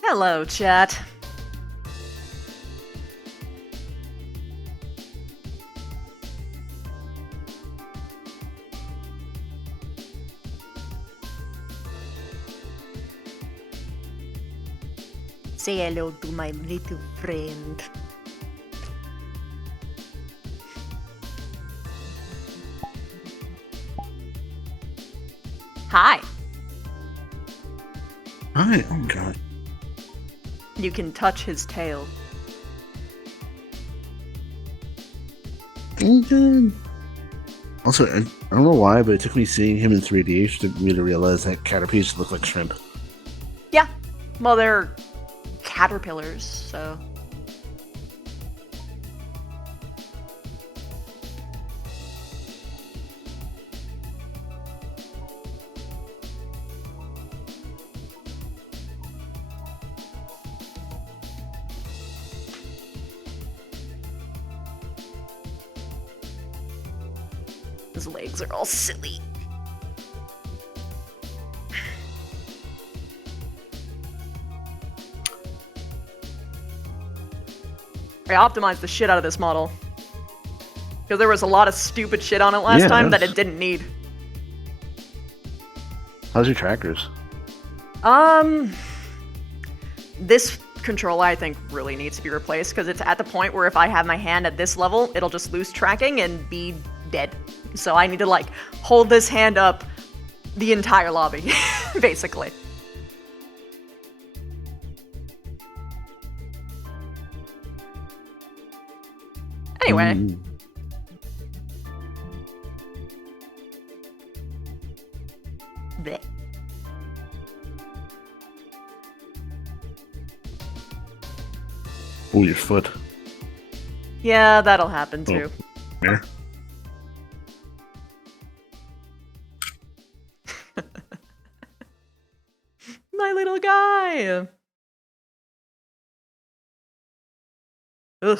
Hello, chat. Say hello to my little friend. Hi. Hi, oh god. You can touch his tail. Okay. Also, I don't know why, but it took me seeing him in 3D to me to realize that caterpillars look like shrimp. Yeah. Well, they're caterpillars, so... His legs are all silly. I optimized the shit out of this model. Because there was a lot of stupid shit on it last time that it didn't need. How's your trackers? This controller I think really needs to be replaced because it's at the point where if I have my hand at this level, it'll just lose tracking and be dead. So I need to like hold this hand up the entire lobby, basically. Anyway. Blech. Oh, your foot. Yeah, that'll happen too. Yeah. My little guy! Ugh.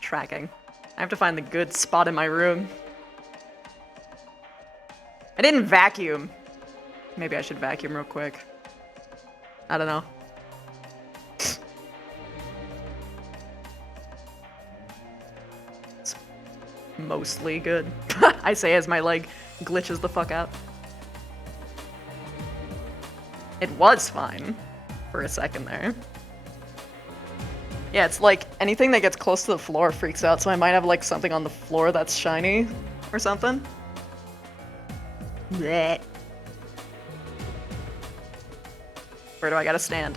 Tracking. I have to find the good spot in my room. I didn't vacuum. Maybe I should vacuum real quick. I don't know. It's mostly good. I say as my leg glitches the fuck out. It was fine for a second there. Yeah, it's like anything that gets close to the floor freaks out, so I might have like something on the floor that's shiny or something. Blech. Where do I gotta stand?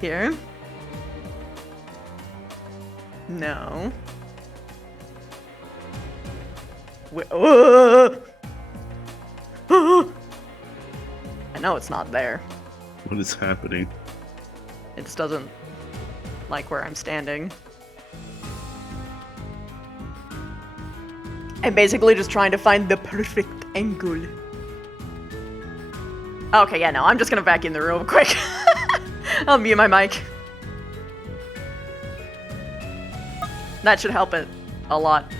Here? No. I know it's not there. What is happening? It just doesn't like where I'm standing. I'm basically just trying to find the perfect angle. Okay, yeah, no, I'm just gonna vacuum the room quick. I'll mute my mic. That should help it a lot.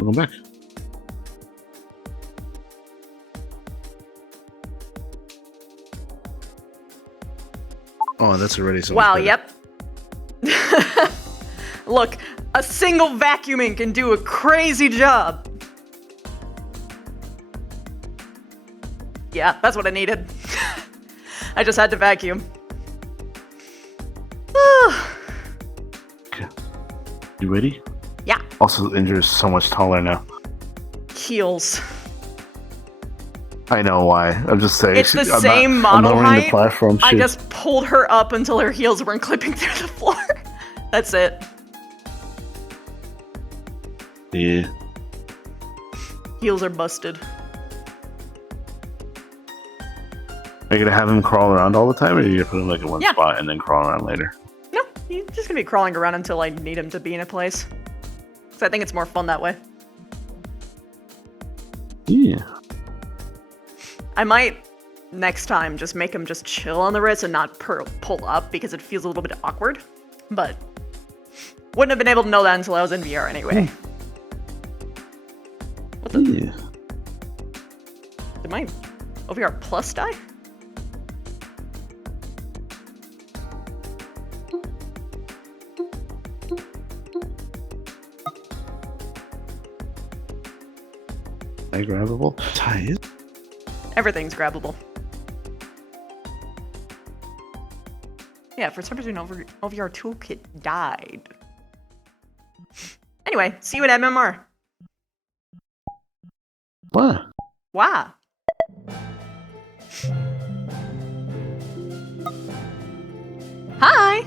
Welcome back. Oh, that's already so Wow, much better. yep. Look, a single vacuuming can do a crazy job. Yeah, that's what I needed. I just had to vacuum. Okay. You ready? Yeah. Also, Indra is so much taller now. Heels. I know why. I'm just saying. It's the I'm same not, I'm model lowering height. the platform. I Shit. just pulled her up until her heels weren't clipping through the floor. That's it. Yeah. Heels are busted. Are you gonna have him crawl around all the time, or are you gonna put him like in one Yeah. spot and then crawl around later? No, he's just gonna be crawling around until I need him to be in a place. So I think it's more fun that way. Yeah. I might, next time, just make him just chill on the wrist and not pull up because it feels a little bit awkward. But wouldn't have been able to know that until I was in VR anyway. What the? Yeah. Did my OVR Plus die? I grabbable. Ties. Everything's grabbable. Yeah, for some reason OVR Toolkit died. Anyway, see you at MMR. What? Wow. Hi!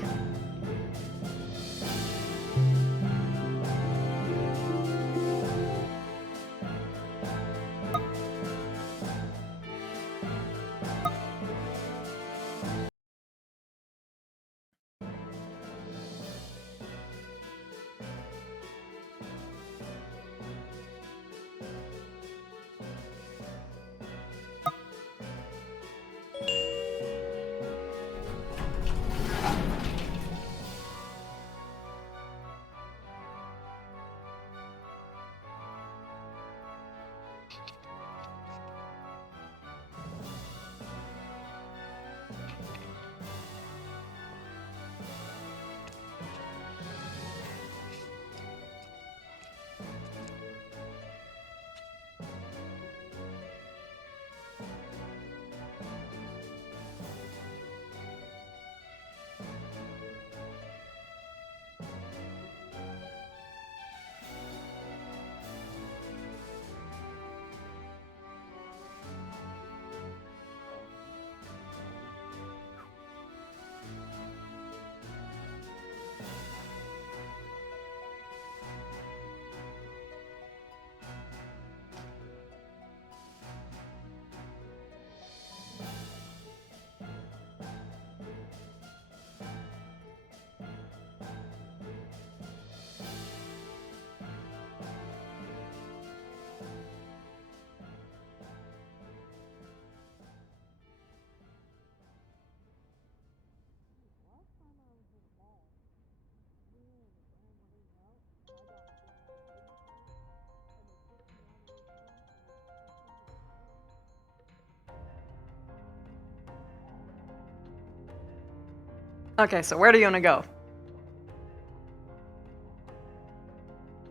Okay, so where do you want to go?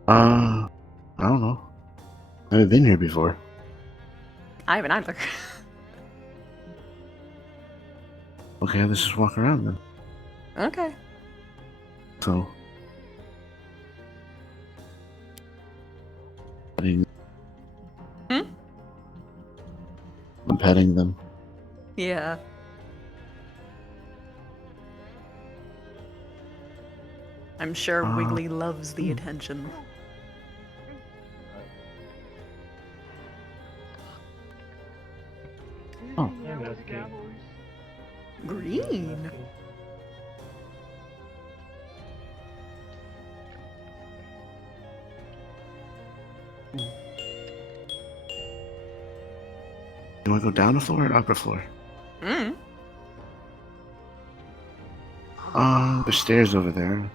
I don't know. I haven't been here before. I haven't either. Okay, let's just walk around then. Okay. So. I'm petting them. Yeah. I'm sure Wiggley loves the attention. Oh. Green. You want to go down the floor or upper floor? Mm. There's stairs over there. You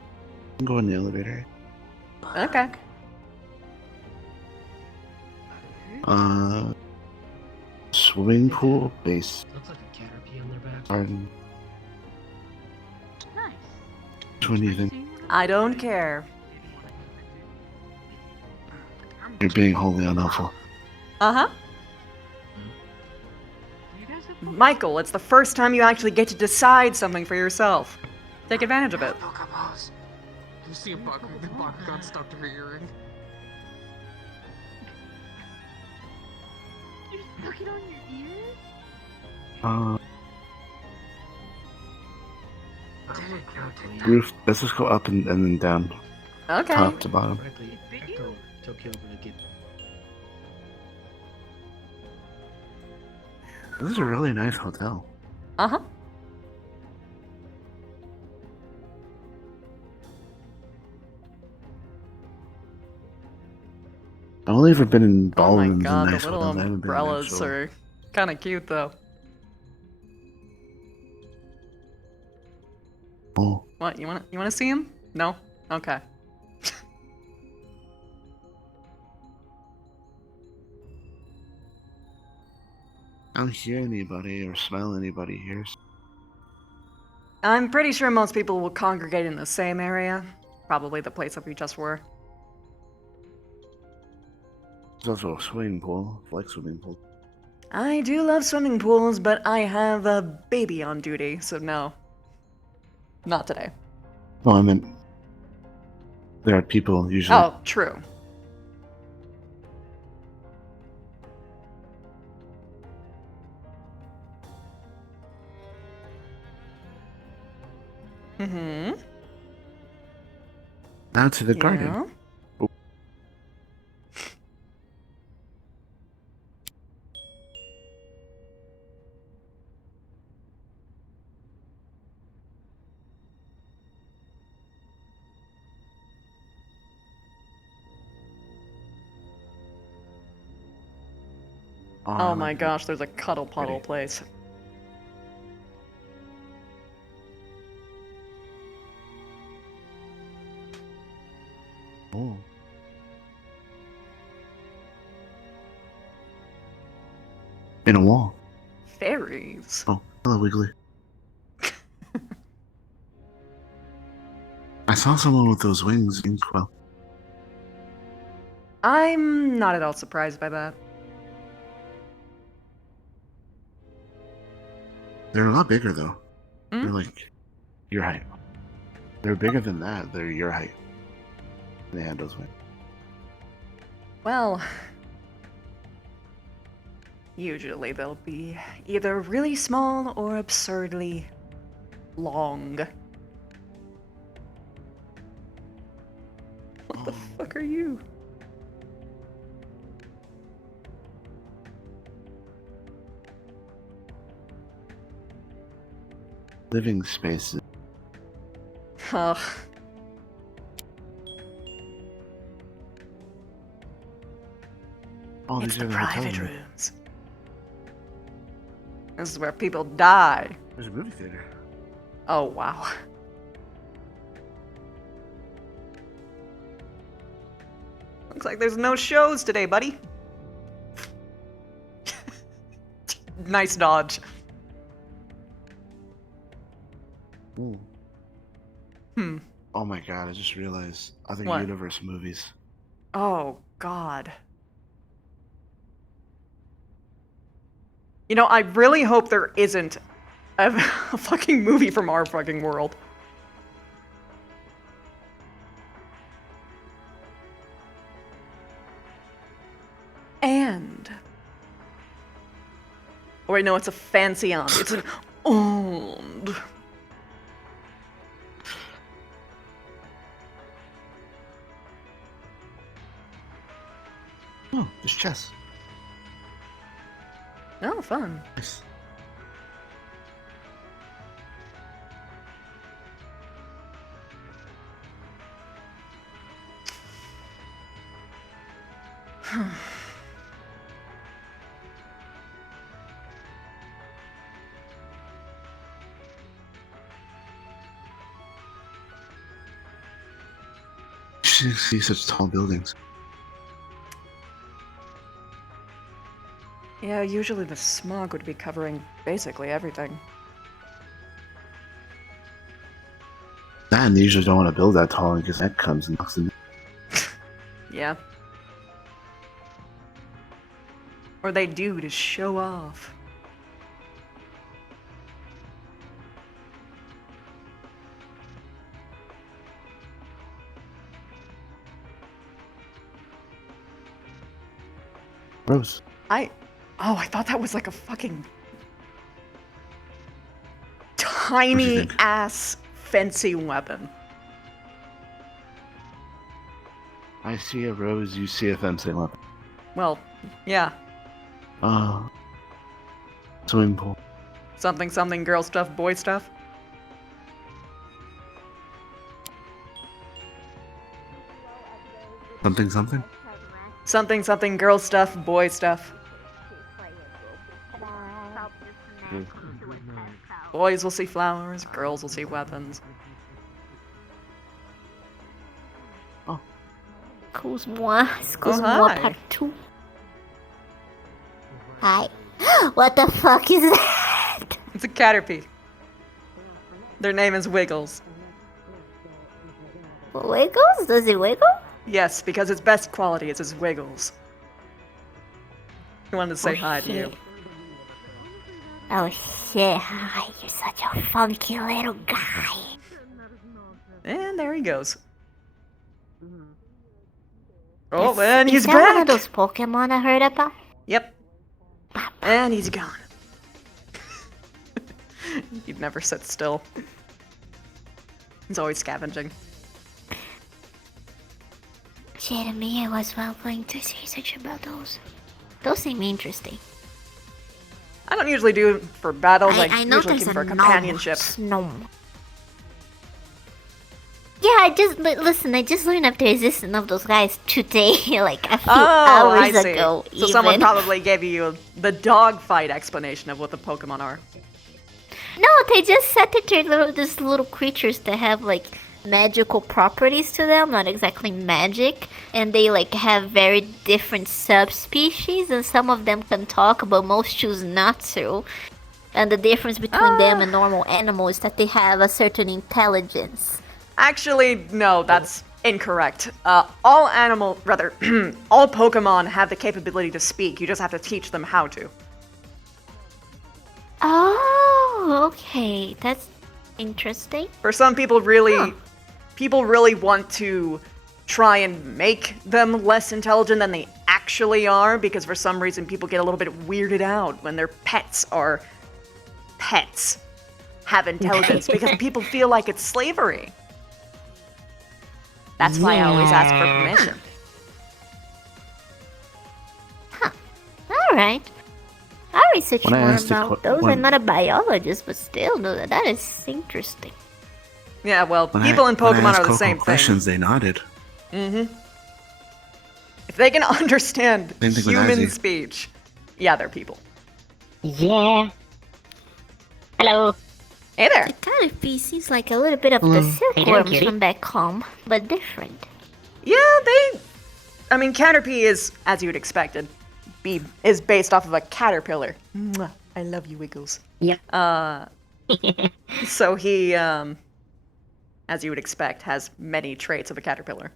can go in the elevator. Okay. Swimming pool, base Looks like a caterpie on their back. garden. Nice. Which one do you think? I don't care. You're being wholly unhelpful. Uh-huh. You guys have Michael, it's the first time you actually get to decide something for yourself. Take advantage of it. Pokebos. You see a bug? The bug got stuck to her earring. You stuck it on your ear? Roof. Let's just go up and then down, Okay. top to bottom. Frankly, Echo took you over to get. This is a really nice hotel. Uh-huh. I've only ever been in Oh my ballrooms god, and the nice little hotels. I haven't been in umbrellas actual- are kind of cute, though. Oh, What, you wanna see him? No? Okay. I don't hear anybody or smell anybody here. I'm pretty sure most people will congregate in the same area. Probably the place that we just were. There's also a swimming pool, like swimming pool. I do love swimming pools, but I have a baby on duty, so no. Not today. No, I meant there are people usually. Oh, true. Mm-hmm. Now to the garden. Yeah. Oh my gosh, there's a cuddle puddle place. Oh. In a wall. Fairies. Oh, hello, Wiggley. I saw someone with those wings in Quell. I'm not at all surprised by that. They're a lot bigger though. Hmm? They're like your height. They're bigger than that. They're your height. They had those wings. Well, usually they'll be either really small or absurdly long. What the fuck are you? Living spaces. Ugh. Oh, It's these the are the hotel private rooms. rooms. This is where people die. There's a movie theater. Oh, wow. Looks like there's no shows today, buddy. Nice dodge. Ooh. Hmm. Oh my god, I just realized other What? universe movies. Oh, God. You know, I really hope there isn't a, a fucking movie from our fucking world. And... Oh wait, no, it's a fancy and. It's an and. Oh, there's chess. Oh, fun. Nice. You see such tall buildings. Yeah, usually the smog would be covering basically everything. And they usually don't want to build that tall because that comes and knocks them. Yeah. Or they do to show off. Gross. I thought that was like a fucking tiny ass fencing weapon. I see a rose, you see a fencing weapon. Well, yeah. Swimming pool. Something, something, girl stuff, boy stuff. Something, something? Something, something, girl stuff, boy stuff. Boys will see flowers, girls will see weapons. Excuse-moi, hi. partout. Hi. What the fuck is that? It's a caterpie. Their name is Wiggles. Wiggles? Does it wiggle? Yes, because its best quality is its wiggles. He wanted to say hi to you. Oh shit, hi, you're such a funky little guy. And there he goes. Oh, and Is he's that one back! of those Pokemon I heard about? Yep. And he's gone. He'd never sit still. He's always scavenging. Shit, me, I was well going to research about those. Those seem interesting. I don't usually do it for battles, I know usually there's keep a for companionship. gnome. Yeah, I just listen. I just learned of the existence of those guys today, like a few hours I see. ago. So someone probably gave you the dogfight explanation of what the Pokemon are. No, they just said that they're these little creatures that have like magical properties to them, not exactly magic, and they like have very different subspecies, and some of them can talk, but most choose not to. And the difference between them and normal animals is that they have a certain intelligence. Actually, no, that's incorrect. All all Pokemon have the capability to speak. You just have to teach them how to. Oh, okay, that's interesting. For some people, people really want to try and make them less intelligent than they actually are, because for some reason people get a little bit weirded out when their pets have intelligence, because people feel like it's slavery. That's why I always ask for permission. Alright. I'll research When I more asked the about que- those. when- I'm not a biologist, but still, no, that is interesting. Yeah, well, When people I- and when I Pokemon asked are the Coco same thing. questions, they nodded. If they can understand Same thing with human Ozzy. speech, yeah, they're people. Yeah. Hello. Hey there. The Caterpie seems like a little bit of the How you doing, silkworms cutie? from back home, but different. Yeah, I mean, Caterpie is, as you'd expected, is based off of a caterpillar. Mwah. I love you, Wiggles. Yep. So he, as you would expect, has many traits of a caterpillar.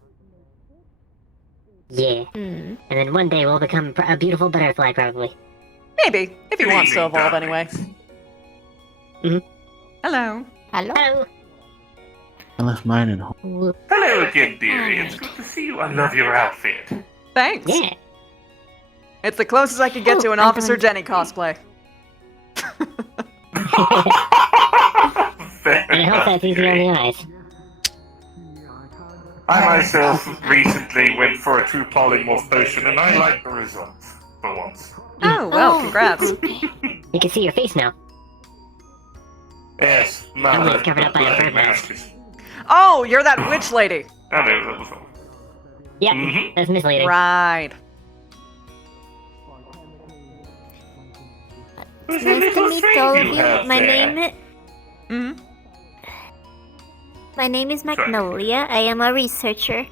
Yeah. And then one day we'll become a beautiful butterfly, probably. Maybe, if he wants to evolve anyway. Mhm. Hello. Hello? Hello. I left mine at home. Hello again, dearie. It's good to see you. I love your outfit. Thanks. Yeah. It's the closest I could get to an I'm Officer doing- Jenny cosplay. Fair And I hope that's easy on the eyes. I myself recently went for a true polymorph potion, and I like the results. For once. Oh, well, congrats. You can see your face now. Yes, Oh, now it's that covered up by a bloody bird mask mask. is... Oh, you're that witch lady. I know, that was all. Yep. Mhm. That's misleading. Right. Who's Nice to little meet friend all of you you. have My there? name Mm-hmm. is Magnolia. I am a researcher.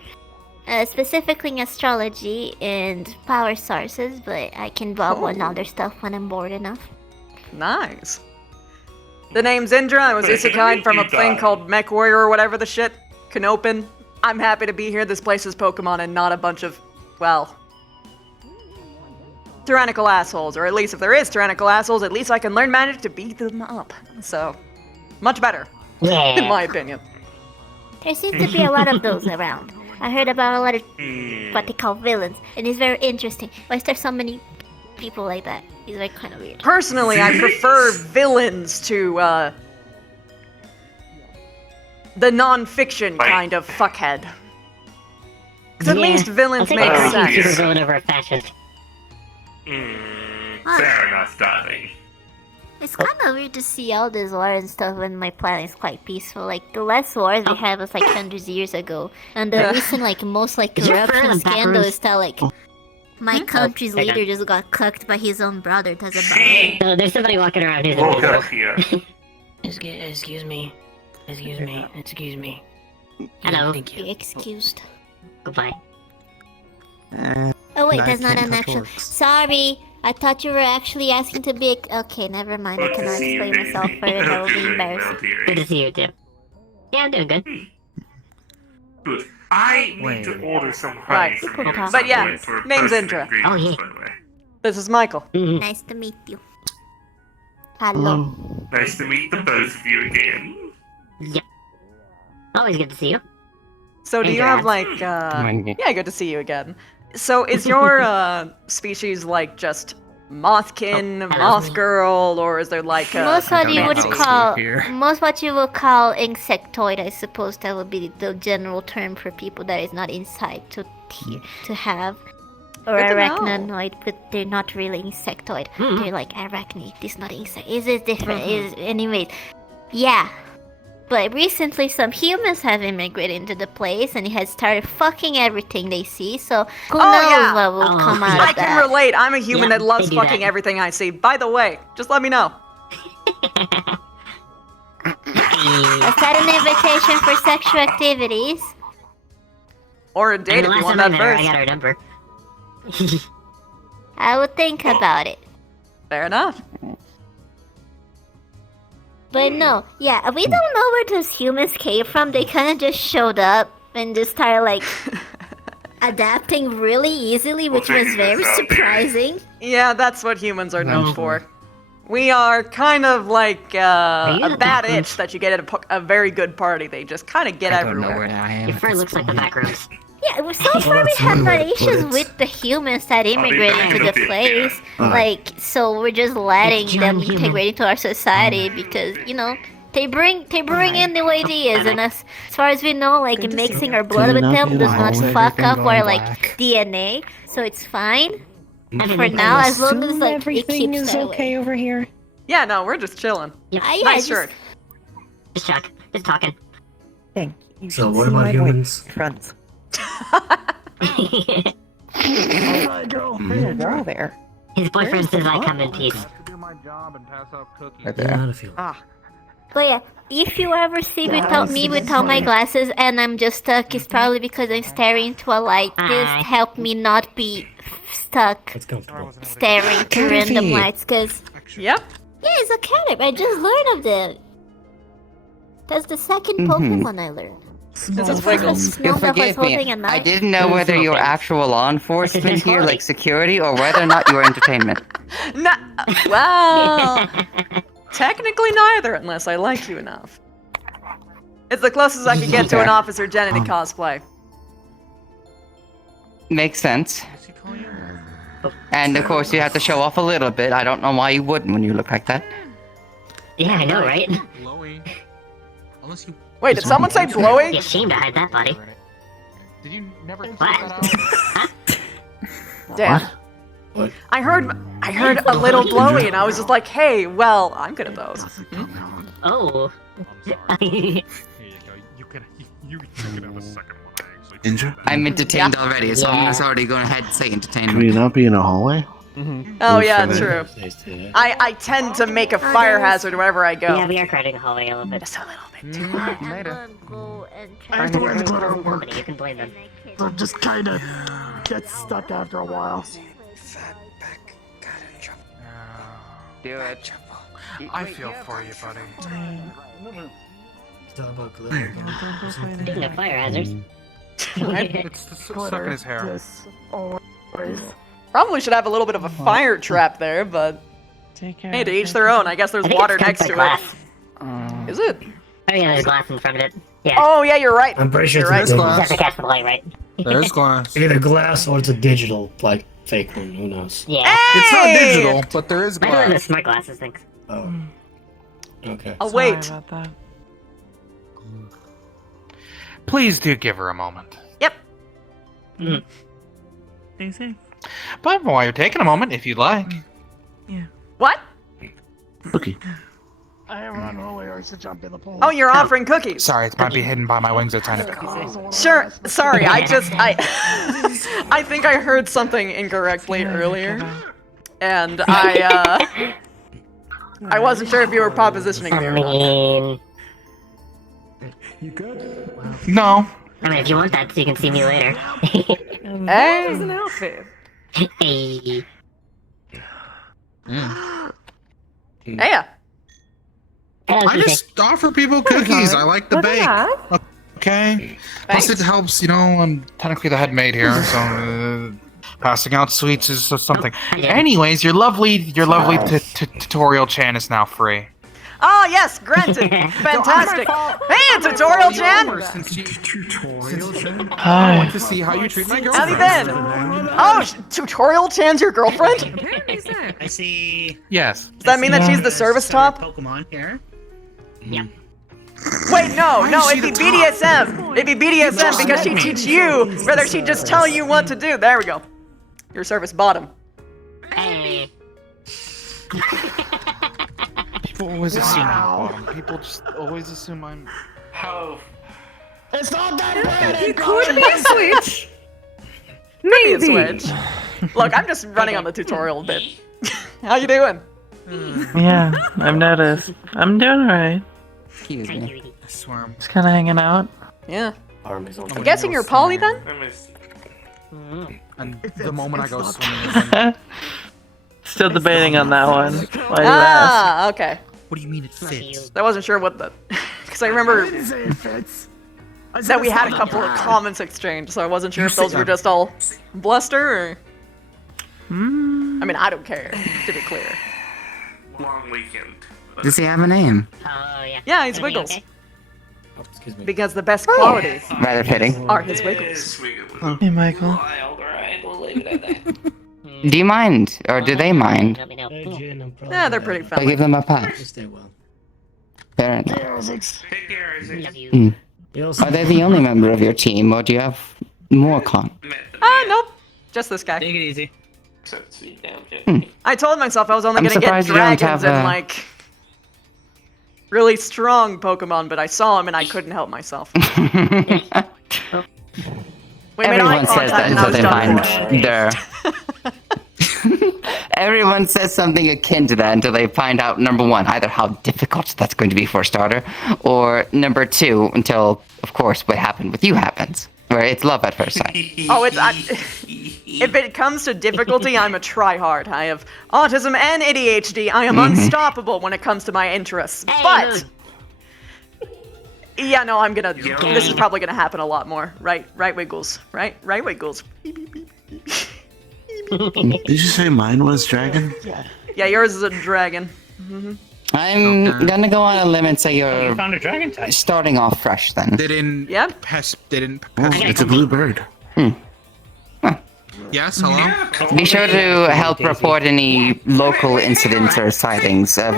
Specifically in astrology and power sources, but I can babble on other stuff when I'm bored enough. Nice. The name's Indra. I was isekai from a thing called Mech Warrior or whatever the shit. Canopin. I'm happy to be here. This place is Pokemon and not a bunch of, well, tyrannical assholes. Or at least if there is tyrannical assholes, at least I can learn magic to beat them up. So, much better, in my opinion. There seems to be a lot of those around. I heard about a lot of what they call villains, and it's very interesting. Why is there so many people like that? It's like kind of weird. Personally, I prefer villains to, the non-fiction kind of fuckhead. Because at least villains make I'll sense. take a villain over a fascist. Fair enough, darling. It's kind of weird to see all this war and stuff when my planet is quite peaceful. Like, the last wars we had was like hundreds of years ago. And the recent, like, most, like, Is your friend corruption in the back scandal rooms? is that, like, my country's Okay. leader just got cucked by his own brother. Doesn't matter. So there's somebody walking around who's Walk invisible. out here. Excuse me. Excuse me. Hello. Thank Be you. excused. Goodbye. Oh wait, No, I that's not can't an touch actual. orcs. Sorry, I thought you were actually asking to be. Okay, never mind. I Good to cannot see you, explain myself baby. further. That will be Doing well, embarrassing. Good dearie. to see you, Tim. Yeah, I'm doing good. Good. I need Wait. to order some honey Right. from you. But But yeah, Wait for name's person Indra. ingredients, Oh, yeah. by the way. This is Michael. Mhm. Nice to meet you. Hello. Nice to meet the both of you again. Always good to see you. So do you have like, yeah, good to see you again. So is your species like just Mothkin, Oh, hello. Moth Girl, or is there like Most what you would Man's call, here. most what you would call insectoid. I suppose that would be the general term for people that is not inside to have. Or Good to know. arachnoid, but they're not really insectoid. Mhm. They're like arachnid. It's not insect. Is it different? Is anyways, yeah. But recently, some humans have immigrated into the place and has started fucking everything they see. So who Oh, knows yeah. what will Oh, come out I of can that? relate. I'm a human Yeah, that loves they do fucking that. everything I see. By the way, just let me know. Is that an invitation for sexual activities? Or a And date the if you last want time I that met her, I first. got her number. I would think about it. Fair enough. But no, yeah, we don't know where those humans came from. They kind of just showed up and just started like adapting really easily, which was very surprising. Yeah, that's what humans are known Mhm. for. We are kind of like you a the bad backwards? itch that you get at a very good party. They just kind of get I don't know everywhere. where I am. Your at friend this looks like the point. back rooms. Yeah, well, so far we that's have one no way to put issues it. with the humans that immigrate back into in the a bit, place. yeah. Like, so we're just letting It's them young human. integrate into our society because, you know, they bring in new ideas, and as far as we know, like Good to see mixing you. our blood Can with you not them be does in not the hallway? fuck Everything up going our like black. DNA, so it's fine for Everything now fine. as long as like it Everything keeps is that okay way. over here. Yeah, no, we're just chilling. Yep. Yeah, Nice just- shirt. Just Chuck. Just talking. Thank you. So should what see about my humans? Friends. Mm-hmm. There's a girl there. His boyfriend says I come in peace. do my job and pass out cookies. Right Yeah, there. how to feel. But yeah, if you ever see Yeah, without I me see without my this glasses and I'm just stuck, it's probably because I'm staring into a light. This Hi. helped me not be stuck It's comfortable. staring to random Caterpie. lights, cause Yep. yeah, it's a caterpie. I just learned of them. That's the second Mhm. Pokemon I learned. This is Wiggles. Smell that was Forgive holding me. a I knife. didn't know whether you were actual law enforcement here, like security, or whether or not you were entertainment. No, well, technically neither, unless I like you enough. It's the closest I could get to an Okay. Officer Jenny cosplay. Makes sense. And of course, you have to show off a little bit. I don't know why you wouldn't when you look like that. Yeah, I know, right? Blowy. Unless you. Wait, did someone say blowy? Be ashamed to hide that body. Did you never check What? that out? Damn. I heard a little blowy, and I was just like, hey, well, I'm good at those. Oh. I'm sorry. Here you go. You can have a second one. I actually. Indra? I'm entertained already, so I'm Yeah. just already going ahead and say Can entertainment. we not be in a hallway? Oh, Oof, yeah, and true. I tend to make a fire hazard wherever I go. Yeah, we are crowding the hallway a little bit. Just a little bit. Later. Go and I have to wear the glitter at Company, work. you can blame them. So it just kind of gets stuck after a while. Do it. I feel for you, buddy. Speaking of fire hazards. It's stuck in his hair. Just always. Probably should have a little bit of a fire trap there, but hey, to each their own. I guess there's I think water it's next to glass. it. Is it? Oh yeah, there's glass in front of it. Yeah. Oh yeah, you're right. I'm pretty sure You're it's right. a You have digital. to catch the light, right? There's glass. Either glass or it's a digital, like, fake one. Who knows? Yeah. It's not Hey! digital, but there is I know the glass. smart glasses things. Oh. Okay. I'll wait. Please do give her a moment. Yep. But while you're taking a moment, if you'd like. What? Cookie. I run away or to jump in the pool. Oh, you're offering cookies. Sorry, it might be hidden by my wings a tiny bit. Sure. Sorry, I I think I heard something incorrectly earlier, and I wasn't sure if you were propositioning I me or not. mean, No. I mean, if you want that, you can see me later. Hey. An outfit. Hey. Yeah. Hello, I Keith. just offer people cookies. I like the bake. Okay. Plus, it helps. You know, I'm technically the head maid here, so passing out sweets is something. Anyways, your lovely tutorial Chan is now free. Oh yes, granted. Fantastic. Hey, tutorial Chan. I want to see how you treat my How have you girlfriend. been? Oh, tutorial Chan's your girlfriend? I see. Yes. Does that mean that she's the service top? Pokemon here. Yep. Wait, no, Why no, is she it'd be the top? BDSM. It'd be BDSM because she'd teach you, rather she'd just tell you what to do. There we go. Your service bottom. Hey. People always assume I'm the bottom. People just always assume I'm. It's not that bad. It could be a switch. Maybe a switch. Look, I'm just running on the tutorial bit. How you doing? Yeah, I've noticed. I'm doing alright. Excuse Thank me. you, Edie. I swear. Just kinda hanging out. Yeah. Arm is on I'm guessing you're poly then? And the moment I go swimming, Still debating on that one. Why you ask? Ah, okay. what do you mean it Lucky you. fits? I wasn't sure what the, because I remember I didn't say it fits. I said that we it's had a not couple of bad. comments exchanged, so I wasn't sure if those were just all bluster or. I mean, I don't care. To be clear. Long weekend. Does he have a name? Oh, yeah. Yeah, he's Everything Wiggles. okay? Oh, excuse me. Because the best qualities Rather fitting. are his Wiggles. Yes, we Hey, Michael. Alright, we'll leave it at that. Do you mind, or do they mind? Let me know. Hey, Jin, I'm probably Yeah, they're pretty I friendly. give them a pass. You stay well. Fair enough. Take care, Isaac. Love you. Mm. You also Are they the only member of your team, or do you have more con? Nope. Just this guy. Take it easy. I told myself I was only I'm gonna get surprised you don't dragons have and a- like really strong Pokemon, but I saw him and I couldn't help myself. We made eye Everyone says that contact and I until was they done. find their. Everyone says something akin to that until they find out, number one, either how difficult that's going to be for a starter, or number two, until, of course, what happened with you happens, where it's love at first sight. Oh, if it comes to difficulty, I'm a tryhard. I have autism and ADHD. I am unstoppable when it comes to my interests. Hey, But Moon. yeah, no, I'm gonna. This is probably gonna happen a lot more. Right, Wiggles. Right, Wiggles. Did you say mine was dragon? Yeah, yours is a dragon. I'm gonna go on a limb and say you're Found a dragon type. starting off fresh then. They didn't. Yeah. They didn't. Oh, it's a blue bird. Yes. Hello. Be sure to help report any local incidents or sightings of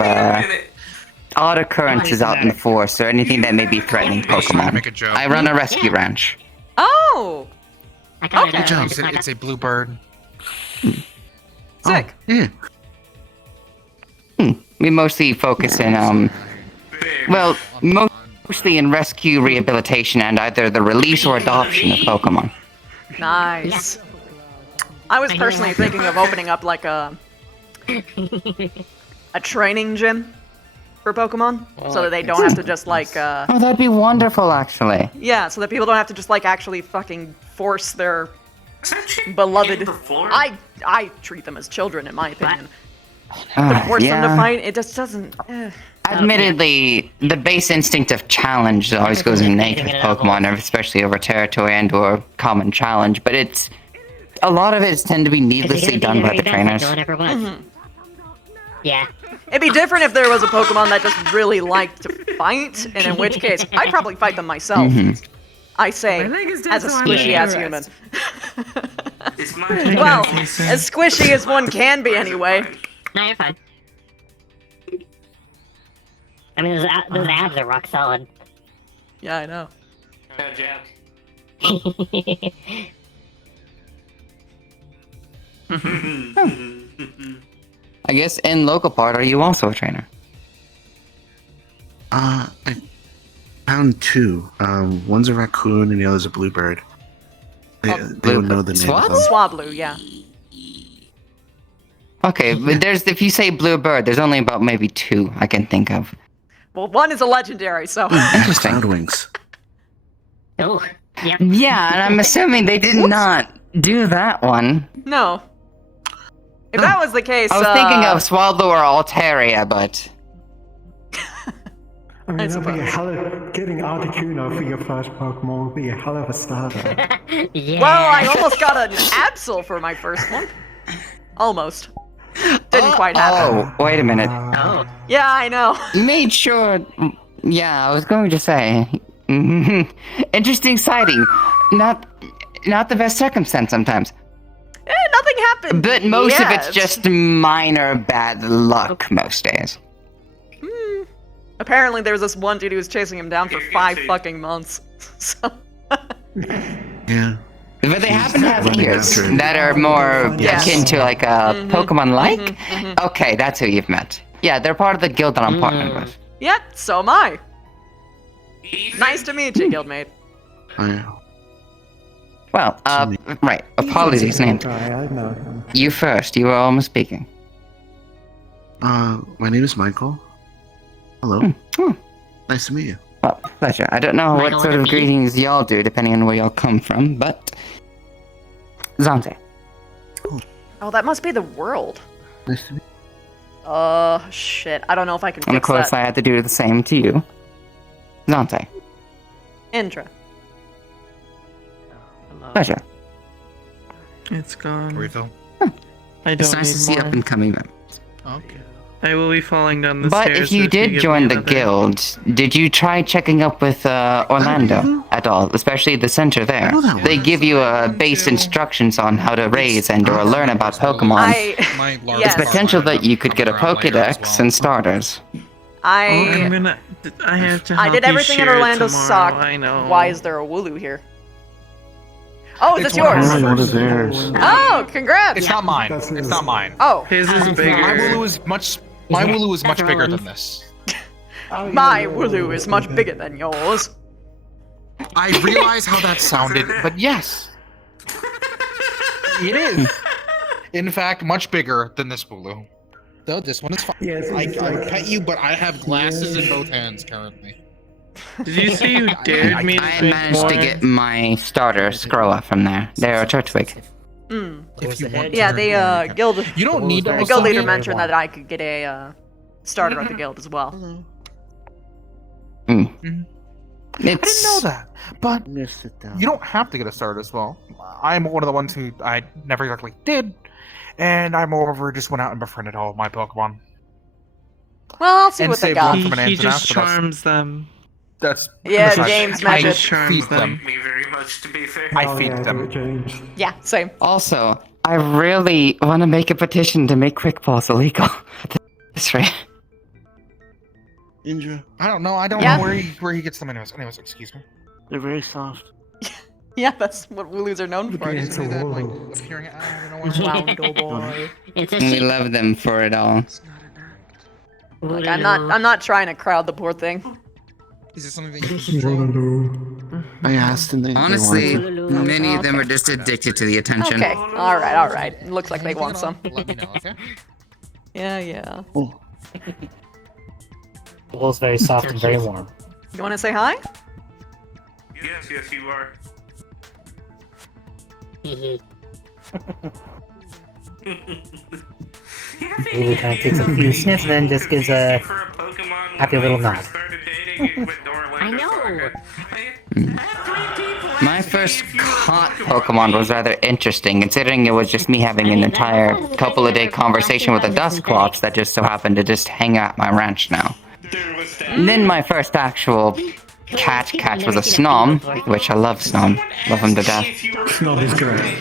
odd occurrences out in the forest or anything that may be threatening Pokemon. Make a joke. I run a rescue ranch. Oh, I kinda Okay. don't know, It's just a, it's a blue bird. sick. Yeah. We mostly focus in, well, mostly in rescue, rehabilitation, and either the release or adoption of Pokemon. Nice. I was personally thinking of opening up like a training gym. for Pokemon, so that they don't have to just like. Oh, that'd be wonderful, actually. Yeah, so that people don't have to just like actually fucking force their beloved. I treat them as children, in my opinion. To force them to fight, it just doesn't. Admittedly, the base instinct of challenge always goes innate with Pokemon, especially over territory and/or common challenge. But it's a lot of it tend to be needlessly done by the trainers. Yeah. It'd be different if there was a Pokemon that just really liked to fight, and in which case I'd probably fight them myself. I say, as a squishy ass human. Well, as squishy as one can be, anyway. No, you're fine. I mean, those abs are rock solid. Yeah, I know. I guess in local part, are you also a trainer? I found two. One's a raccoon and the other's a bluebird. They would know the name of them. Swablu, yeah. Okay, but if you say bluebird, there's only about maybe two I can think of. Well, one is a legendary, so. Interesting. Cloudwings. Oh, yeah. Yeah, and I'm assuming they did not do that one. No. If that was the case, I was thinking of Swablu or Altaria, but... I mean, that'd be a hell of getting Articuno for your first Pokemon would be a hell of a starter. Yeah. Well, I almost got an Absol for my first one. Almost. Didn't quite happen. Oh, wait a minute. Oh. Yeah, I know. Made sure... Yeah, I was going to say... Interesting sighting. Not the best circumstance sometimes. Nothing happened. But most of yet. it's just minor bad luck most days. Apparently there was this one dude who was chasing him down for 5 fucking months. So... Yeah. But they happen to have ears that are more akin to like a Pokemon-like? Okay, that's who you've met. Yeah, they're part of the guild that I'm partnered with. Yeah, so am I. Nice to meet you, guildmate. Oh, yeah. Well, right. Apologies, named. You first. You were almost speaking. My name is Michael. Hello. Nice to meet you. Well, pleasure. I don't know what sort of greetings y'all do, depending on where y'all come from, but... Zante. Oh, that must be the world. Nice to meet you. Shit. I don't know if I can And of fix course, that. I had to do the same to you. Zante. Indra. Pleasure. It's gone. Refill. I don't It's nice to see more. up-and-coming members. Okay. I will be falling down the But stairs. if you did give join me the another- guild, did you try checking up with Orlando at all? Especially the center there. They give you base instructions on how to raise and or learn about Pokemon. It's potential that you could get a Pokedex and starters. I have to. I did help you everything at share it Orlando's tomorrow, sock. I know. Why is there a Wooloo here? Oh, is this Oh, yours? what is theirs? Oh, congrats! It's not mine. It's not mine. Oh. His is bigger. My Wooloo is much. My Wooloo is much bigger than this. My Wooloo is much bigger than yours. I realize how that sounded, but yes, it is. In fact, much bigger than this Wooloo. Though this one is fine. Yes, I pet you, but I have glasses in both hands currently. Did you see you dared me to I make managed more? to get my starter Scrolla from there. They're a Turtwig. If you want Yeah, to the guild. You don't need The to. guild leader mentioned that I could get a starter at the guild as well. I didn't know that, but I'm gonna sit down. you don't have to get a starter as well. I'm one of the ones who I never exactly did, and I moreover just went out and befriended all of my Pokemon. Well, I'll see And what they saved got. one from an He ant and just ass, but that's- charms them. That's Yeah, besides- James I Magic. charms feed them. them. Me very much, to be fair. I feed them. Yeah, same. Also, I really want to make a petition to make quick balls illegal. This rate. Indra, I don't know. I don't Yeah. know where he gets them. Anyways, excuse me. they're very soft. Yeah, that's what Wooloos are known for. It's a Like, Wooloo. appearing, I don't know where. Flounder boy. It's a We sheep. love them for it all. Like, I'm not trying to crowd the poor thing. Is this something that you control? I asked and they Honestly, wanted many of them are just addicted to the attention. Okay, alright. Looks like they want some. Let me know, okay? Yeah. Oh, The wool's very soft and very warm. You want to say hi? Yes, you are. Wiggley kind of takes a few sniffs and then just gives a happy little nod. I know. My first caught Pokemon was rather interesting, considering it was just me having an entire couple of day conversation with a Dusclops that just so happened to just hang out at my ranch now. And then my first actual catch was a Snom, which I love Snom. Love him to death. Snob is great.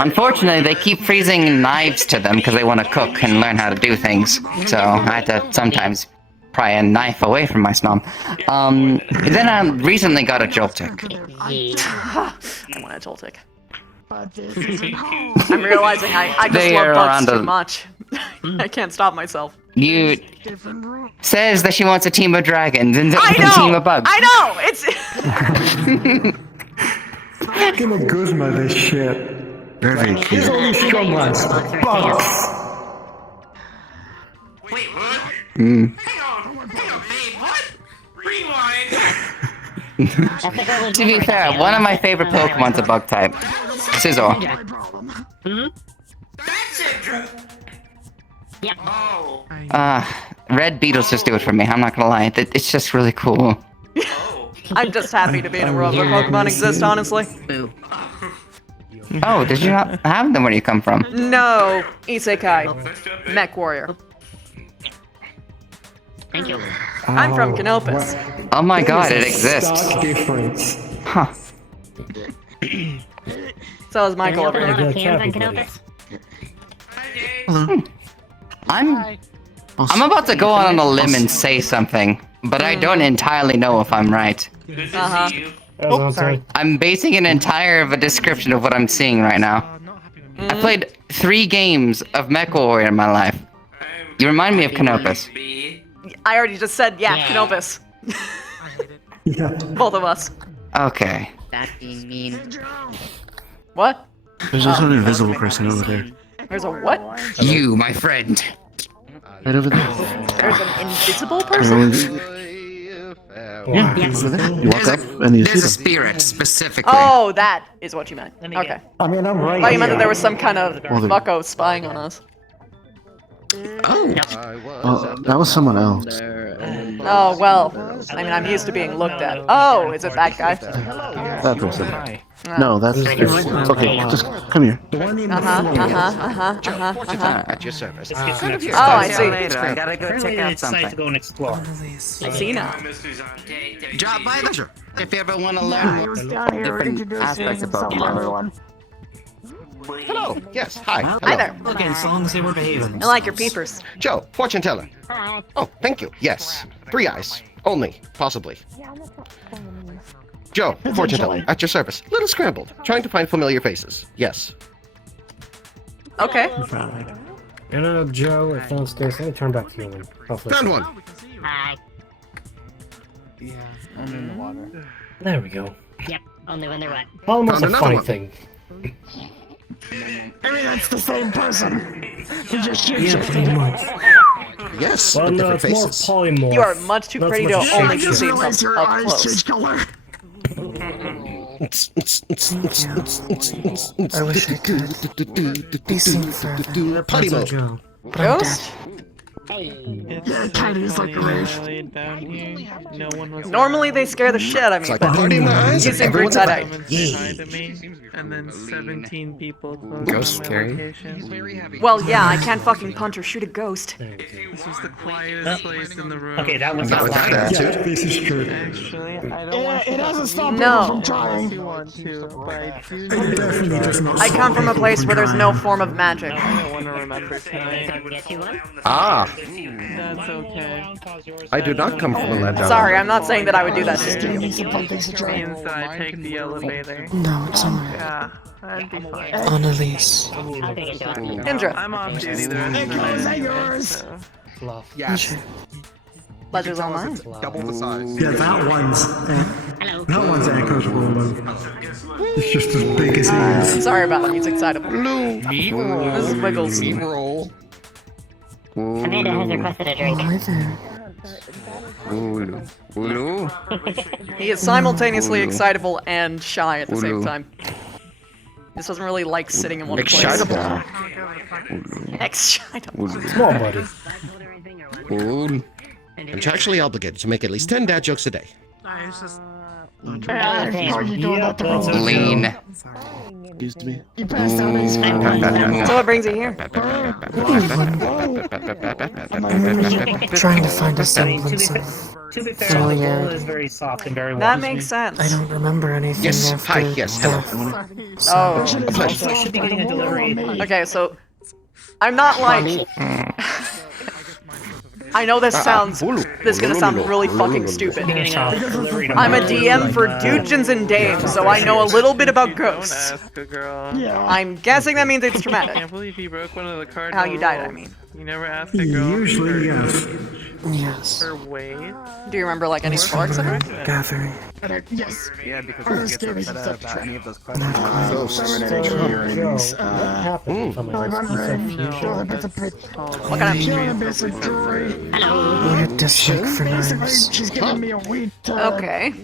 Unfortunately, they keep freezing knives to them because they want to cook and learn how to do things. So I had to sometimes pry a knife away from my Snom. Then I recently got a Joltik. I want a Joltik. I'm realizing I just love bugs too much. I can't stop myself. You says that she wants a team of dragons and a team of bugs. I know! It's Give a Guzma this shit. Very Here's cute. all these strong ones. Bugs! Wait, what? Mm. Hang on, babe, what? Rewind! To be fair, one of my favorite Pokemon's a bug type. Scizor. That's Indra! Yep. Oh. Red Beetles just do it for me, I'm not gonna lie. It's just really cool. I'm just happy to be in a world where Pokemon exist, honestly. Oh, did you not have them where you come from? No, Isekai. Mech Warrior. Thank you. I'm from Canopus. Oh my god, it exists. Stark difference. Huh. So is Michael over here. Hello. I'm about to go on a limb and say something, but I don't entirely know if I'm right. Uh-huh. Oh, sorry. I'm basing an entire of a description of what I'm seeing right now. I played 3 games of Mech Warrior in my life. You remind me of Canopus. I already just said, yeah, Canopus. Yeah. Both of us. Okay. That being mean. What? There's also an invisible person over there. There's a what? You, my friend. Right over there. There's an invisible person? Yeah, over there. You walk up and you see There's a them. spirit, specifically. Oh, that is what you meant. Okay. I mean, I'm right I thought you meant that here. there was some kind of Well, there- bucko spying on us. Oh. That was someone else. Oh, well. I mean, I'm used to being looked at. Oh, is it that guy? That person. No, that's okay. Just come here. At your service. Oh, I see. I gotta go check out Decide to something. go and explore. I see now. Drop by the if you ever want to learn different aspects of Pokemon. Hello. Yes. Hi. Hi there. Again, as long as they were behaving. I like your peepers. Joe, fortune teller. Oh, thank you. Yes. 3 eyes. Only. Possibly. Joe, fortune teller. At your service. Little scrambled. Trying to find familiar faces. Yes. Okay. No, Joe, if downstairs, let me turn back to you. And hopefully- Found one. Hi. Yeah, I'm in the water. There we go. Yep. Only when they're wet. Almost Found a another funny one. thing. I mean, that's the same person. He just shoots Yeah, pretty much. Yes. Well, with no, different it's more faces. polymorph. You are much too Not pretty so to much only be shape seen shift. from up close. color. I wish I could be seen further. Potty mode. Joe. Ghost? Yeah, Tiny is like a wraith. Normally they scare the shit out of me, Like but party in my eyes. you seem Everyone's pretty a side-eyed. And then 17 people. Ghost scary. Well, yeah, I can't fucking punch or shoot a ghost. This was the quietest place in the room. Okay, that one's Not not with that loud. Yeah, attitude. this is true. Actually, I don't want It hasn't stopped No. people from trying. to want to, but I do It definitely does not I come stop from a people place from where there's no trying. form of magic. I don't want to remember tonight. Get you one? Ah, That's okay. I do not come from a land down. Sorry, I'm not saying that I would do that to you. Give me some fun things to try. Means that I take the elevator. No, it's alright. Yeah, that'd be fine. Annalise. I'll take it to her. Indra, I'm off duty the rest of the Is that night. yours? So. Fluff. Yes. pleasure's all mine. Double the size. Yeah, that one's Hello. that one's Echo's Warlow. It's just as big as he is. Sorry about the music side of it. Blue. This is Wiggles. Roll. Amanda has requested a drink. Hi there. He is simultaneously excitable and shy at the same time. This doesn't really like sitting in one place. Excitable. Small buddy. I'm contractually obligated to make at least 10 dad jokes a day. Lean. Excuse me. You passed out his So what brings you here? Trying to find a semblance of To be fair, the bowl familiarity. is very soft and very warm. That makes sense. I don't remember anything Yes, after hi, yes, hello. death. So, Oh. Also, I should be getting a delivery. Okay, so I'm not like. I know this sounds. This is gonna sound really fucking stupid. I'm a DM for Dungeons and Dames, so I know a little bit about ghosts. I'm guessing that means it's I traumatic. can't believe he broke one of the cards. How you died, I mean. You never asked a girl Usually, yes. yes. her weight. Do you remember like any It's sparks from in the it? gathering. Yes. Yeah, because he gets upset about any of those questions. Not quite. What kind Weird dislike for knives. She's giving me a weed. of? Okay.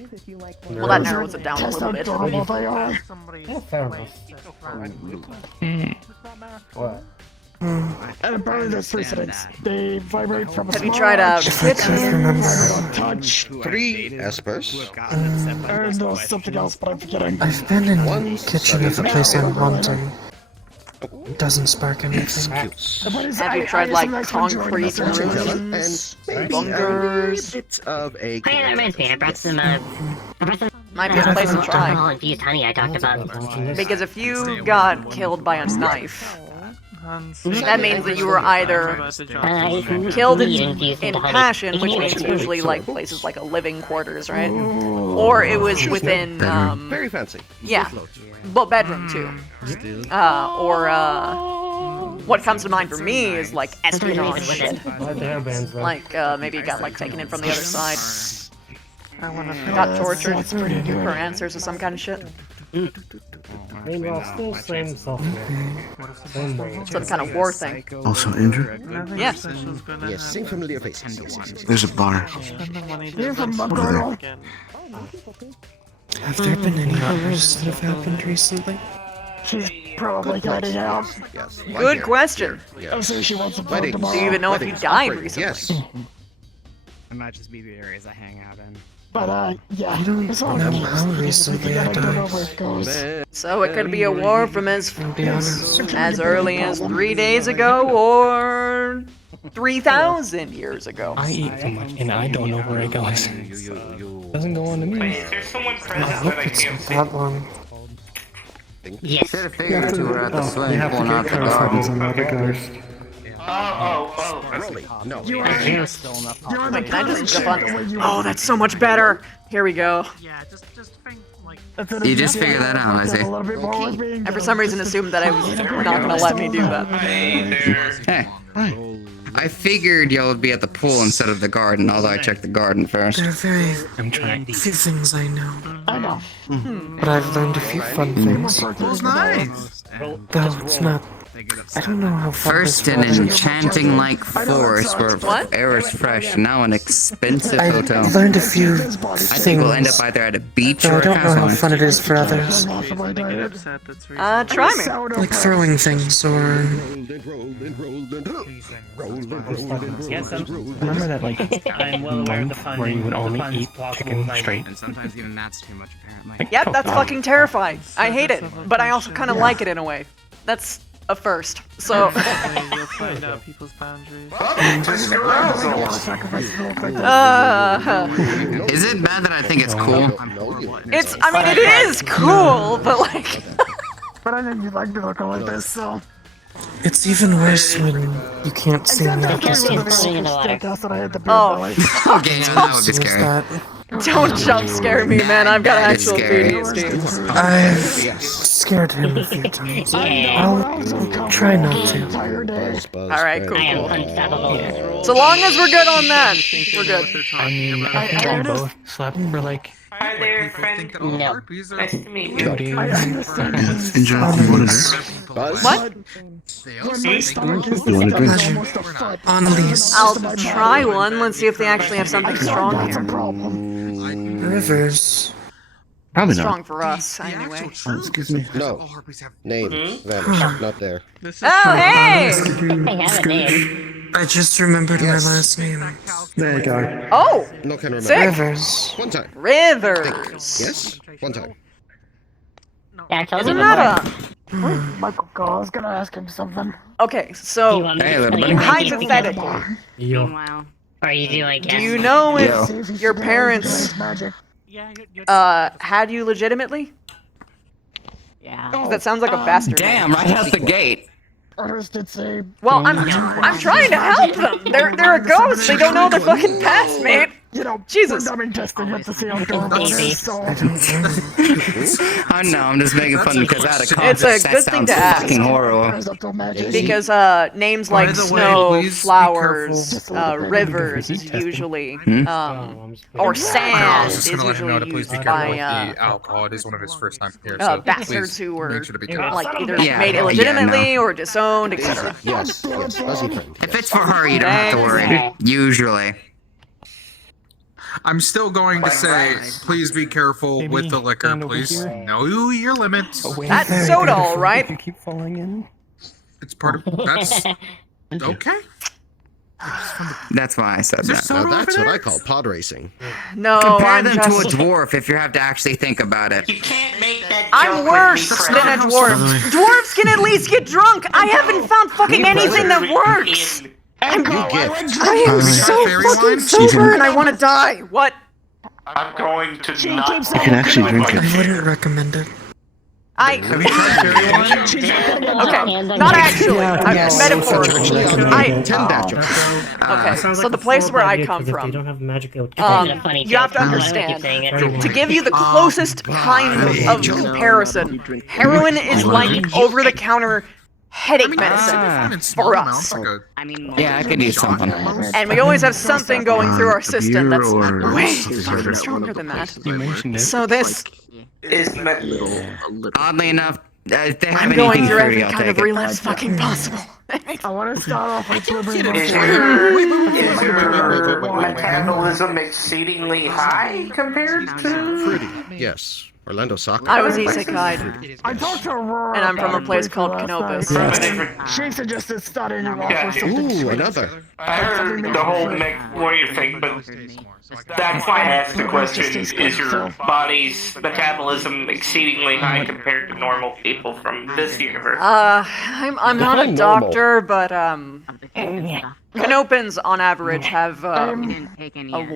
Well, that narrows it down a little bit. Adorable they are. Yeah, fair enough. What? And apparently there's precedents. They vibrate from a Have you small tried action. If I could remember. Touch. 3 espers. And something else, but I'm forgetting. I've been in the kitchen of the place I'm haunting. Doesn't spark anything. Have you tried like concrete rooms? Bunkers? Bit of a. Hey, that reminds me. I brought some Might be a place to try. alcohol-infused honey I talked about. Because if you got killed by a knife, that means that you were either killed in passion, which means usually like places like a living quarters, right? Or it was within, Very fancy. yeah, well, bedroom too. What comes to mind for me is like espionage shit. Like maybe it got like taken in from the other side. Got tortured for answers or some kind of shit. Meanwhile, still same software. Same way. Some kind of war thing. Also, Indra, Yes. Yes, same familiar faces. Yes. there's a bar. You're from Over there. Have there been any others that have happened recently? She's probably hiding out. Yes. Good question. I say she wants some fun Weddings. Do you tomorrow. even know if you died recently? Yes. It might just be the areas I hang out in. But yeah, I don't it's all know good. how recently I I don't know died. where it goes. So it could be a war from as Be honest. early as 3 days ago or 3,000 years ago. I eat too much, and I don't know where it goes. Doesn't go on to me. There's someone I present hope that I it's can't not see. that long. Yes. Should have figured you were at the You swimming have pool, to not get the close. garden. There's another ghost. Rolly. No. You are Wait, can I just jump on? Oh, that's so much better. Here we go. You just figured that out, I see. I for some reason assumed that I was not gonna let me do that. Hey. I figured y'all would be at the pool instead of the garden, although I checked the garden first. There are very I'm trying. few things I know, I know. but I've learned a few fun things. Though it's not. I don't know how far First this an was. enchanting like forest where What? air is fresh, now an expensive I hotel. learned a few I think we'll end up things, either at a beach though or I a don't know how castle. fun it is for others. Try me. Like throwing things or Yes, remember that like month where you would only eat chicken straight? And sometimes even that's too much, apparently. Yep, that's fucking terrifying. I hate it, but I also kind of like it in a way. That's a first. So. You'll find out people's boundaries. Is it bad that I think it's cool? It's. I mean, it is cool, but like. But I think you'd like me looking like this, so. it's even worse when you can't see in the distance. Steakhouse that I had the beer Oh, belly. Okay, yeah, that would be Seems scary. that don't jump scare me, man. I've got That is actual scary. PTSD. I've scared him a few times. I'll try not to. Alright, cool, I am cool. unstoppable. So long as we're good on that, we're good. I mean, I think we both slept for like Hi there, friend. No. Nice to meet you. 2 days. Indra, you wanted it? Buzz? What? You want a drink? Annalise. I'll try one. Let's see if they actually have something strong here. Rivers. Probably Strong not. for us, anyway. Oh, excuse me. No. Name. Vanished. Not there. Oh, hey! I have a name. I just remembered my last name. There you go. Oh! No can remember. Sick. Rivers. One time. Rivers. Yes? One time. Yeah, I told you Isn't before. that Michael Call, I was gonna ask him something. Okay, Do you so, want me Hey, to little tell you buddy. my name? hypothetically, Meanwhile. Or you do, I guess. do you know if Yo. your parents had you legitimately? Yeah. 'Cause that sounds like a bastard. Damn, right out the gate. Others did say. Well, I'm trying to help them. They're a ghost. They don't know their fucking past, mate. You know, Jesus. we're dumbing testing it to see how durable it is, so. I know, I'm just making fun because out of It's a context, good that thing sounds to ask. fucking horrible. There's up to magic. Because names like the way, snow, please be flowers, careful. rivers is usually Hmm? or I sand was is just gonna let him know to usually please be used careful with by the alcohol. It is one of his first time here, so bastards please who were make sure to be careful. like either Yeah, made yeah, illegitimately no. or disowned, etc. Yes. Fuzzy friend. If it's for her, you don't have to worry. Usually. I'm still going to say, please be careful with the liquor, stand over please. here. Know your limits. That's soda, all right. You keep falling in. It's part of. That's okay. That's why I said Is there that. soda Now that's over what there? I call pod racing. No, Compare I'm them just. to a dwarf if you have to actually think about it. You can't make that I'm joke with worse me, than a Fred. dwarf. Dwarves can at least get drunk. I haven't found fucking anything that works. You gift. I am so fairy fucking wine? sober and I want to die. What? I'm going to not. You can actually drink it. I wouldn't recommend it. Have you tried fairy wine? Okay, not actually. Metaphorically. Okay, Sounds so like the a place horrible where I idea, come 'cause if they from, don't have magic, it would you have to understand, to give you the closest kind of comparison, heroin is like over-the-counter headache medicine for us. Yeah, I could use something. And we always have something going through our system that's or way something fucking like stronger than that. You mentioned it. So this, Is meant. Oddly enough, if they have I'm going anything through every free, I'll kind take of it. relapse fucking possible. I want to start off with delivering Is your metabolism exceedingly high compared to? Yes. Orlando Soccer. I was isekai'd, I talked to Aurora. and I'm from a about it place briefly called last Canopus. night. She suggested starting off Yeah. with something Ooh, sweet. another. I heard the whole mech warrior thing, but that's why I asked the question, is your body's metabolism exceedingly high compared to normal people from this universe? I'm not a Define normal. doctor, but Canopans on average have a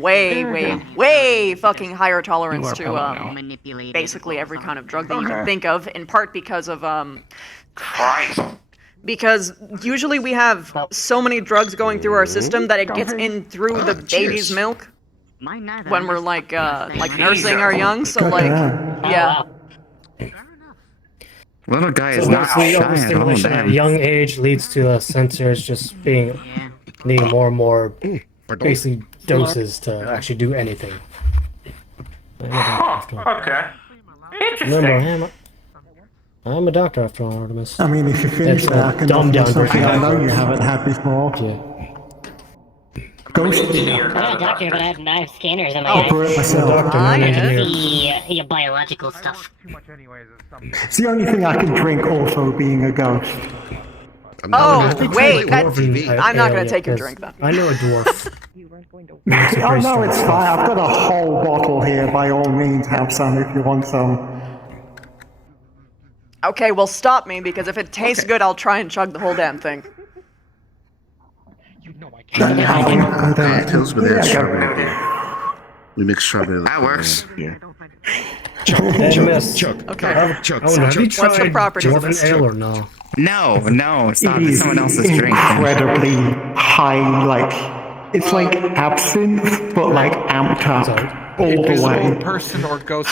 way fucking higher tolerance to basically every kind of drug that you can think of, in part because of Christ. because usually we have so many drugs going through our system that it gets in through the baby's milk when we're like nursing our young, so like yeah. Little guy is So not mostly shy at all, overstimulation at a damn. young age leads to sensors just needing more and more basically doses to actually do anything. Okay. Remember, I'm a doctor after all, Artemis. I mean, if you finish That's that, I a can dumbed offer down something I version. know you haven't had before. Yeah. Ghost. I'm not a doctor, but I have scanners in my I'll eyes. brew it myself. Doctor, not an engineer. The biological stuff. It's the only thing I can drink, also being a ghost. Oh wait, Dwarven I'm not ale, gonna take your 'cause drink then. I know a dwarf. Oh no, it's fine. I've got a whole bottle here. By all means, have some if you want some. Okay, well stop me, because if it tastes good, I'll try and chug the whole damn thing. Cocktails with their strawberry beer. We mix strawberry. That works. Beer. Hey, miss. Okay. Have you What's the tried properties of this? dwarven ale or no? No, it's not. It It's is someone else's drink. incredibly high, like, it's like absinthe, but like amped up all the Invisible way. person or ghost.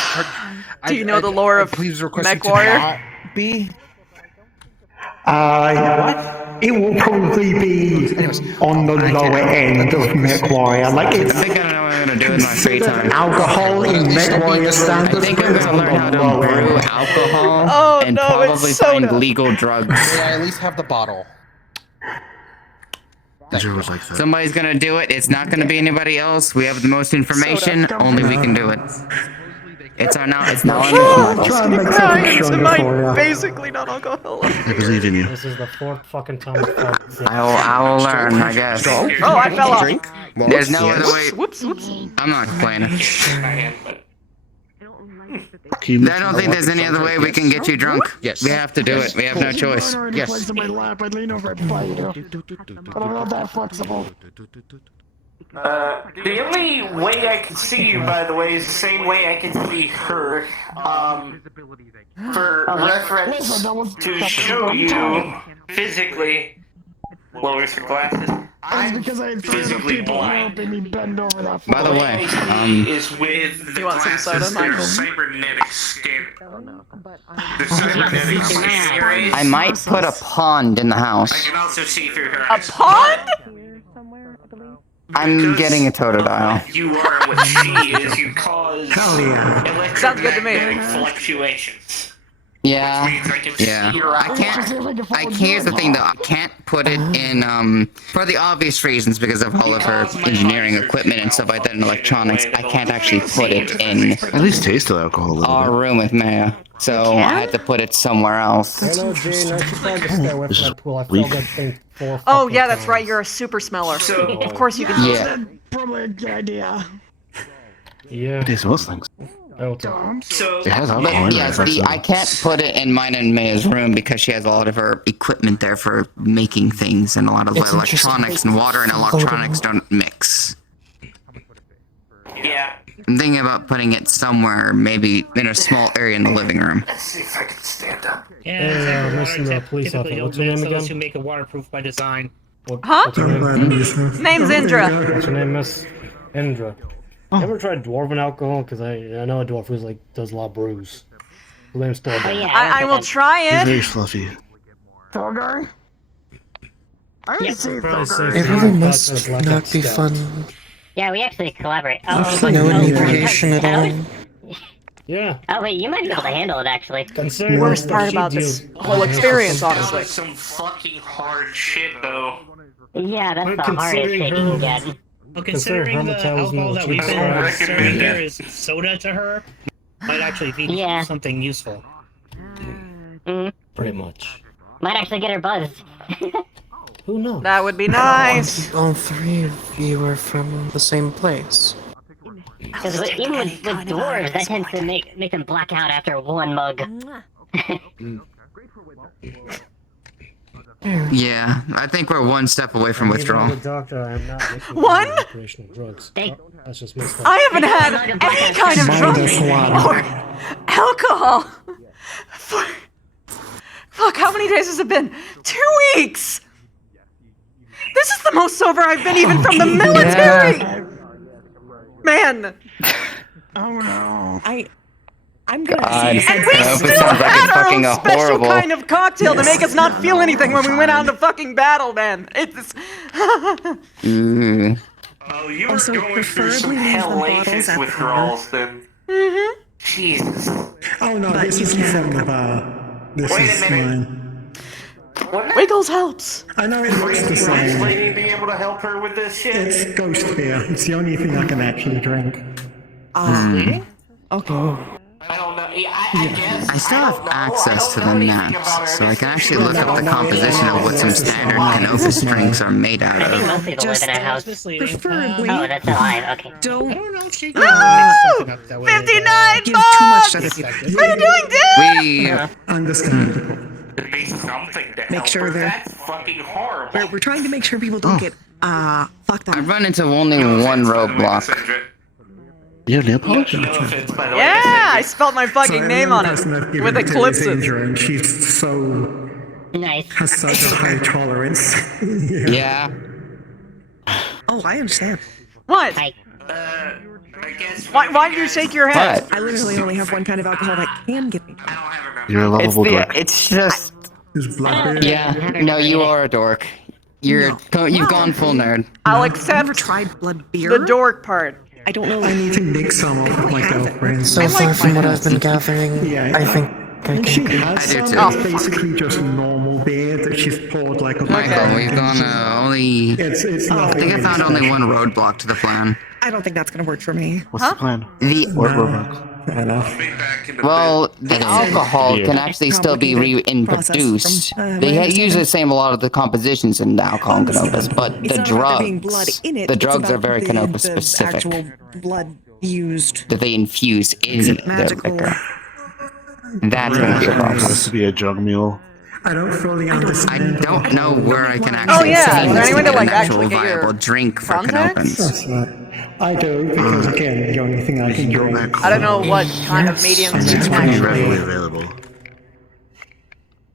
Do you know the lore of please request Mech it to Warrior? not be. It will probably be on the lower end of Mech Warrior. Like, I it's think I know what gonna do in my free time. Alcohol in Mech Warrior standards. I think I'm gonna learn how to brew alcohol and probably find legal drugs. May I at least have the bottle? Somebody's gonna do it. It's not gonna be anybody else. We have the most information. Only we can do it. It's now on basically not alcohol. I believe in you. This is the fourth fucking time. I will learn, I guess. Oh, I fell off. There's no other way. Whoops. I'm not playing it. I don't think there's any other way we can get you drunk. Yes. We have to do it. We have no choice. Yes. In my lap, I'd lean over and bite you. But I'm not that flexible. The only way I can see you, by the way, is the same way I can see her. For reference, to show you physically. Lowers her glasses. I'm physically blind. By the way, is with the you want some soda, Michael? cybernetic skin. The cybernetic skin arrays. I might put a pond in the I house. can also see through her A eyes. pond? I'm getting a totodile. You are what she is. You cause Sounds good to me. electromagnetic fluctuations. Yeah. I can see your I can't. Here's the thing, though. I can't put it in for the obvious reasons because of all of her engineering equipment and stuff like that and electronics. I can't actually put it in. At least taste the alcohol a little our room with Maya, so I had to put it somewhere else. Hello, Gene. I should probably just stay away from that pool. I felt that thing four Oh, fucking yeah, that's times. right. You're a super smeller. So, of course you can use Yeah. it. Probably a good idea. Yeah. It tastes most things. So It has alcohol in it. Yeah, I can't put it in mine and Maya's room because she has a lot of her equipment there for making things, and a lot of It's electronics and water and electronics don't mix. yeah. I'm thinking about putting it somewhere, maybe in a small area in the living room. Let's see if I can stand up. Hey, listen to the police officer. What's your name Those who again? make it waterproof by design. What's your name? Name's Indra. What's your name, Miss Indra? You ever tried dwarven alcohol? Because I know a dwarf who's does a lot of brews. His name's Thorgar. I will try It's it. very fluffy. Thorgar? I Yeah, would say Probably Thorgar. safe It to really talk must to the Black not Ops be scout. fun. Yeah, we actually collaborate. No inebriation at all. Yeah. Oh wait, you might be able to handle it actually. Considering Worst that part she about deals- this whole experience, That honestly. was some fucking hard shit, though. Yeah, that's But the hardest considering thing you her- can get. But Consider considering how the much I was alcohol that we've military been service. serving here is soda to her, might actually be Yeah. something useful. Pretty much. Might actually get her buzzed. Who knows? That would be nice. All three of you are from the same place. Because even with dwarves, that tends to make them black out after one mug. Yeah, I think we're one step away from Even withdrawal. as a doctor, I am not looking One? for recreational drugs. That's just me. I haven't had any kind of drug or alcohol for... Fuck, how many days has it been? 2 weeks! This is the most sober I've been even from the military! Man! Oh no. I'm gonna God, see. And we I hope it still sounds like had it's our fucking own a special horrible. kind of cocktail to make us not feel anything when we went out into fucking battle, man. It's... Mm. Oh, you were Also, going through some preferably leave the bottles hellacious at withdrawals then. Mm-hmm. Jesus. Oh no, But this you is can from have the bar. This Wait a is minute. mine. Wiggles helps. I know it looks the Is this same. lady be able to help her with this shit? It's ghost beer. It's the only thing I can actually drink. Okay. I don't know. I guess. I still have access to the maps, so I can actually look up the composition of what some standard Canopus drinks are made out I think of. most people live in a house. Preferably, Oh, that's alive. Okay. don't She No! something up that way. 59 give too much bucks! soda How you doing, dude? We Understandable. It'd be something to Make help sure her. they're- That's fucking horrible. we're trying to make sure people don't get fucked up. I've run into only one roadblock. You have nail polish? No offense, by the way. Yeah, I spelled my fucking So name every on it. person I've given With it to is eclipses. Indra, and she's so Nice. has such a high tolerance. Yeah. Oh, I understand. What? Hi. I guess. Why did you shake your head? What? I literally only have one kind of alcohol that can get me. I don't have a You're a lovable dork. It's just. Is Blackbeard? Yeah. No, you are a dork. You've gone full nerd. I'll Never accept tried blood beer. the dork part. I don't know. I need to nick some off of my girlfriend. So far from what I've been gathering, I think I She can. has some. It's basically just normal beer that she's poured like a Michael, we've gone only. It's I think I found only one roadblock to the plan. I don't think that's gonna work for me. What's the plan? What roadblock? Fair enough. Well, the alcohol can actually still be reintroduced. They usually the same a lot of the compositions in the alcohol in Canopus, but the drugs are very Canopus specific. Actual blood used. That they infuse in their liquor. That's going to be a problem. Supposed to be a drug mule. I don't fully understand. I don't know where I can actually is there any way to, like, an actually actual get your viable drink for contacts? Canopans. That's right. I do, because again, the only thing I can drink. I don't know what kind of mediums you can actually. Available.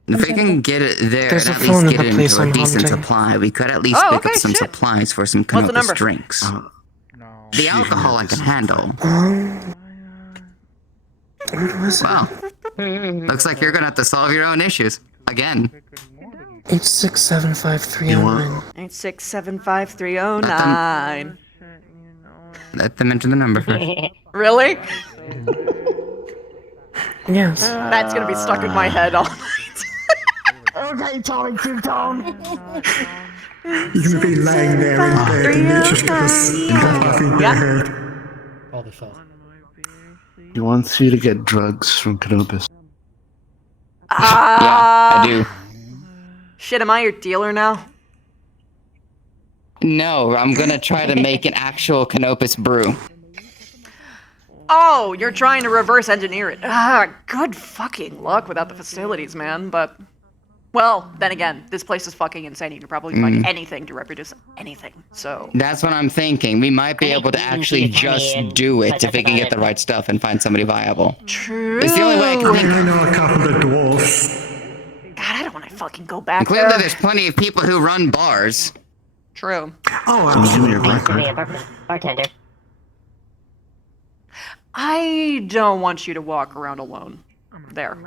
If we can get it there There's and a at phone least in get the it place into a I'm decent haunting. supply, we could at least pick up some supplies for some What's the Canopus number? drinks. The alcohol I can handle. Wow. Looks like you're gonna have to solve your own issues. Again. 8675309. 8675309. Let them enter the number first. Really? Yes. That's gonna be stuck in my head all night. Okay, Tony, two-tone. You're gonna be laying there in bed and it's just gonna come up in your head. All the fun. He wants you to get drugs from Canopus. Yeah, I do. Shit, am I your dealer now? No, I'm gonna try to make an actual Canopus brew. Oh, you're trying to reverse engineer it. Good fucking luck without the facilities, man, but... Well, then again, this place is fucking insane. You can probably find anything to reproduce anything, so... That's what I'm thinking. We might be able to actually just do it if we can get the right stuff and find somebody viable. True. It's the only way I can think I know a couple of dwarfs. God, I don't want to fucking go back Clearly there. there's plenty of people who run bars. True. Oh, absolutely. Bartender. I don't want you to walk around alone. There.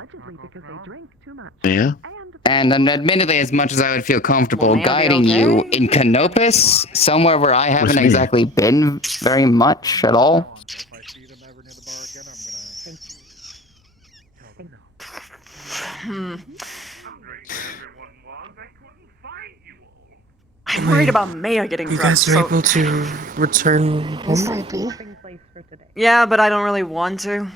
Yeah? And admittedly, as much as I would feel comfortable Will Maya be guiding okay? you in Canopus, somewhere where I haven't me? exactly been very much at all. I'm worried about Maya getting You drunk, guys are so... able to return home? Yeah, but I don't really want to.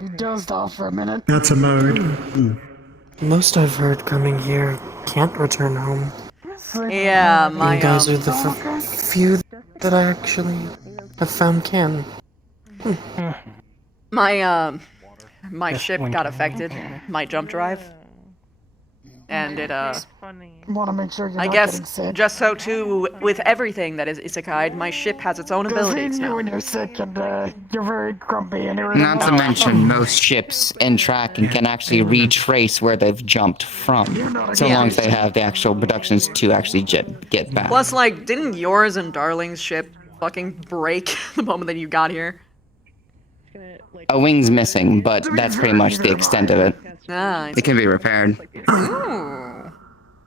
You dozed off for a minute. That's a mode. Most I've heard coming here can't return home. Yeah, my, You guys are the few that I actually have found can. My ship got affected, my jump drive. And it, Want to make sure you're I not guess, getting sick. just so too, with everything that is Isekai, my ship has its own Because abilities you now. when you're sick and you're very grumpy and everything. Not to mention, most ships in tracking can actually retrace where they've jumped from, so long as they have the actual productions to actually get back. Plus, like, didn't yours and Darling's ship fucking break the moment that you got here? A wing's missing, but that's pretty much the extent of it. Ah, It can be repaired. Ooh.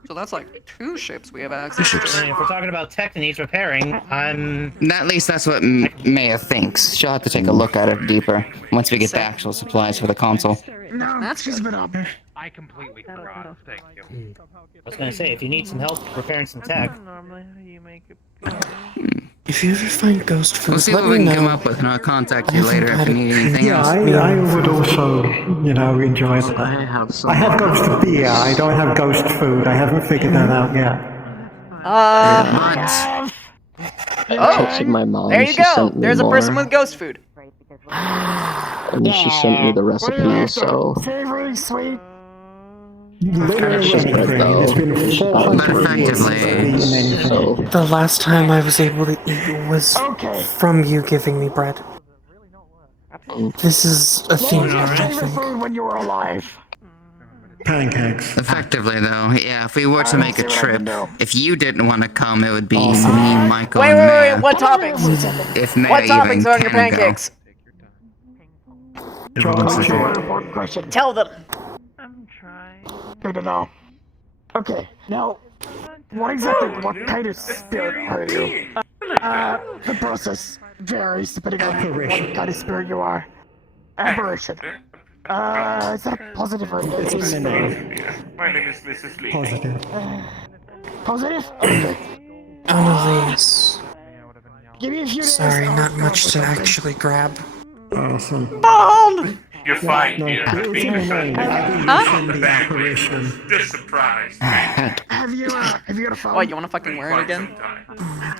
So that's like 2 ships we have access to. I mean, if we're talking about tech that needs repairing, I'm... At least that's what Maya thinks. She'll have to take a look at it deeper once we get the actual supplies for the console. No, That's she's been up. I completely forgot. Thank you. I was gonna say, if you need some help repairing some tech... If you ever find ghost food, We'll see let what we me can know. come up with, and I'll contact you later if you need anything Yeah, else. I would also, enjoy that. I have ghost beer, I don't have ghost food. I haven't figured that out yet. Oh, My mom, there you she go. sent me There's a person more, with ghost food. and she sent me the recipe, so Savory, sweet. Literally anything. It's been 400 years since I've eaten anything. The last time I was able to eat was from you giving me bread. This is a theme, I Favorite think. food when you were alive. Pancakes. Effectively, though, yeah, if we were to make a trip, if you didn't want to come, it would be me, Michael, Wait, and wait, Maya. wait, what topics? If Maya What topics even are on your can pancakes? Tell them. Good to know. Okay, now, what kind of spirit are you? The process. varies depending on what kind of spirit you are. Aberration. Is that a positive or a negative? My name is Mrs. Lee. Positive. Positive? Okay. Annalise. Give me a few days. Sorry, not much to actually grab. Awesome. Bond! You're fine, dear. Just surprised. Have you got a phone? What, you wanna fucking wear it again?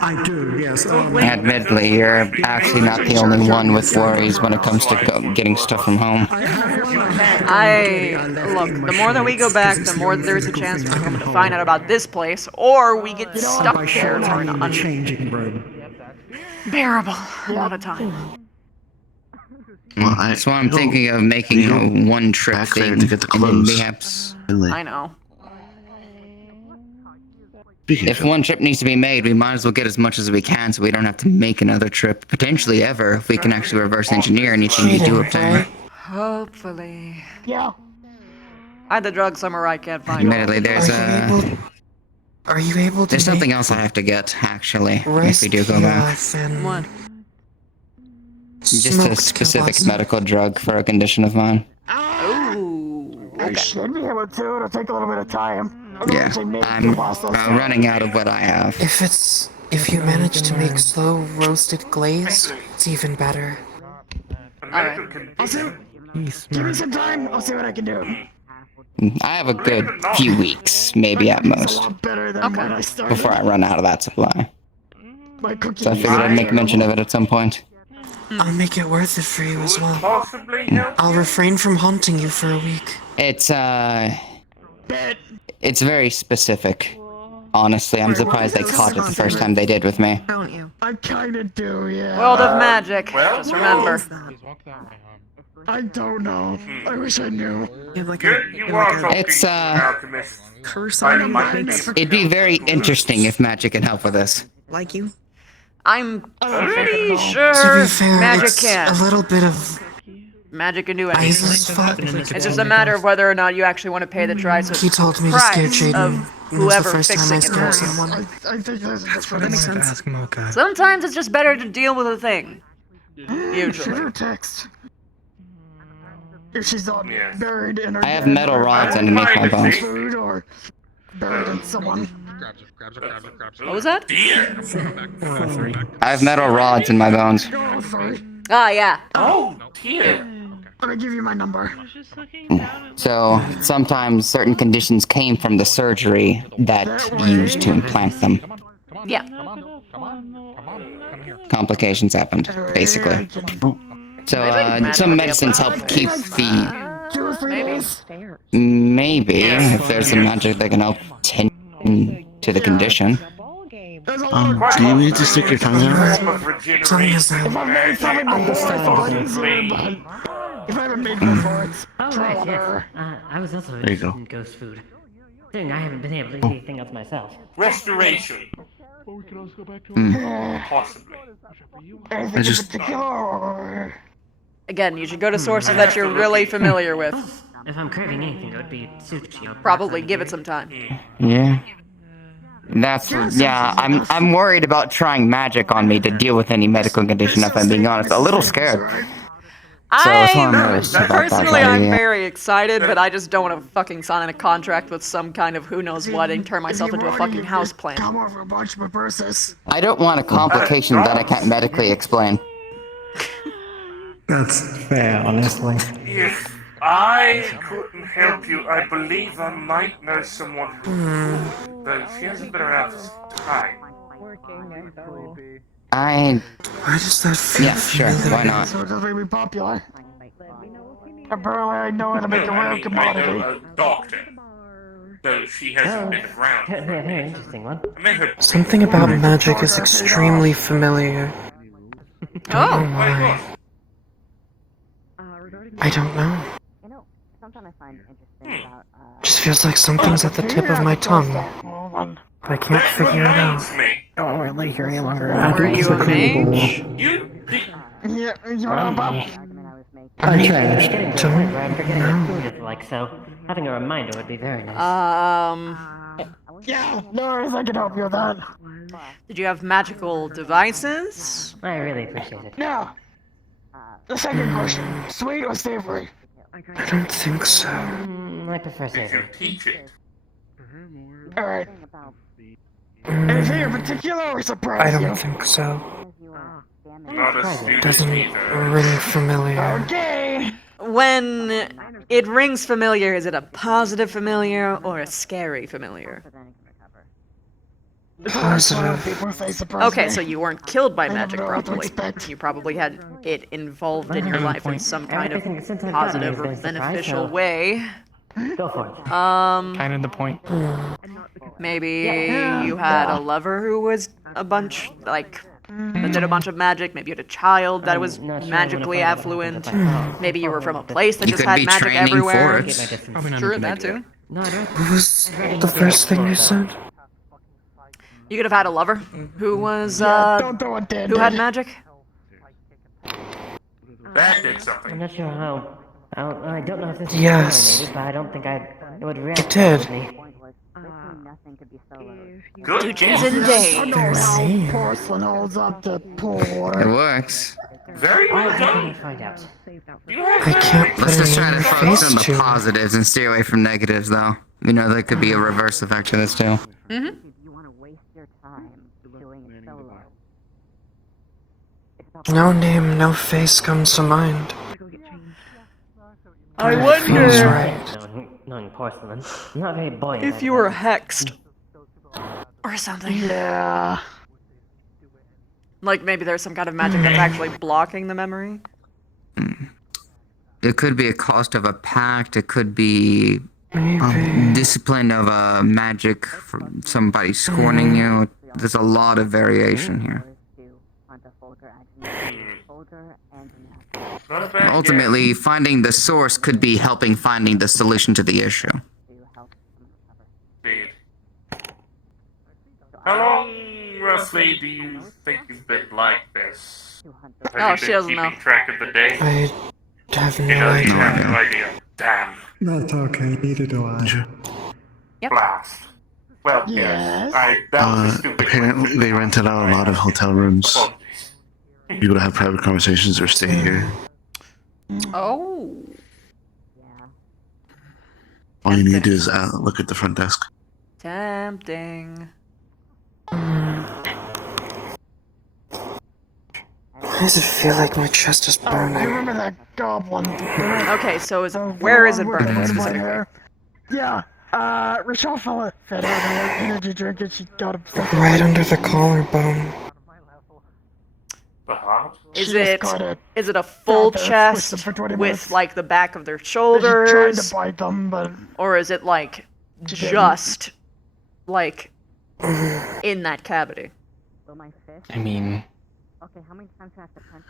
I do, yes. Admittedly, you're actually not the only one with worries when it comes to getting stuff from home. Look, the more that we go back, the more that there's a chance we're going to find out about this place, or we get stuck there for an unbearable amount of time. Well, so I'm thinking of making a one-trip thing, to get the and then clothes. perhaps I know. if one trip needs to be made, we might as well get as much as we can, so we don't have to make another trip, potentially ever, if we can actually reverse engineer anything we do up there. Hopefully. Yeah. I had the drug somewhere I can't find. Admittedly, there's Are you able to there's something else I have to get, actually, if we do go back. What? Just a specific medical drug for a condition of mine. Ooh. I should be able to. It'll take a little bit of time. Yeah, I'm running out of what I have. If you manage to make slow roasted glaze, it's even better. Alright. Give me some time. I'll see what I can do. I have a good few weeks, maybe at most, Better than when I started. before I run out of that supply. My cooking. So I figured I'd make mention of it at some point. I'll make it worth it for you as well. Possibly help. I'll refrain from haunting you for a week. It's very specific. Honestly, I'm surprised they caught it the first time they did with me. Don't you? I kinda do, yeah. World of magic. Just remember. I don't know. I wish I knew. You have like You are talking It's, to an alchemist. curse on you that makes It'd be very interesting if magic can help with this. like you. I'm pretty To sure be fair, magic it's can. a little bit of Magic can do Isaac's anything. fault. It's just a matter of whether or not you actually want to pay the He told me to scare price Jaden. of It was the whoever first time I fixing it scared for you. someone. I think that's what That makes sense. Ask Mocha. Sometimes it's just better to deal with a thing. Shoot Usually. her text. If she's not buried in her I have metal rods underneath my bones. food or buried in someone. What was that? I have metal rods in my bones. Oh, sorry. Ah, yeah. Oh, dear. Let me give you my number. So sometimes certain conditions came from the surgery that used to implant them. Yeah. Complications happened, basically. So some medicines help keep the. 2 or 3 days. Maybe if there's some magic that can help tend to the condition. Do you need to stick your tongue out? Tongue is If I've made something before, it's easier, but if I haven't made it before, it's trouble. I was also There you go. in ghost food. Dang, I haven't been able to eat anything else myself. Restoration. Possibly. Anything just- in particular? Again, you should go to sources that you're really familiar with. If I'm craving anything, it would be sushi. or Probably give it some time. Yeah. I'm worried about trying magic on me to deal with any medical condition, if I'm being honest. A little scared. that's why I'm nervous about that Personally, part, I'm yeah. very excited, but I just don't want to fucking sign a contract with some kind of who knows what and turn myself into a fucking house plant. Come over a bunch of verses. I don't want a complication that I can't medically explain. That's fair, honestly. If I couldn't help you, I believe I might know someone who. Though she has a better out of time. I. Why does that feel Yeah, sure, why not? So it doesn't make me popular. Apparently, I know how to make a rare I know commodity. a doctor. Though she hasn't been around. Very interesting one. I met her. Something about magic is extremely familiar. Oh! Why? I don't know. Just feels like something's at the tip of my tongue. But I can't figure it out. I don't really hear any longer. Are you a mage? You. Yeah, you want to I changed. Don't I'm forgetting what food is like, so having a reminder would be very nice. Yeah, no worries, I can help you with that. Did you have magical devices? I really appreciate it. Now, the second question: sweet or savory? I don't think so. I prefer Did you savory. teach it? All right. Anything in particular or surprise I you? don't think so. Not a student Doesn't either. ring familiar. Okay. When it rings familiar, is it a positive familiar or a scary familiar? Positive. People say surprise Okay, me. so you weren't killed by I never magic know what to probably. expect. You probably had it involved in your Good life in point. some kind of Everything since I've gotten positive here or has been a surprise, beneficial so- way. Go for it. Kind of the point. Maybe Yeah. you had a lover who was a bunch, like, that did a bunch of magic. Maybe you had a child that was not sure magically I'm gonna find out affluent. if I fall. Maybe you were from a place that You just could had be magic training everywhere. for it. Probably not True, into that magic. too. No, I don't. What was the first thing you said? You could have had a lover who was, Don't do it, Dan. who had magic. That did something. I'm not sure how. I don't know if this is Yes. maybe, but I don't think it would react It did. with me. Good Duties guess. and days. I know how porcelain holds up to pool It water. works. Very good I'm game. gonna find out. I can't put Let's just try it to in your focus face on the too. positives and stay away from negatives, though. You know, there could be a reverse effect to this, too. Mm-hmm. No name, no face comes to mind. I Feels wonder right. Knowing porcelain, I'm not very buoyant. if you were hexed or something. Yeah. Like maybe there's some kind of magic that's actually blocking the memory. It could be a cost of a pact. It could be discipline of a magic from somebody scorning you. There's a lot of variation here. Not a bad Ultimately, finding the source could be helping finding the solution to the issue. guess. How long, roughly, do you think you've been like this? Have Oh, you she been doesn't keeping know. track of the day? I have You no know, you idea. have no idea. Damn. That's okay, neither do I. Yep. Blast. Well, yes. That was a stupid Apparently, they rented out a lot of hotel rooms. Apologies. People to have private conversations or stay here. Oh. All you need to do is look at the front desk. Tempting. Why does it feel like my chest is I burning? remember that goblin. Okay, so where is it burning With specifically? hair. Yeah. Rochelle fed her an energy drink and she got upset. Right under the collarbone. Is She just got it it. a full Got there, chest twisted for 20 with minutes. like the back of their She tried shoulders, to bite them, but or is it like She didn't. just like in that cavity? I mean, Okay, how many times do I have to punch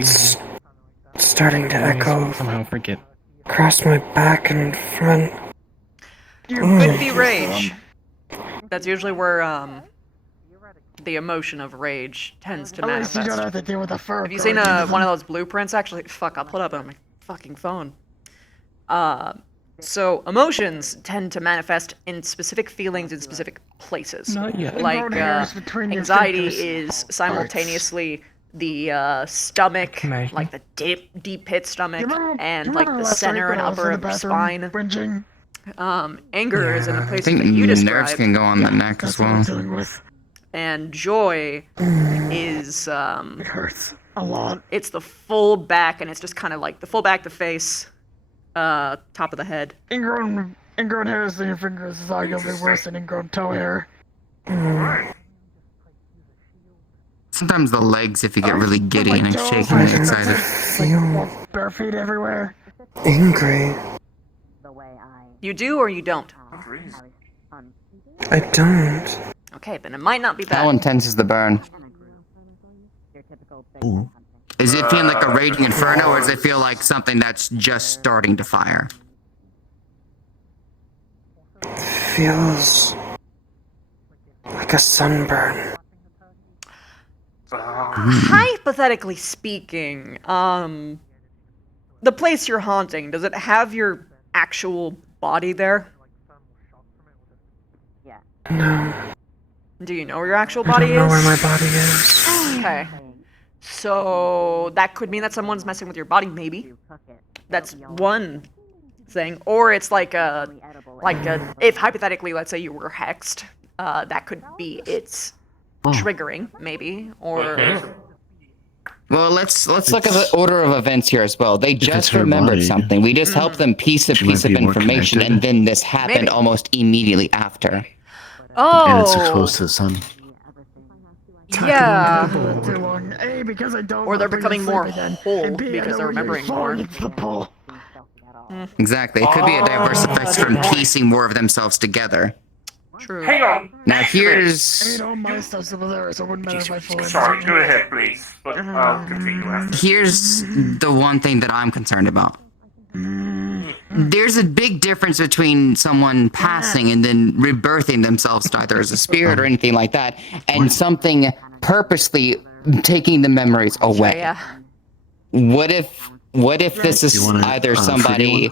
It's starting to echo somehow forget. across my back and front. Could be rage. That's usually where the emotion of rage tends to at least you don't manifest. have to deal with the fur. Have you seen one of those blueprints? Actually, fuck, I'll pull it up on my fucking phone. So emotions tend to manifest in specific feelings in specific places. Not yet. Like Ingrown hairs between your anxiety fingers. is simultaneously the stomach, Imagine. like the deep pit stomach, and you like remember the last center week when and I was in upper the of your bathroom spine. whinging? Anger is in the I places think that you nerves described, can go on the neck as That's what I'm well. dealing with. and joy is It hurts a lot. it's the full back, and it's just kind of like the full back, the face, top of the head. Ingrown hairs in your fingers is arguably worse than ingrown toe hair. Sometimes the legs, if you get really giddy my and toes, shaking my and excited. Feel bare feet everywhere. Angry. You do or you don't? I don't. Okay, then it might not be How bad. intense is the burn? Ooh. Is it feeling like a raging inferno, or does it feel like something that's just starting to fire? Feels like a sunburn. Hypothetically speaking, the place you're haunting, does it have your actual body there? No. Do you know where your actual I body don't know is? where my body is. Okay. So that could mean that someone's messing with your body, maybe. That's one thing. Or it's like a if hypothetically, let's say you were hexed, that could be its triggering, maybe, or. Well, let's look at the order of events here as well. They just her remembered body, something. We just helped them piece a she piece might of be more information, connected. and then this happened Maybe. almost immediately after. Oh. And it's exposed to the sun. Yeah. Too long. A, because I don't Or they're want to becoming sleep more again. whole And B, I because know they're when you're remembering more. falling into the pool. Exactly. It could be a diverse effects from piecing more of themselves together. True. Hang on. Now here's Ain't all my stuff's over there, so it wouldn't matter if I fall in. Sorry, go ahead, please. But I'll continue after. here's the one thing that I'm concerned about. There's a big difference between someone passing and then rebirthing themselves either as a spirit or anything like that, and something purposely taking the memories away. Yeah. What if this is You want either somebody?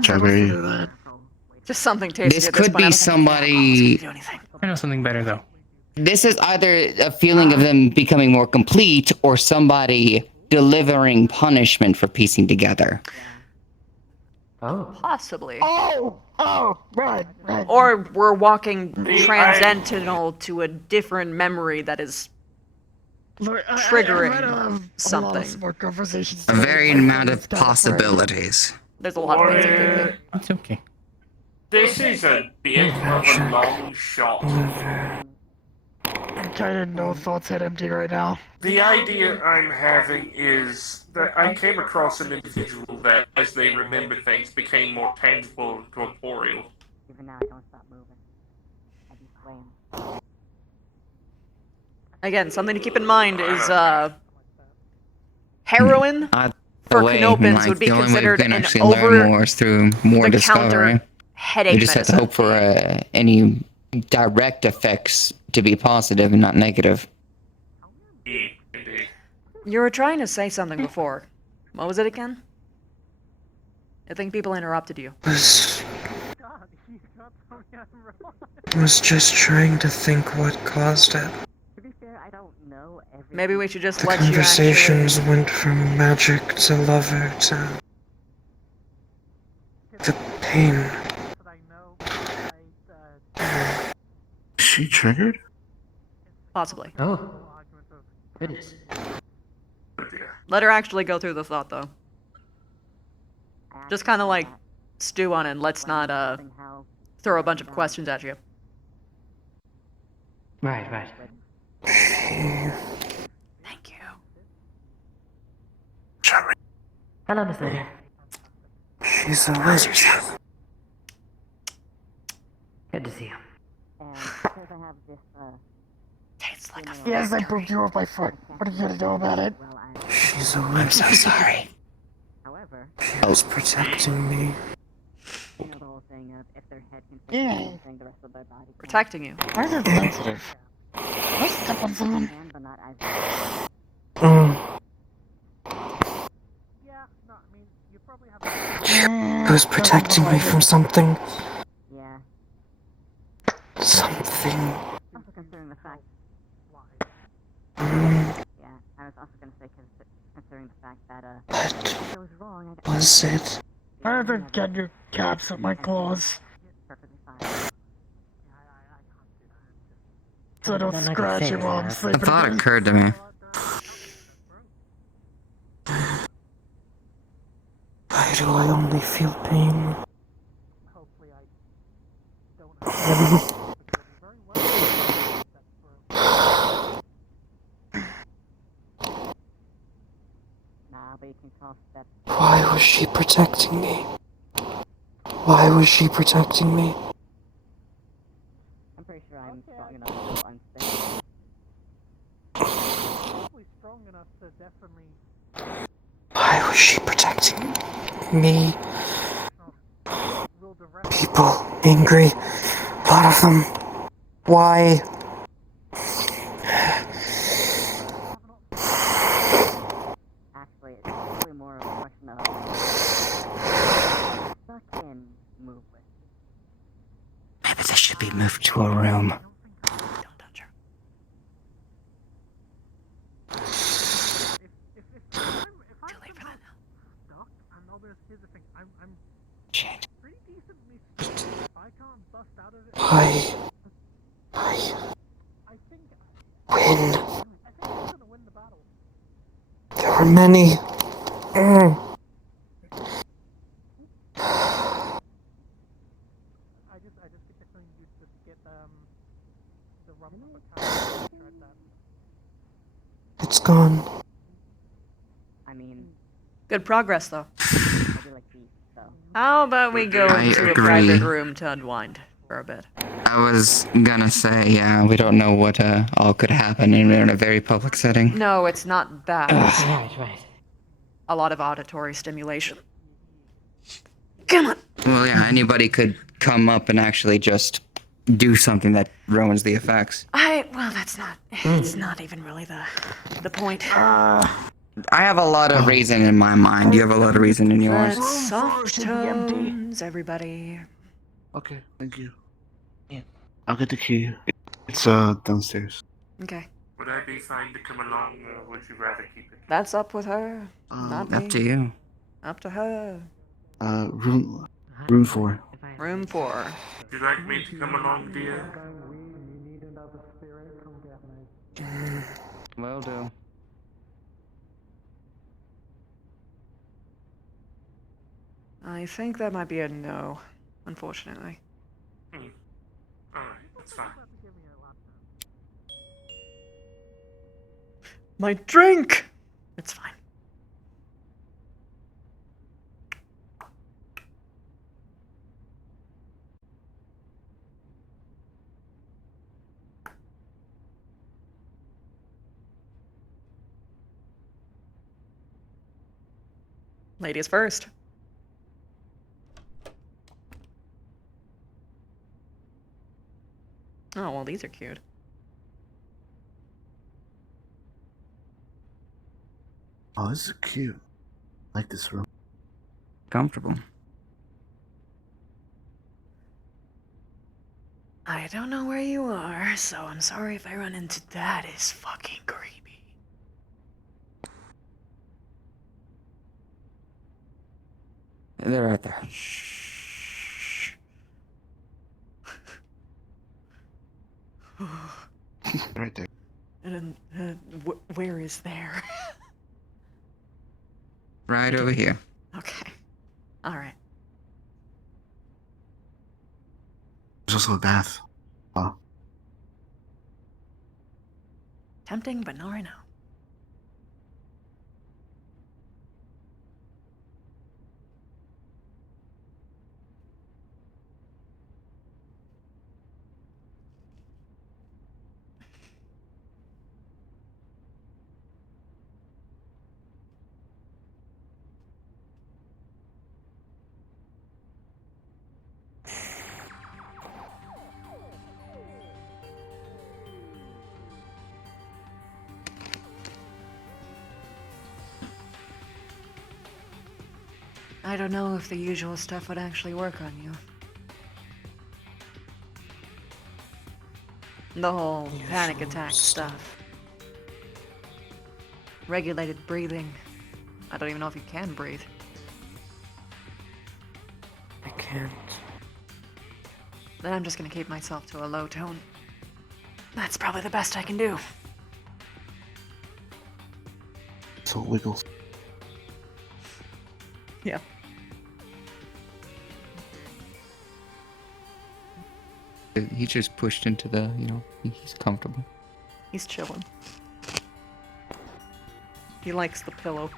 Strawberry. Just something tasty. This at this could point. be I don't think somebody. I know something better though. This is either a feeling of them becoming more complete or somebody delivering punishment for piecing together. Possibly. Right. Or we're walking transcendental to a different memory that is triggering something. A varied amount of possibilities. There's a lot of things it could be. It's okay. This is a bit of a long shot. I'm kind of no thoughts head empty right now. The idea I'm having is that I came across an individual that, as they remember things, became more tangible and corporeal. Again, something to keep in mind is heroin The for way, canopans like, would be the only way we considered can an actually learn more over is through more the counter discovery. headache We just have to medicine. hope for any direct effects to be positive and not negative. You were trying to say something before. What was it again? I think people interrupted you. Was just trying to think what caused it. Maybe we should just The let you conversations went from magic to lover to the pain. Is she triggered? Possibly. Oh. Goodness. Let her actually go through the thought, though. Just kind of like stew on it and let's not throw a bunch of questions at you. Right. Thank you. Hello, Miss Lady. She's alive. Good to see you. Tastes like a Yes, I broke you off my foot. What are you gonna do about it? She's alive. I'm so sorry. She was protecting me. Yeah. Protecting you. Why is it sensitive? Let's step on someone. She was protecting me from something. Something. What was it? I haven't got new caps at my claws. So I don't scratch you while I'm A sleeping. thought occurred to me. Why do I only feel pain? Why was she protecting me? Why was she protecting me? I'm pretty sure I'm strong enough to unstable. Why was she protecting me? People angry. A lot of them. Why? Actually, it's probably more of a question of stuck in movement. Maybe they should should be moved to a room. Don't touch her. Too late for that now. Shit. Why? Win. There were many. It's gone. I mean, Good progress, though. I do like these, so. How about we go I into a agree. private room to unwind for a bit? I was gonna say, yeah, we don't know what all could happen in a very public setting. No, it's not that. Right. A lot of auditory stimulation. Come on. Well, yeah, anybody could come up and actually just do something that ruins the effects. Well, that's not. It's not even really the point. I have a lot of reason in my mind. You have a lot of reason in yours. Let's soft tones, everybody. Okay, thank you. Yeah. I'll get the key. It's downstairs. Okay. Would I be fine to come along, or would you rather keep it? That's up with her. Not me. Up to you. Up to her. Room 4. Room 4. Would you like me to come along, dear? Will do. I think that might be a no, unfortunately. Alright, that's fine. My drink! It's fine. Ladies first. Oh, well, these are cute. Oh, this is cute. I like this room. Comfortable. I don't know where you are, so I'm sorry if I run into that. Is fucking creepy. They're right there. Right there. And where is there? Right over here. Okay. All right. There's also a bath. Oh. Tempting, but not right now. I don't know if the usual stuff would actually work on you. The whole panic attack stuff. Regulated breathing. I don't even know if you can breathe. I can't. Then I'm just gonna keep myself to a low tone. That's probably the best I can do. So it wiggles. Yeah. He just pushed into the, he's comfortable. He's chilling. He likes the pillow.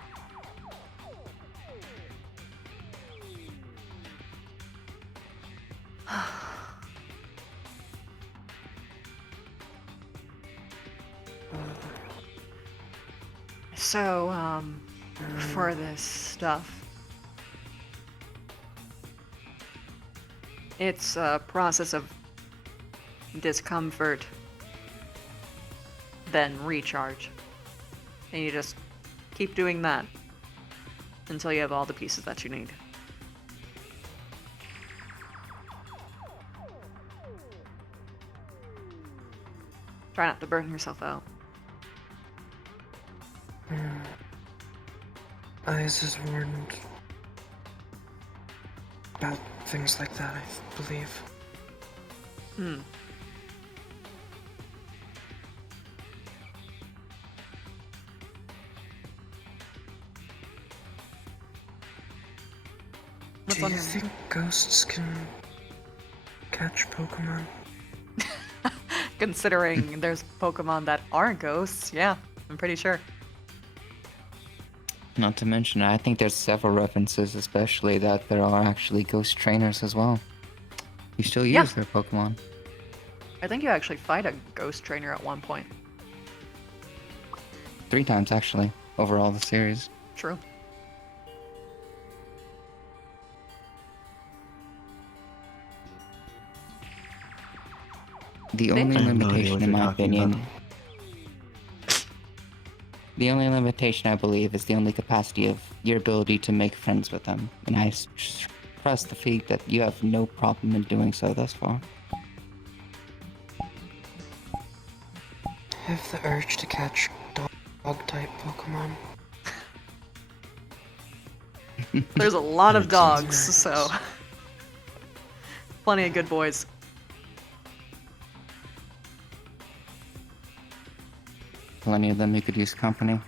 So, for this stuff, it's a process of discomfort, then recharge. And you just keep doing that until you have all the pieces that you need. Try not to burn yourself out. Eyes is warned about things like that, I believe. Hmm. Do you think ghosts can catch Pokemon? Considering there's Pokemon that aren't ghosts, yeah, I'm pretty sure. Not to mention, I think there's several references, especially that there are actually ghost trainers as well. You still use their Pokemon. I think you actually fight a ghost trainer at one point. 3 times, actually, overall the series. True. The only limitation, in my opinion... The only limitation, I believe, is the only capacity of your ability to make friends with them. And I stress the fact that you have no problem in doing so thus far. I have the urge to catch dog-type Pokemon. There's a lot of dogs, so... Plenty of good boys. Plenty of them you could use company.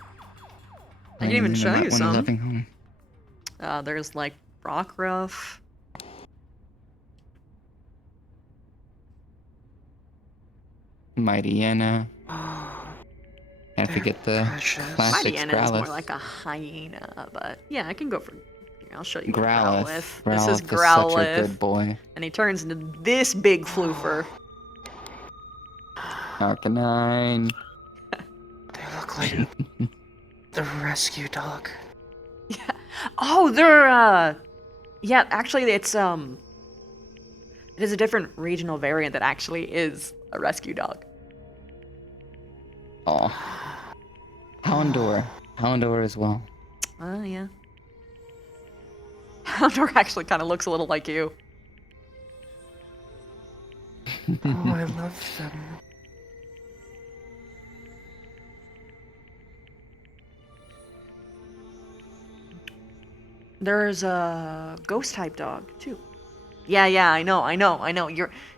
I can even show you some. Living home. There's like Rockruff. Mightyena. Can't forget the classic Mightyena is more Growlithe. like a hyena, but yeah, I can go for... I'll show you Growlithe. Growlithe. Growlithe This is is Growlithe. such a good boy. And he turns into this big floofer. Arcanine. They look like the rescue dog. Oh, they're yeah, actually it's it is a different regional variant that actually is a rescue dog. Oh. Houndour. Houndour as well. Oh, yeah. Houndour actually kind of looks a little like you. Oh, I love them. There's a ghost type dog too. Yeah, I know.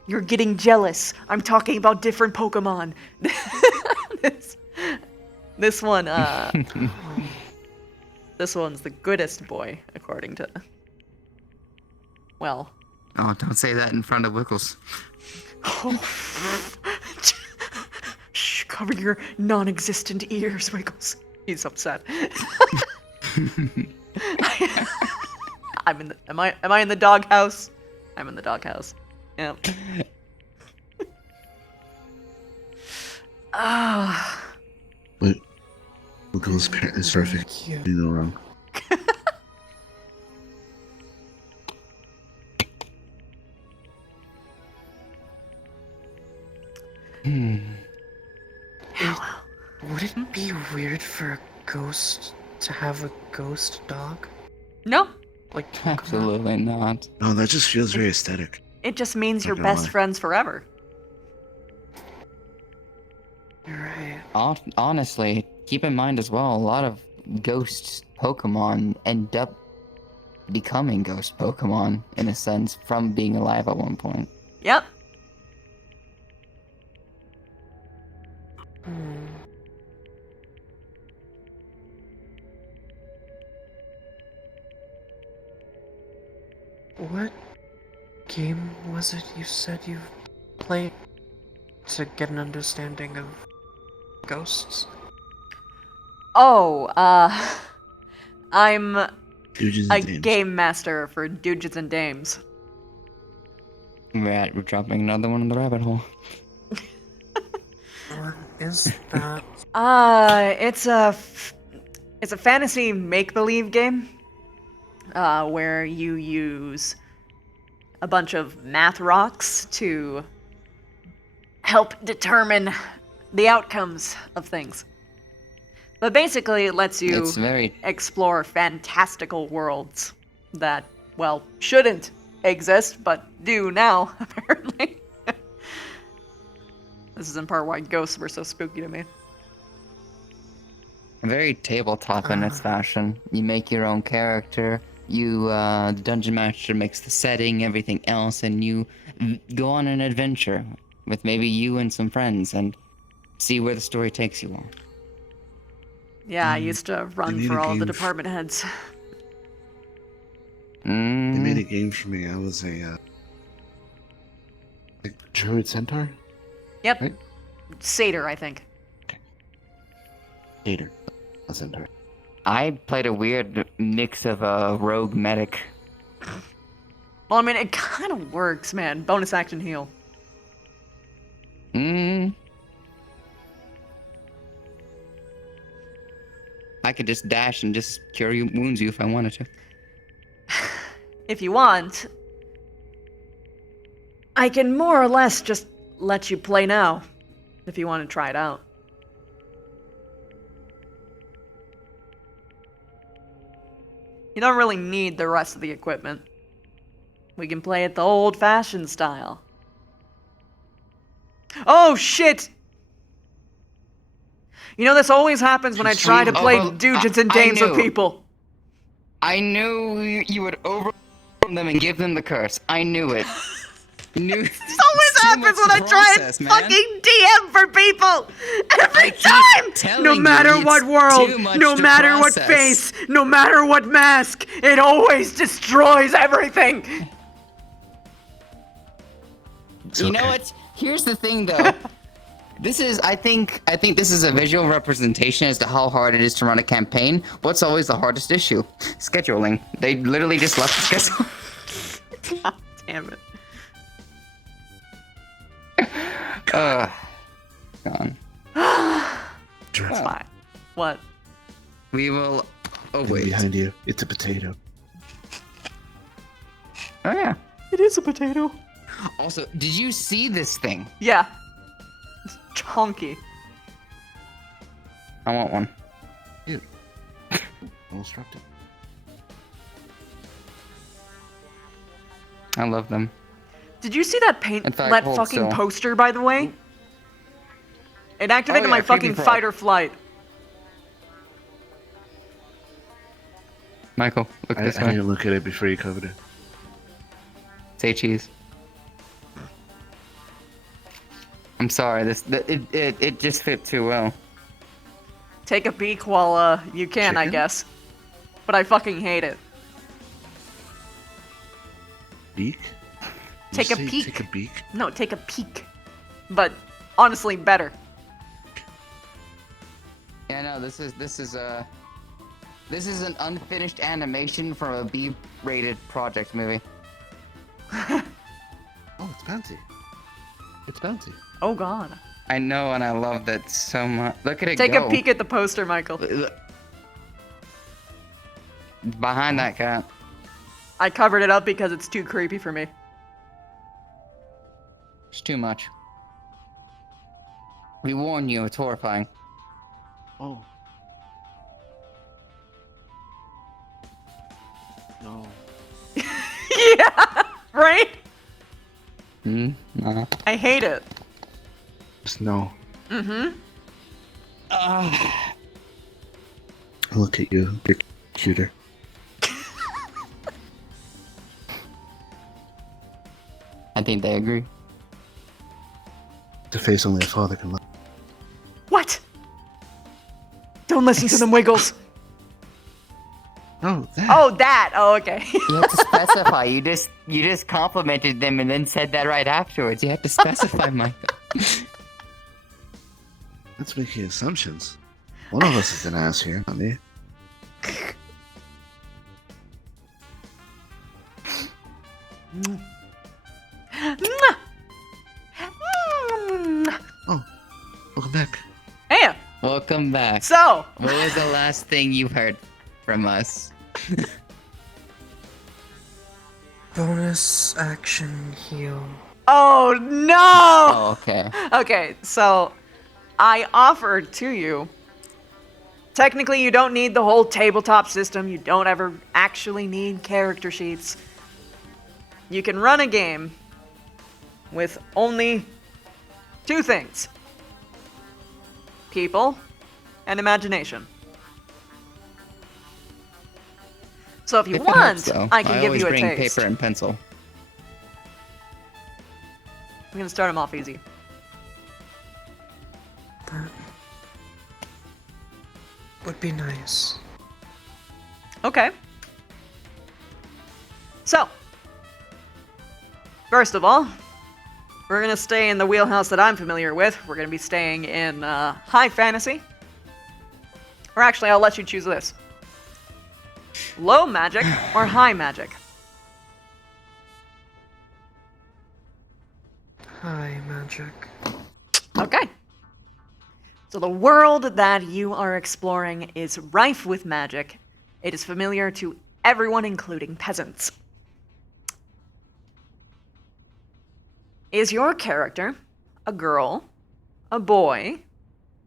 You're getting jealous. I'm talking about different Pokemon. this one, this one's the goodest boy, according to... Well... Oh, don't say that in front of Wiggles. Shh, cover your non-existent ears, Wiggles. He's upset. Am I in the doghouse? I'm in the doghouse. Yep. Ah. But Wiggles' parent is perfect. You know wrong. Would it be weird for a ghost to have a ghost dog? No. Like Absolutely not. No, that just feels very aesthetic. It just means you're Not gonna best lie. friends forever. You're right. Honestly, keep in mind as well, a lot of ghost Pokemon end up becoming ghost Pokemon, in a sense, from being alive at one point. Yep. What game was it you said you played to get an understanding of ghosts? Oh, I'm Dooges a and Dames. game master for Dooges and Dames. We're dropping another one in the rabbit hole. What is that? It's a fantasy make-believe game, where you use a bunch of math rocks to help determine the outcomes of things. But basically, it lets you It's very- explore fantastical worlds that, well, shouldn't exist, but do now, apparently. This is in part why ghosts were so spooky to me. Very tabletop in its fashion. You make your own character. You, the dungeon master makes the setting, everything else, and you go on an adventure with maybe you and some friends and see where the story takes you all. Yeah, I used to run for all the department heads. They made a game for me. I was a like druid centaur. Yep. Right? Satyr, I think. Satyr. A centaur. I played a weird mix of a rogue medic. Well, I mean, it kind of works, man. Bonus action heal. I could just dash and just cure you, wounds you if I wanted to. If you want, I can more or less just let you play now, if you want to try it out. You don't really need the rest of the equipment. We can play it the old-fashioned style. Oh, shit! You know, this always happens when I try to play Dungeons and games with people. I knew you would overwhelm them and give them the curse. I knew it. This always happens when I try and fucking DM for people! Every time! No matter what world, no matter what face, no matter what mask, it always destroys everything! You know what? Here's the thing, though. I think this is a visual representation as to how hard it is to run a campaign. What's always the hardest issue? Scheduling. They literally just left the schedule. God damn it. Gone. That's fine. What? We will. Oh wait. Behind you, it's a potato. Oh yeah. It is a potato. Also, did you see this thing? Yeah. It's chunky. I want one. Dude. Well instructed. I love them. Did you see that that hold fucking still. poster, by the way? It activated my fucking fight or flight. Michael, look this I way. didn't look at it before you covered it. Say cheese. I'm sorry. It just fit too well. Take a peek while you can, I guess. But I fucking hate it. Beak? Take a peek. Take a beak? No, take a peek. But honestly, better. Yeah, no, this is an unfinished animation from a B-rated project movie. Oh, it's bouncy. It's bouncy. Oh god. I know, and I love that so much. Look at it Take go. a peek at the poster, Michael. Behind that cat. I covered it up because it's too creepy for me. It's too much. We warn you, it's horrifying. Oh. No. Yeah, right? No. I hate it. Just no. Mm-hmm. Look at you. You're cuter. I think they agree. The face only a father can love. What? Don't listen to them, Wiggles. Oh, that. Oh, that. Oh, okay. You have to specify. You just complimented them and then said that right afterwards. You have to specify, Michael. That's making assumptions. One of us is an ass here, not me. Oh, welcome back. Hey. Welcome back. So. What was the last thing you heard from us? Bonus action heal. Oh no! Oh, okay. Okay, so I offered to you. Technically, you don't need the whole tabletop system. You don't ever actually need character sheets. You can run a game with only Two things. People and imagination. So if you If it helps, want, though. I can give always you a bring taste. paper and pencil. I'm gonna start them off easy. That would be nice. Okay. So, first of all, we're gonna stay in the wheelhouse that I'm familiar with. We're gonna be staying in high fantasy. Or actually, I'll let you choose this. Low magic or high magic? High magic. Okay. So the world that you are exploring is rife with magic. It is familiar to everyone, including peasants. Is your character a girl, a boy,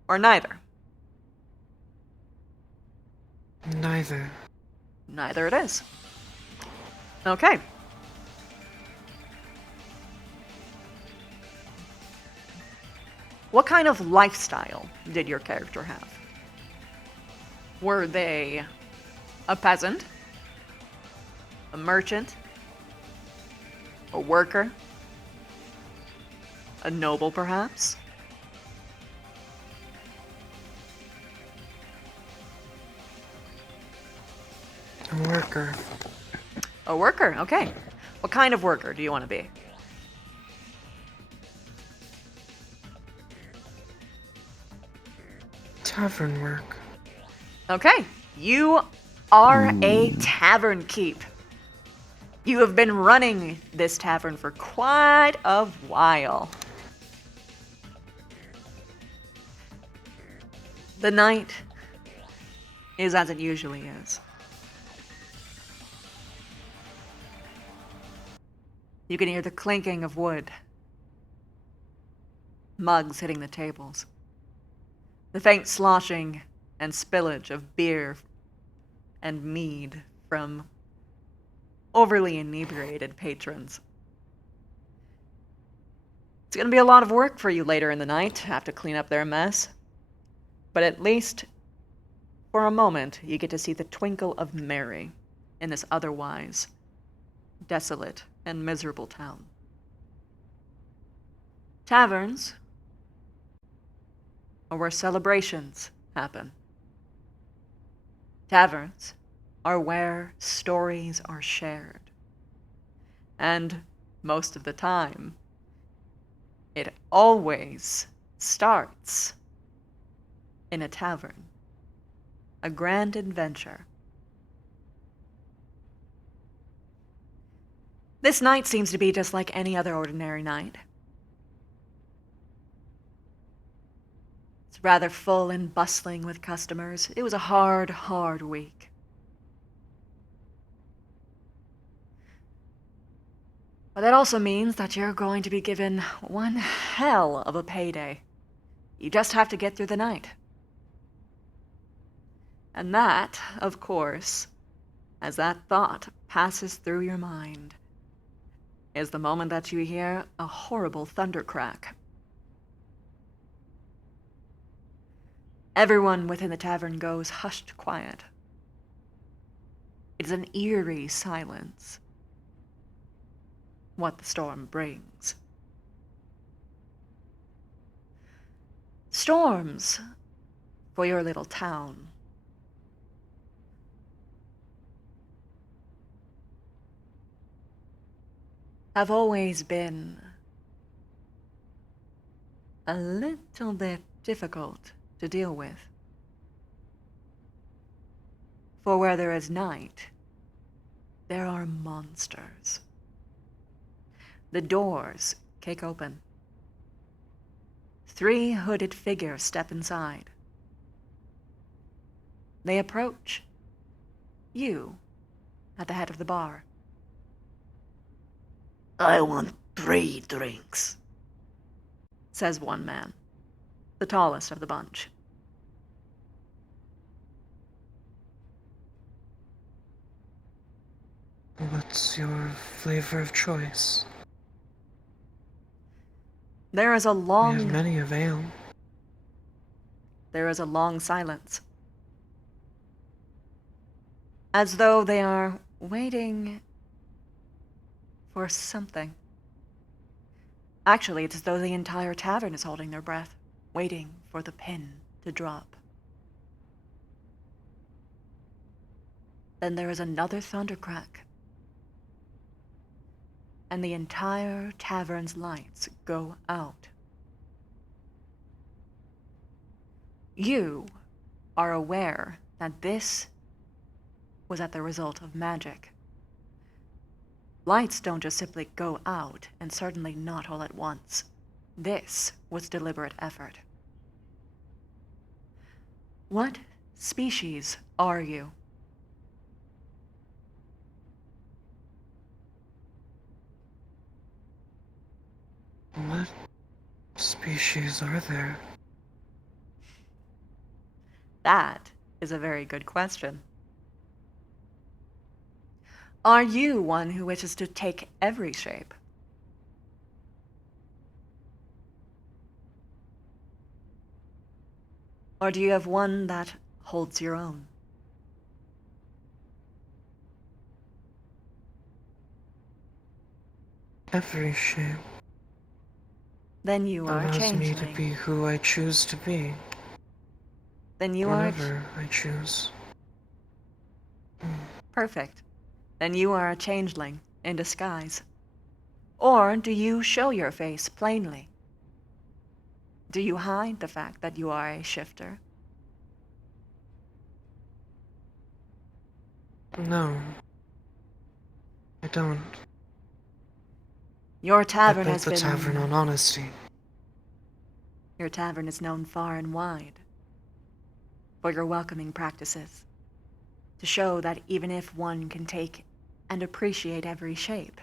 or neither? Neither. Neither it is. Okay. What kind of lifestyle did your character have? Were they a peasant? A merchant? A worker? A noble, perhaps? A worker. A worker, okay. What kind of worker do you want to be? Tavern work. Okay, you are a tavern keep. You have been running this tavern for quite a while. The night is as it usually is. You can hear the clinking of wood, mugs hitting the tables, the faint sloshing and spillage of beer and mead from overly inebriated patrons. It's going to be a lot of work for you later in the night, have to clean up their mess. But at least, for a moment, you get to see the twinkle of Mary in this otherwise desolate and miserable town. Taverns are where celebrations happen. Taverns are where stories are shared. And most of the time, it always starts in a tavern. A grand adventure. This night seems to be just like any other ordinary night. It's rather full and bustling with customers. It was a hard, hard week. But that also means that you're going to be given one hell of a payday. You just have to get through the night. And that, of course, as that thought passes through your mind, is the moment that you hear a horrible thundercrack. Everyone within the tavern goes hushed quiet. It is an eerie silence. What the storm brings. Storms for your little town. Have always been a little bit difficult to deal with. For where there is night, there are monsters. The doors kick open. 3 hooded figures step inside. They approach you at the head of the bar. I want 3 drinks, says one man, the tallest of the bunch. What's your flavor of choice? There is a long... We have many of ale. There is a long silence. As though they are waiting for something. Actually, it's as though the entire tavern is holding their breath, waiting for the pin to drop. Then there is another thundercrack, and the entire tavern's lights go out. You are aware that this was at the result of magic. Lights don't just simply go out, and certainly not all at once. This was deliberate effort. What species are you? What species are there? That is a very good question. Are you one who wishes to take every shape? Or do you have one that holds your own? Every shape Then you are a allows me changeling. to be who I choose to be. Then you Whenever I choose. Perfect. Then you are a changeling in disguise. Or do you show your face plainly? Do you hide the fact that you are a shifter? No. I don't. Your tavern I has built the been... tavern on honesty. Your tavern is known far and wide for your welcoming practices, to show that even if one can take and appreciate every shape,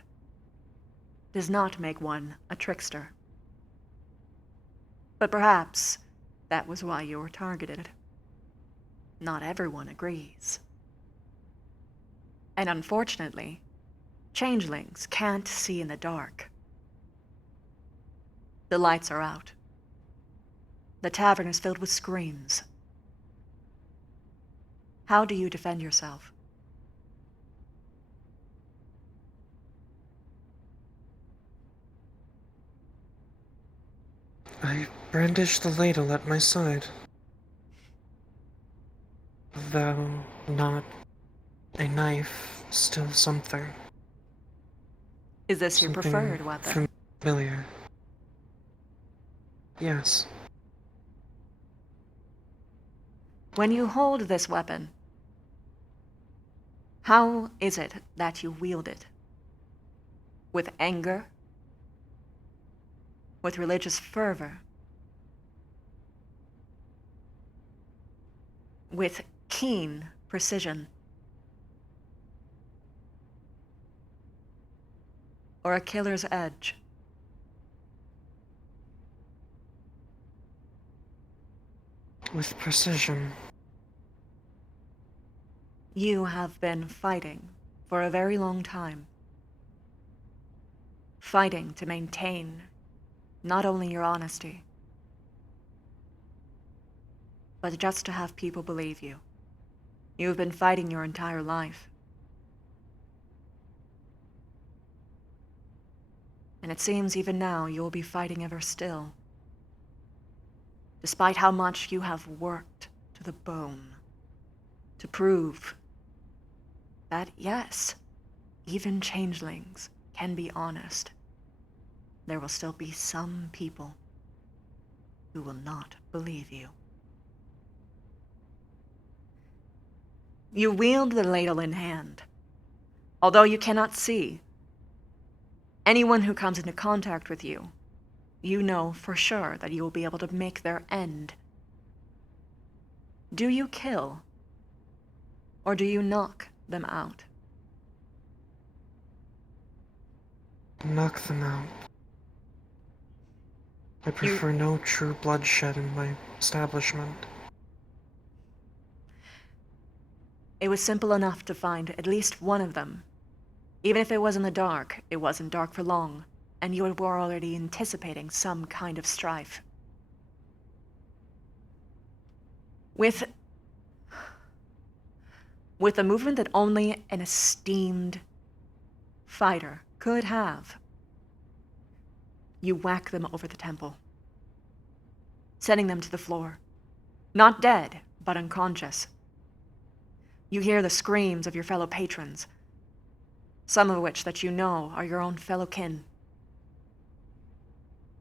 does not make one a trickster. But perhaps that was why you were targeted. Not everyone agrees. And unfortunately, changelings can't see in the dark. The lights are out. The tavern is filled with screams. How do you defend yourself? I brandish the ladle at my side. Though not a knife, still something. Is this your Something preferred weapon? familiar. Yes. When you hold this weapon, how is it that you wield it? With anger? With religious fervor? With keen precision? Or a killer's edge? With precision. You have been fighting for a very long time. Fighting to maintain not only your honesty, but just to have people believe you. You have been fighting your entire life. And it seems even now you will be fighting ever still. Despite how much you have worked to the bone to prove that yes, even changelings can be honest, there will still be some people who will not believe you. You wield the ladle in hand. Although you cannot see, anyone who comes into contact with you, you know for sure that you will be able to make their end. Do you kill? Or do you knock them out? Knock them out. I prefer no true bloodshed in my establishment. It was simple enough to find at least one of them. Even if it was in the dark, it wasn't dark for long. and you were already anticipating some kind of strife. With a movement that only an esteemed fighter could have, you whack them over the temple, sending them to the floor. Not dead, but unconscious. You hear the screams of your fellow patrons, some of which that you know are your own fellow kin.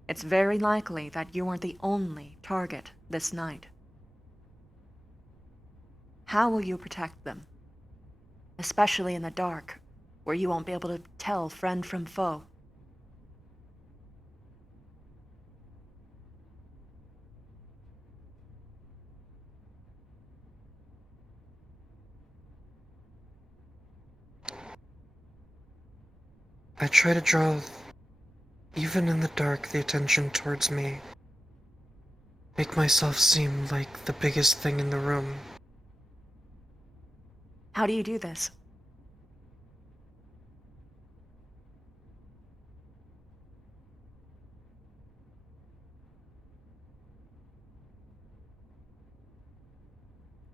It's very likely that you weren't the only target this night. How will you protect them? Especially in the dark, where you won't be able to tell friend from foe. I try to draw, even in the dark, the attention towards me. Make myself seem like the biggest thing in the room. How do you do this?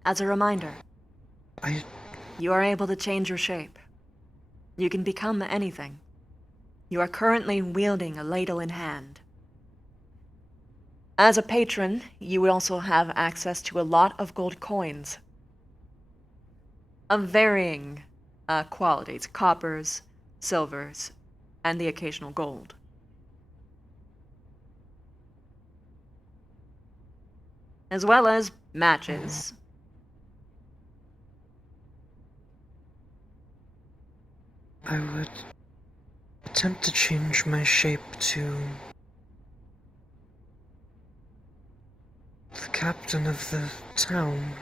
As a reminder, you are able to change your shape. You can become anything. You are currently wielding a ladle in hand. As a patron, you would also have access to a lot of gold coins of varying qualities, coppers, silvers, and the occasional gold. As well as matches. I would attempt to change my shape to the captain of the town.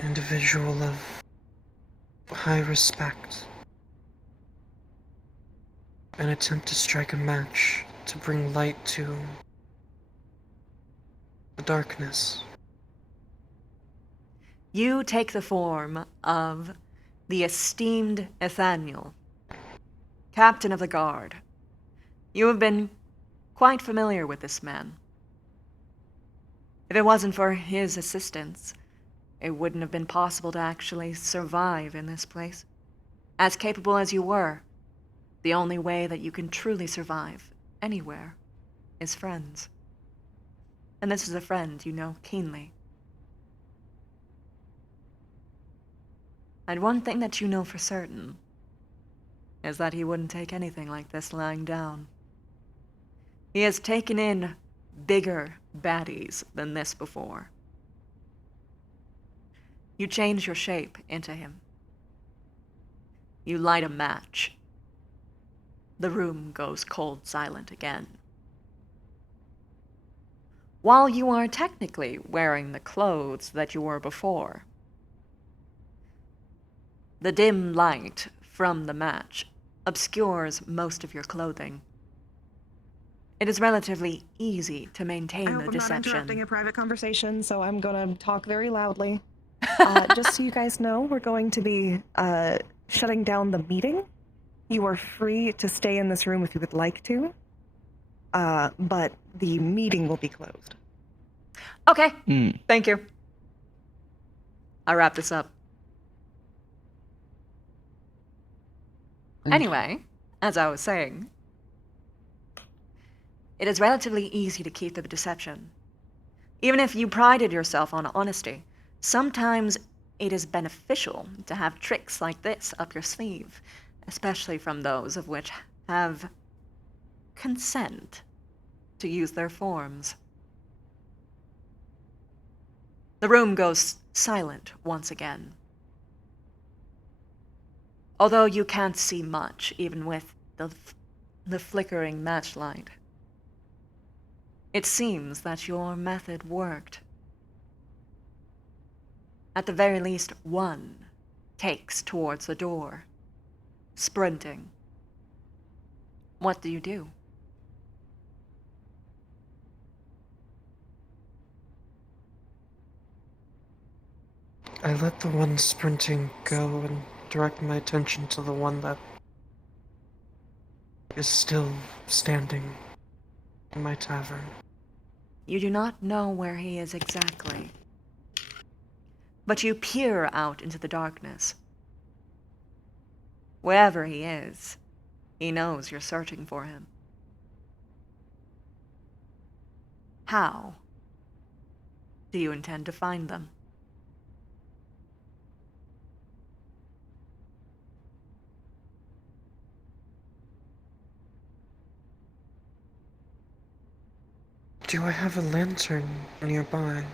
Individual of high respect. And attempt to strike a match to bring light to the darkness. You take the form of the esteemed Ethaniel, captain of the guard. You have been quite familiar with this man. If it wasn't for his assistance, it wouldn't have been possible to actually survive in this place. As capable as you were, the only way that you can truly survive anywhere is friends. And this is a friend you know keenly. And one thing that you know for certain is that he wouldn't take anything like this lying down. He has taken in bigger baddies than this before. You change your shape into him. You light a match. The room goes cold silent again. While you are technically wearing the clothes that you wore before, the dim light from the match obscures most of your clothing. It is relatively easy to maintain the I'm not deception. interrupting a private conversation, so I'm gonna talk very loudly. Just so you guys know, we're going to be shutting down the meeting. You are free to stay in this room if you would like to, but the meeting will be closed. Okay, thank you. I'll wrap this up. Anyway, as I was saying, it is relatively easy to keep the deception. Even if you prided yourself on honesty, sometimes it is beneficial to have tricks like this up your sleeve, especially from those of which have consent to use their forms. The room goes silent once again. Although you can't see much, even with the flickering matchlight. It seems that your method worked. At the very least, one takes towards the door, sprinting. What do you do? I let the one sprinting go and direct my attention to the one that is still standing in my tavern. You do not know where he is exactly, but you peer out into the darkness. Wherever he is, he knows you're searching for him. How do you intend to find them? Do I have a lantern nearby?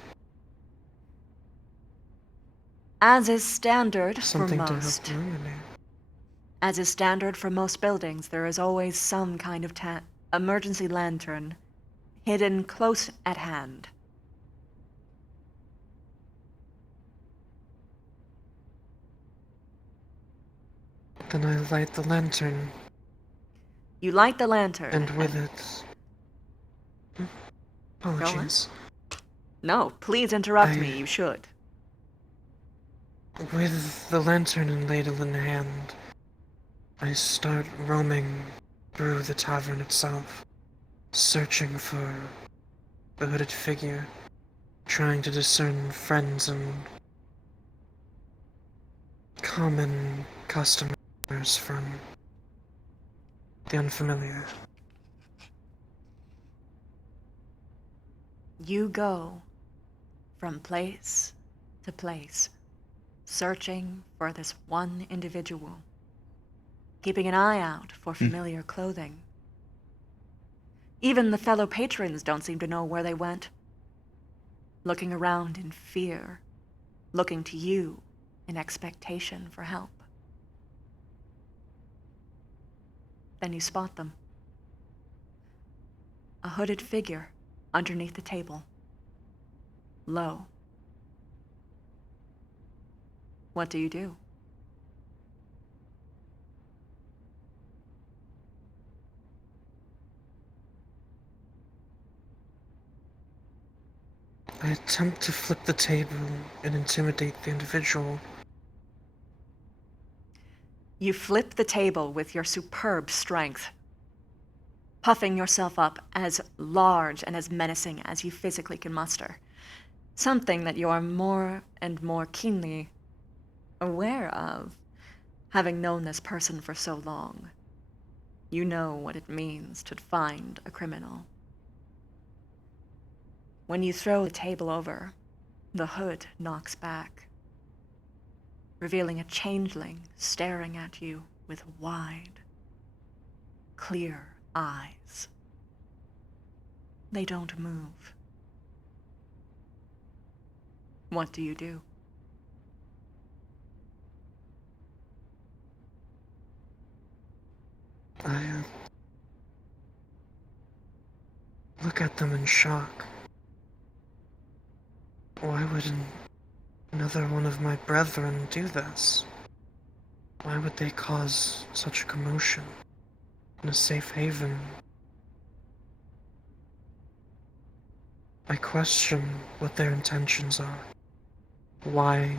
As is standard Something for to most. help illuminate. As is standard for most buildings, there is always some kind of emergency lantern hidden close at hand. Then I light the lantern. You light the lantern. And with it... Apologies. No, please interrupt me, you should. With the lantern and ladle in hand, I start roaming through the tavern itself, searching for the hooded figure, trying to discern friends and common customers from the unfamiliar. You go from place to place, searching for this one individual, keeping an eye out for familiar clothing. Even the fellow patrons don't seem to know where they went, looking around in fear, looking to you in expectation for help. Then you spot them. A hooded figure underneath the table, low. What do you do? I attempt to flip the table and intimidate the individual. You flip the table with your superb strength, puffing yourself up as large and as menacing as you physically can muster. Something that you are more and more keenly aware of, having known this person for so long. You know what it means to find a criminal. When you throw the table over, the hood knocks back, revealing a changeling staring at you with wide, clear eyes. They don't move. What do you do? I look at them in shock. Why would another one of my brethren do this? Why would they cause such a commotion in a safe haven? I question what their intentions are, why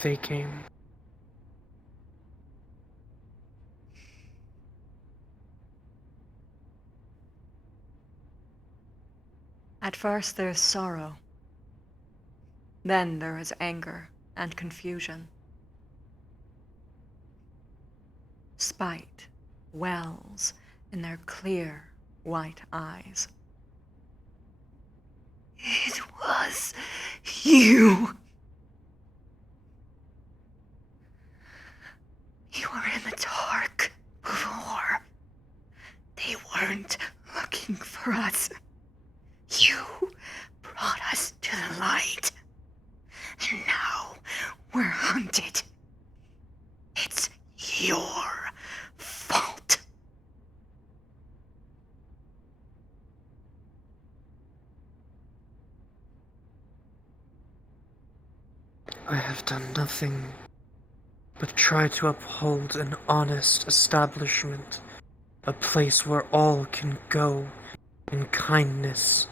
they came. At first there is sorrow. Then there is anger and confusion. Spite wells in their clear, white eyes. It was you. You were in the dark before. They weren't looking for us. You brought us to the light. And now we're hunted. It's your fault. I have done nothing but try to uphold an honest establishment, a place where all can go in kindness,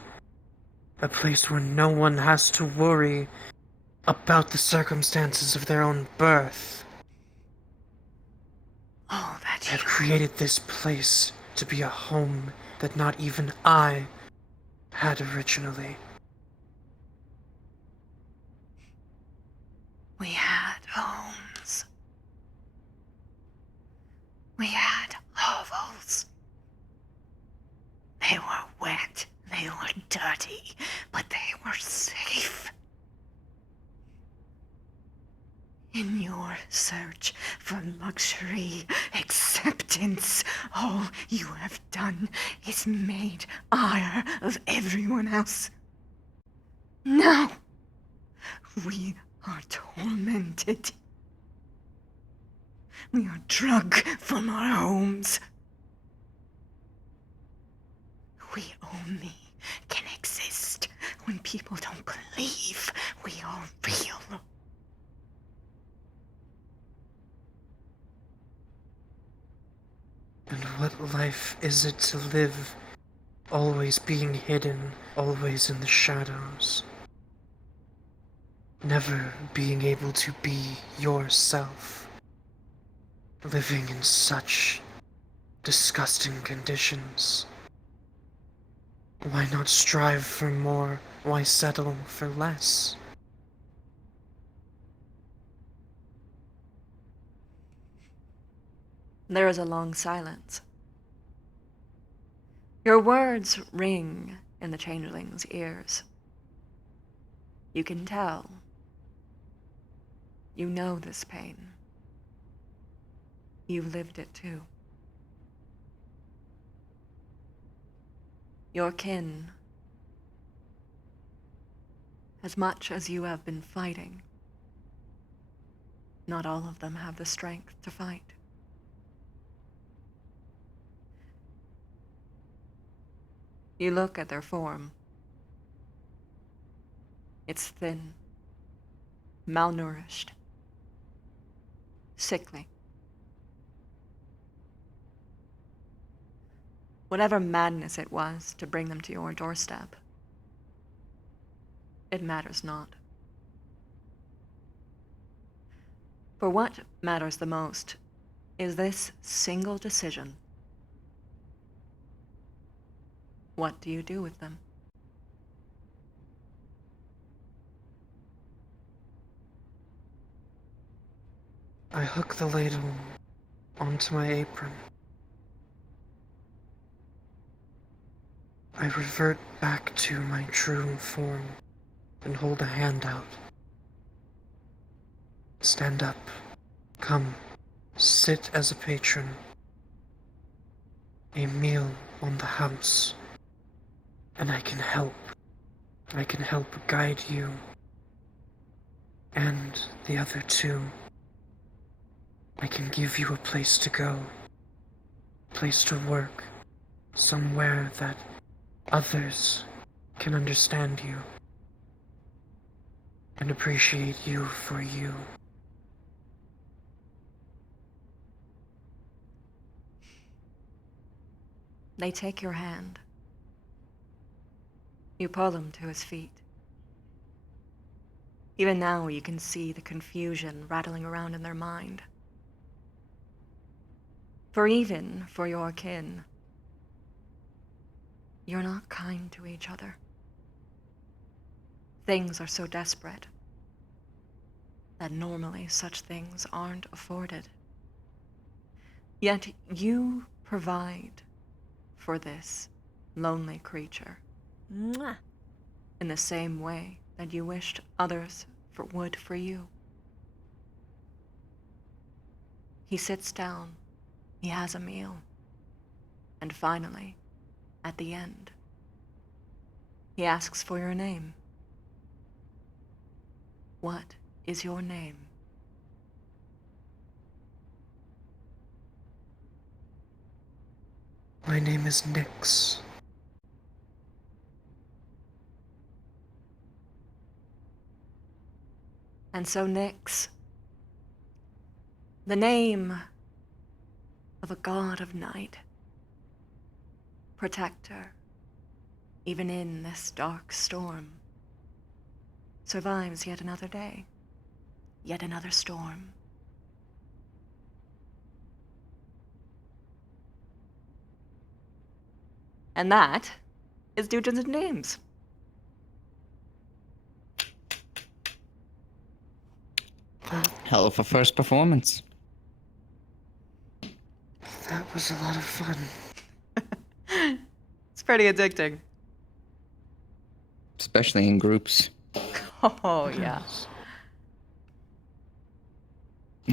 a place where no one has to worry about the circumstances of their own birth. all that I have created this place to be a home that not even I had originally. we had homes. We had hovels. They were wet, they were dirty, but they were safe. In your search for luxury, acceptance, all you have done is made ire of everyone else. Now, we are tormented. We are drug from our homes. We only can exist when people don't believe we are real. And what life is it to live, always being hidden, always in the shadows? Never being able to be yourself. Living in such disgusting conditions. Why not strive for more? Why settle for less? There is a long silence. Your words ring in the changeling's ears. You can tell. You know this pain. You've lived it too. Your kin, as much as you have been fighting, not all of them have the strength to fight. You look at their form. It's thin, malnourished, sickly. Whatever madness it was to bring them to your doorstep, it matters not. For what matters the most is this single decision. What do you do with them? I hook the ladle onto my apron. I revert back to my true form and hold a hand out. Stand up. Come. Sit as a patron. A meal on the house. And I can help. I can help guide you. And the other two. I can give you a place to go. A place to work. Somewhere that others can understand you. And appreciate you for you. They take your hand. You pull him to his feet. Even now you can see the confusion rattling around in their mind. For even for your kin, you're not kind to each other. Things are so desperate that normally such things aren't afforded. Yet you provide for this lonely creature. Mwah. In the same way that you wished others would for you. He sits down, he has a meal, and finally, at the end, he asks for your name. What is your name? My name is Nyx. And so Nyx, the name of a god of night, protector, even in this dark storm, survives yet another day, yet another storm. And that is Dungeons and Games. Hell of a first performance. That was a lot of fun. It's pretty addicting. Especially in groups. Oh, yeah.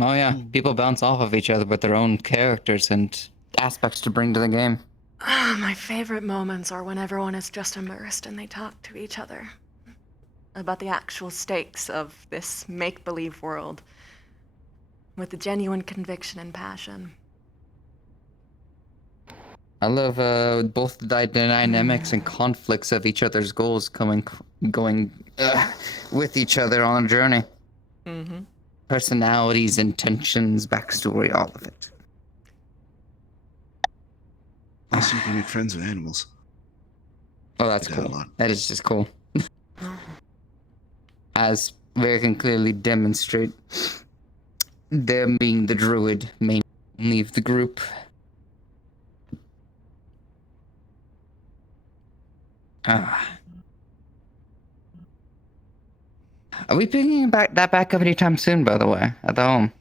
Oh yeah, people bounce off of each other with their own characters and aspects to bring to the game. My favorite moments are when everyone is just immersed and they talk to each other about the actual stakes of this make-believe world with the genuine conviction and passion. I love both the dynamics and conflicts of each other's goals going with each other on a journey. Mm-hmm. Personalities, intentions, backstory, all of it. Also, you can make friends with animals. Oh, that's cool. That is just cool. As we can clearly demonstrate, them being the druid may leave the group. Ah. Are we picking that back up anytime soon, by the way, at the home?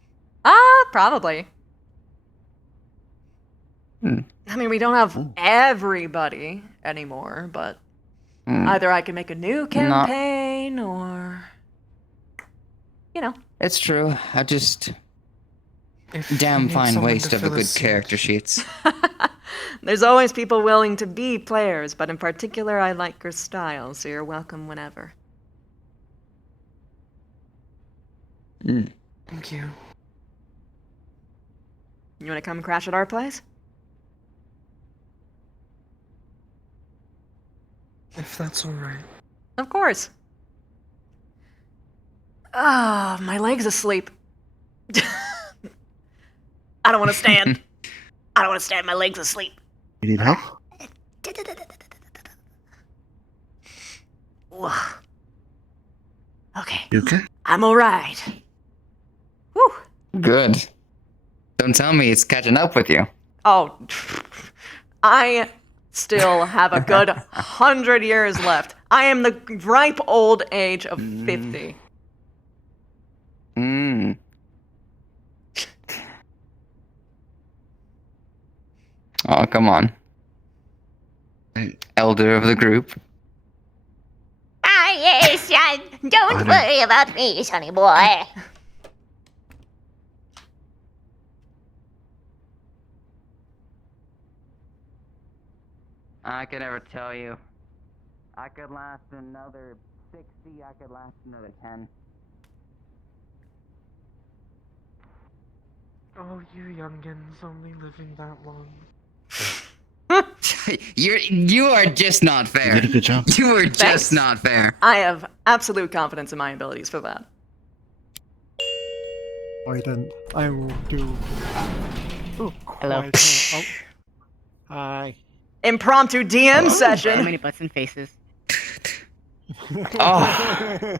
Probably. I mean, we don't have everybody anymore, but either I can make a new campaign or, you know. It's true. I just damn fine waste of the good character sheets. There's always people willing to be players, but in particular, I like your style, so you're welcome whenever. Thank you. You want to come crash at our place? If that's alright. Of course. Ah, my leg's asleep. I don't want to stand. I don't want to stand. My leg's asleep. You need help? Whoa. Okay. You okay? I'm alright. Good. Don't tell me it's catching up with you. Oh, I still have a good 100 years left. I am the ripe old age of 50. Oh, come on. Elder of the group. Ah, yes, don't worry about me, sonny boy. I could never tell you. I could last another 60, I could last another 10. Oh, you youngins only living that long. You are just not fair. You did a good job. You are just Thanks. not fair. I have absolute confidence in my abilities for that. I don't. I will do. Hello. Oh. Hi. Impromptu DM session. So many butts and faces. Oh.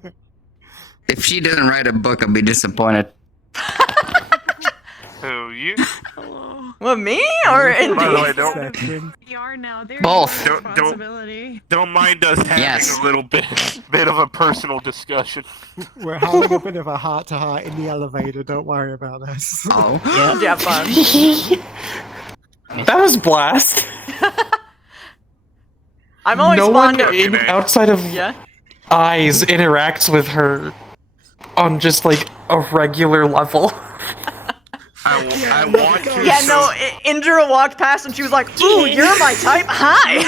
If she doesn't write a book, I'll be disappointed. Who, you? Well, me or Indy? By the way, don't... We are now. There's Both. Don't mind us having a little bit of a personal discussion. We're having a bit of a heart-to-heart in the elevator. Don't worry about us. Oh. Yeah, fun. That was blast. I'm always no fond one of... outside of Yeah? eyes interacts with her on just like a regular level. I want to. Yeah, no, Indra walked past and she was like, ooh, you're my type, hi!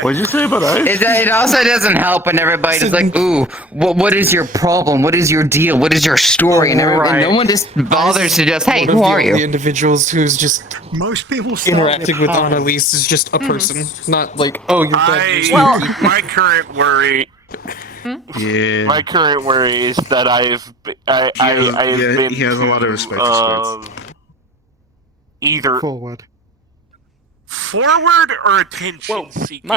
What'd you say about ice? It also doesn't help when everybody's like, ooh, what is your problem? What is your deal? What is your story? And no one just bothers to just, hey, who are you? The individuals who's just most people interacting with Annalise is just a person, not like, oh, you're dead. My current worry. Yeah. My current worry is that I've been. He has a lot of respect for spirits. Either forward or attention seeking.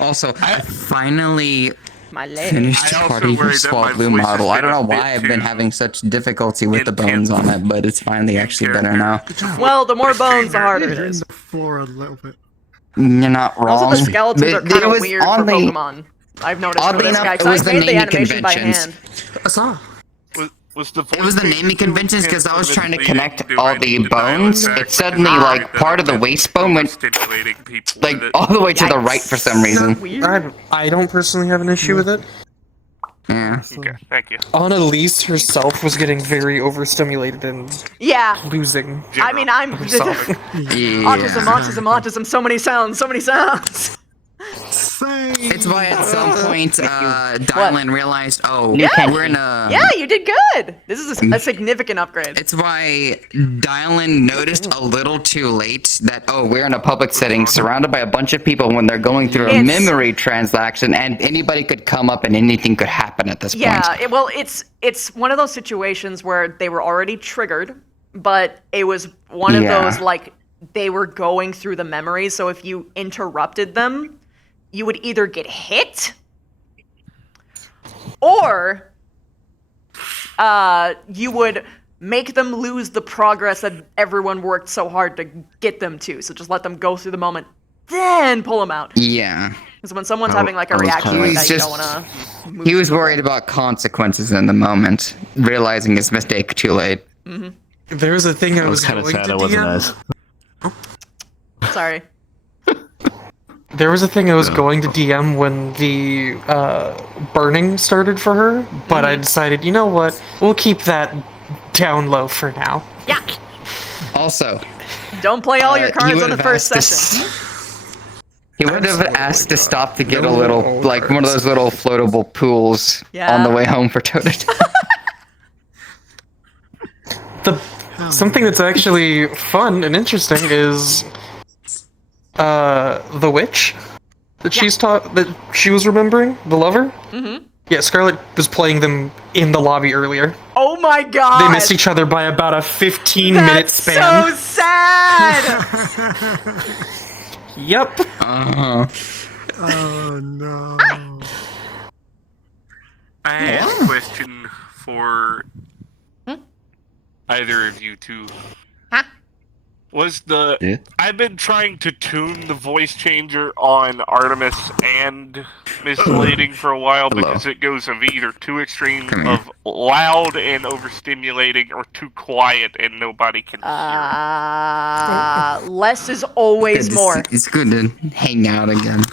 Also, I finally My leg. Finished I also party worry with that my small blue voice has model. I been don't a know bit why I've been too having such difficulty with the bones on it, but it's finally actually better now. Well, the more bones, the harder it is. the floor a little bit. You're not wrong. Also, the skeletons are But kind it of was weird for oddly- Pokemon. I've noticed for Oddly this enough, guy, it because was I the made the naming animation by conventions. hand. I saw. Was the It was the naming conventions because I was trying to connect all the any bones. dialect It suddenly, like, part of the waist bone went, stimulating people like, with it? all the way to the right for some reason. I don't personally have an issue with it. Yeah. Okay, thank you. Annalise herself was getting very overstimulated and Yeah. losing. I mean, I'm herself. autism, so many sounds. It's why at some point, Dylan realized, oh, Yeah. we're in a... Yeah, you did good. This is a significant upgrade. It's why Dylan noticed a little too late that, oh, we're in a public setting surrounded by a bunch of people when they're going through a memory transaction and anybody could come up and anything could happen at this point. Yeah, it's one of those situations where they were already triggered, but it was one of those, like, they were going through the memories, so if you interrupted them, you would either get hit, or you would make them lose the progress that everyone worked so hard to get them to. So just let them go through the moment, then pull them out. Yeah. Because when someone's having like a reaction like that, you don't want to. He was worried about consequences in the moment, realizing his mistake too late. Mm-hmm. There was a thing I was kind of going sad to I wasn't DM. as. Sorry. There was a thing I was going to DM when the burning started for her, but I decided, you know what? We'll keep that down low for now. Yeah. Also, don't play all your cards on the first asked session. He would have asked to stop to get a little, like one of those little floatable pools on the way home for Tota. Something that's actually fun and interesting is the witch that that she was remembering, the lover. Mm-hmm. Yeah, Scarlet was playing them in the lobby earlier. Oh my god! They missed each other by about a 15-minute span. So sad. Yep. Oh no. I have a question for either of you two. I've been trying to tune the voice changer on Artemis and Miss Lading for a while because it goes of either two extremes of loud and overstimulating or too quiet and nobody can hear. Less is always more. It's good to hang out again.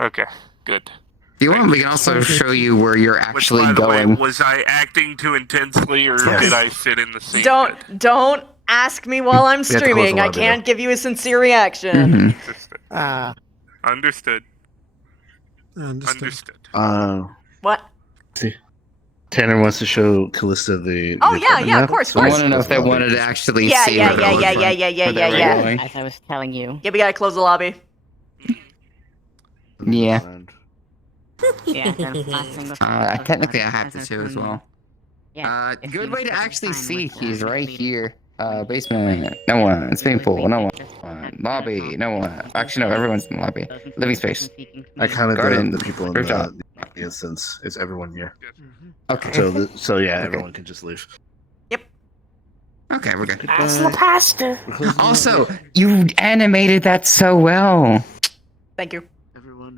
Okay, good. If you want, we can also show you where you're actually By the going. way, was I acting too intensely or did I fit in the scene? Don't ask me while I'm We have to close streaming. the I lobby, can't give you a sincere reaction. Understood. Understood. What? See, Tanner wants to show Callista the. Oh, the yeah, apartment yeah, of map, course, so I of want to know if they wanted to actually Yeah, see yeah, where yeah, they were yeah, from, yeah, yeah, yeah, where they yeah, were yeah. going. As I was telling you. Yeah, we gotta close the lobby. Yeah. Yeah, Technically, I have to too as well. Good way to actually see. He's right here. Basement, no one. Swimming pool, no one. Lobby, no one. Actually, no, everyone's in the lobby. Living space. I counted Garden. the people in Rooftop. the instance. It's everyone here. Okay. So yeah, everyone can just leave. Okay, we're good. That's the pasta. Also, you animated that so well. Thank you.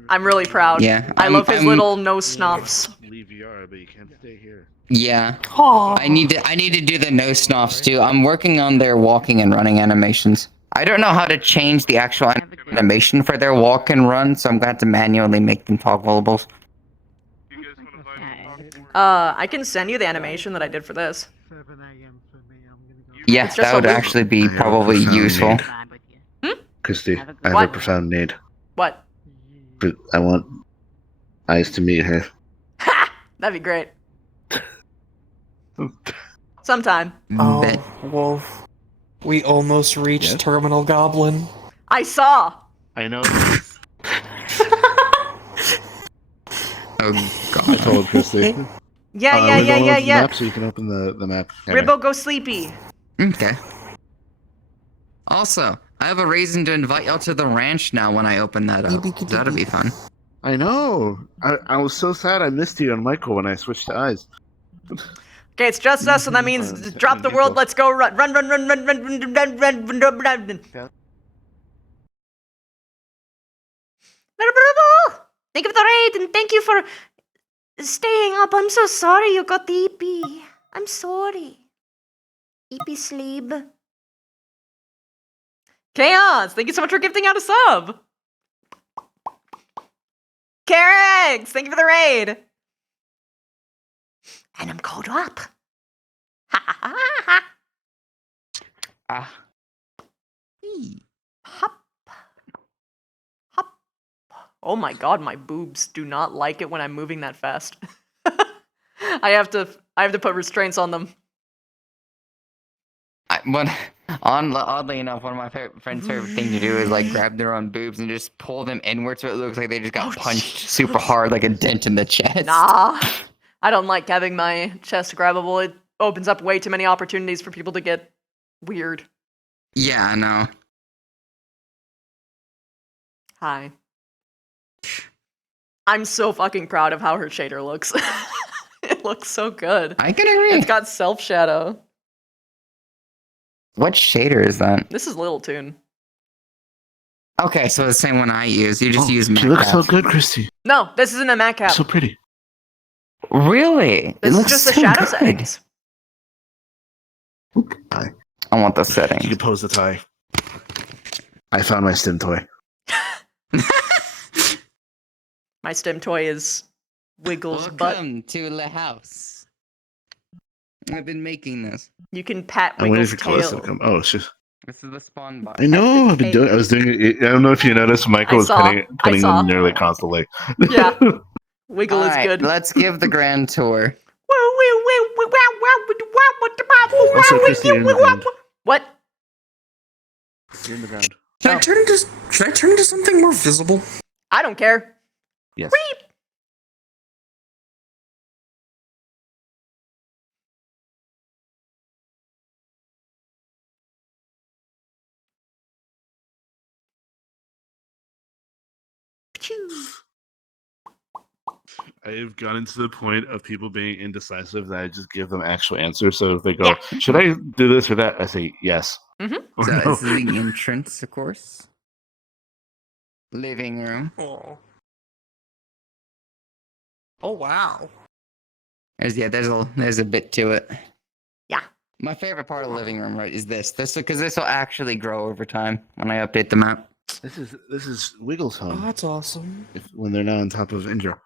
I'm really proud. Yeah, I love his I'm- little nose snuffs. Leave VR, but you can't stay here. Yeah. I need to do the no snoffs too. I'm working on their walking and running animations. I don't know how to change the actual animation for their walk and run, so I'm gonna have to manually make them toggleables. I can send you the animation that I did for this. Yeah, It's just that would a loop. actually be probably useful. Christy, I have What? a profound need. What? But I want Eyes to meet her. That'd be great. Sometime. Oh, Wolf. We almost reached Terminal Goblin. I saw. I know. Oh god. I told Christy. Yeah. Map so you can open the map. Ribbo, go sleepy. Okay. Also, I have a reason to invite y'all to the ranch now when I open that up. That'll be fun. I know. I was so sad I missed you and Michael when I switched to eyes. Okay, it's just us, so that means drop the world. Let's go. Run. Run. Thank you for the raid, and thank you for staying up. I'm so sorry you got the EP. I'm sorry. EP sleep. Chaos, thank you so much for gifting out a sub. Carex, thank you for the raid. And I'm called up. Ha ha ha ha. Ah. Hop. Hop. Oh my god, my boobs do not like it when I'm moving that fast. I have to put restraints on them. Oddly enough, one of my friends' favorite thing to do is like grab their own boobs and just pull them inward so it looks like they just got punched super hard, like a dent in the chest. Nah, I don't like having my chest grabbable. It opens up way too many opportunities for people to get weird. Yeah, I know. Hi. I'm so fucking proud of how her shader looks. It looks so good. I can agree. It's got self shadow. What shader is that? This is Little Toon. Okay, so the same one I use. You just use. She looks so good, Christy. No, this isn't a Mac cap. So pretty. Really? This is just the shadow settings. I want the settings. You can pose the tie. I found my stim toy. My stim toy is Wiggles' butt. Welcome to the house. I've been making this. You can pat I'm waiting Wiggles' for Calista tail. to come. Oh, it's just. This is the spawn box. I know. I've been doing. I was doing it. I don't know if you noticed. Michael was putting them nearly constantly. Yeah. Wiggle is good. Let's give the grand tour. Also, Christy, you're in the ground. What? You're in the ground. Should I turn into something more visible? I don't care. Yes. I've gotten to the point of people being indecisive that I just give them actual answers. So if they go, should I do this or that? I say yes. Mm-hmm. So Or no. this is the entrance, of course. Living room. Oh wow. There's a bit to it. Yeah. My favorite part of the living room, right, is this because this will actually grow over time when I update the map. This is Wiggles' home. Oh, that's awesome. When they're not on top of Indra.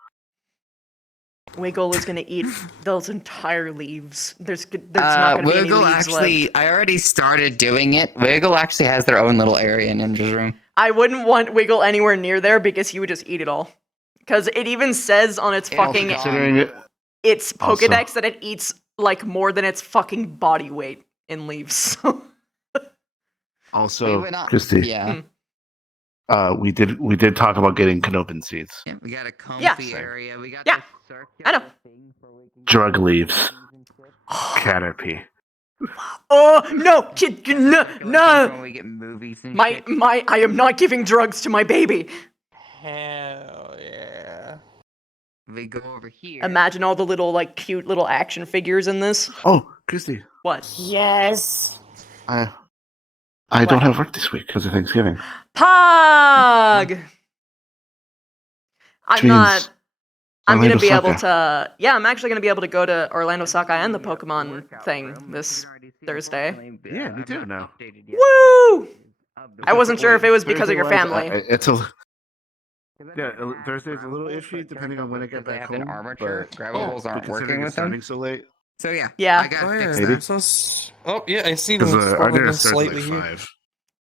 Wiggle is gonna eat those entire leaves. There's not gonna be any Wiggle leaves actually, left. I already started doing it. Wiggle actually has their own little area in Indra's room. I wouldn't want Wiggle anywhere near there because he would just eat it all. Because it even says on its fucking its Pokedex that it eats like more than its fucking body weight in leaves. Also, Christy. Yeah. We did talk about getting Canopin seeds. Yeah, we got a comfy area. We got I know. Drug leaves. Caterpie. Oh no, kid, no, no. When we get movies and I am not giving drugs to my baby. Hell yeah. We go over here. Imagine all the little like cute little action figures in this. Oh, Christy. What? Yes. I don't have work this week because of Thanksgiving. Pog. I'm gonna be able Osaka. to. Yeah, I'm actually gonna be able to go to Orlando, Osaka, and the Pokemon thing this Thursday. Yeah, me too now. Woo! I wasn't sure if it was because of your family. It's a. Yeah, Thursday's a little iffy depending on when I get back home. Armature but grabables aren't considering working it's with them. starting so late. So yeah. Yeah. I got fixed Maybe. that. Oh yeah, I see them. Because our dinner starts at Slightly like here. 5.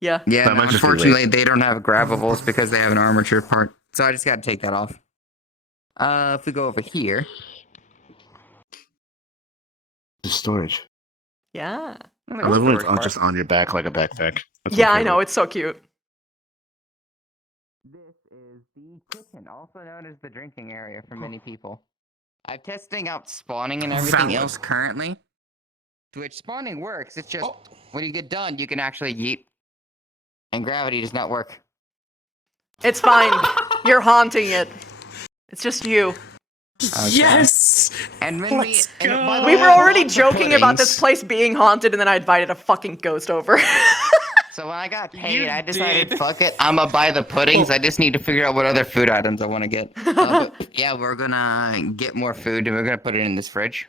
Yeah. Yeah, That no, might just be unfortunately late. they don't have gravables because they have an armature part. So I just gotta take that off. If we go over here. The storage. Yeah. I love when it's just on your back like a backpack. That's Yeah, my I favorite. know. It's so cute. This is the kitchen, also known as the drinking area for many people. I'm testing out spawning and everything else currently. Which spawning works, it's just when you get done, you can actually yeet. And gravity does not work. It's fine. You're haunting it. It's just you. Okay. Yes! And when Let's go! by the We way, were I already love the joking about this puddings. place being haunted, and then I invited a fucking ghost over. So when I got paid, I decided, fuck it, I'm gonna buy the puddings. I just need to figure out what other food items I want to get. But yeah, we're gonna get more food, and we're gonna put it in this fridge.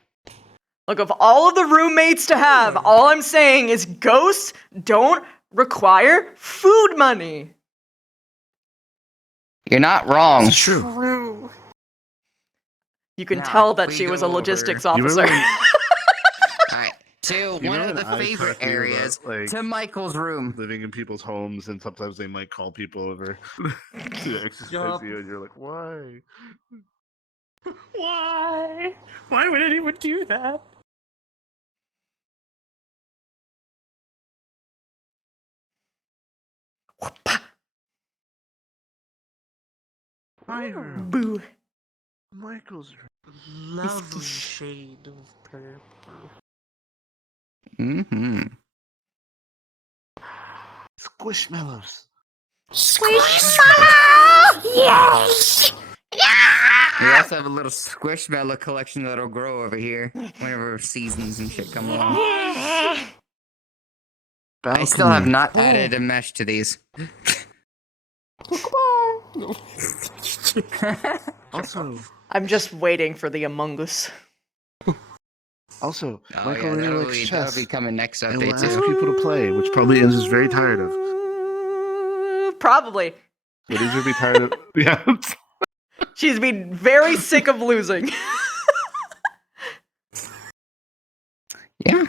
Look, of all of the roommates to have, all I'm saying is ghosts don't require food money. You're not wrong. It's true. You can Now, tell that we she was a go over- logistics You officer. remember Alright, to You one know of when the I favorite talked to you about, areas, like, to Michael's room. living in people's homes, and sometimes they might call people over to exercise Yup. you, and you're like, why? Why? Why would anyone do that? My room. Boo. Michael's room. Lovely shade of purple. Mm-hmm. Squishmallows. Squishmallow! Yes! We also have a little squishmallow collection that'll grow over here whenever seasons and shit come along. I still have not added a mesh to these. Also, I'm just waiting for the Among Us. Also, Oh, Michael yeah, really that'll likes be, chess. that'll be coming next And will update ask too. people to play, which probably Enz is very tired of. Probably. But he's gonna be tired of. Yeah. She's been very sick of losing. Yeah.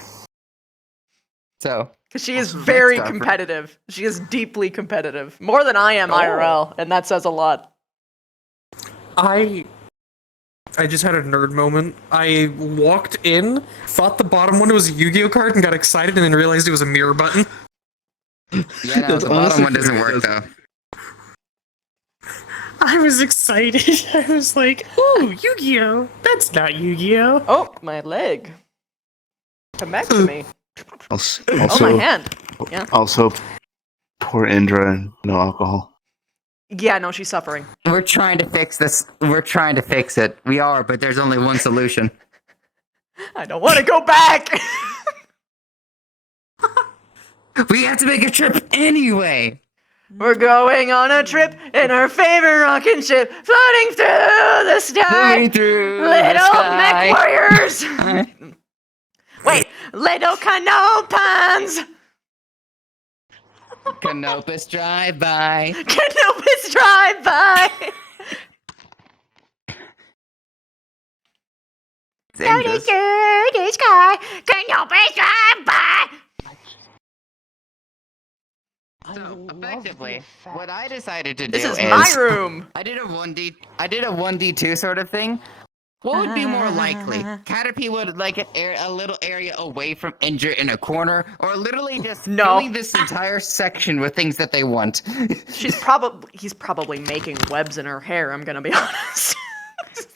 So. Because she is very competitive. She is deeply competitive. More than I am IRL, and that says a lot. I just had a nerd moment. I walked in, thought the bottom one was a Yu-Gi-Oh card, and got excited, and then realized it was a mirror button. Yeah, no, the bottom one doesn't work though. I was excited. I was like, ooh, Yu-Gi-Oh! That's not Yu-Gi-Oh! Oh, my leg. Come back to me. Also, Oh, my hand. Yeah. Also, poor Indra and no alcohol. Yeah, no, she's suffering. We're trying to fix this. We're trying to fix it. We are, but there's only one solution. I don't want to go back! We have to make a trip anyway! We're going on a trip in our favorite rockin' ship, floating through the sky! Floating through the little sky. mech warriors! Wait, little canopans! Canopus drive-by. Canopus drive-by! Floating through the sky, canopus drive-by! So effectively, what I decided to do This is my room. I did a 1D2 sort of thing. What would be more likely? Caterpie would like a little area away from Indra in a corner, or literally just filling this entire section with things that they want. He's probably making webs in her hair, I'm gonna be honest.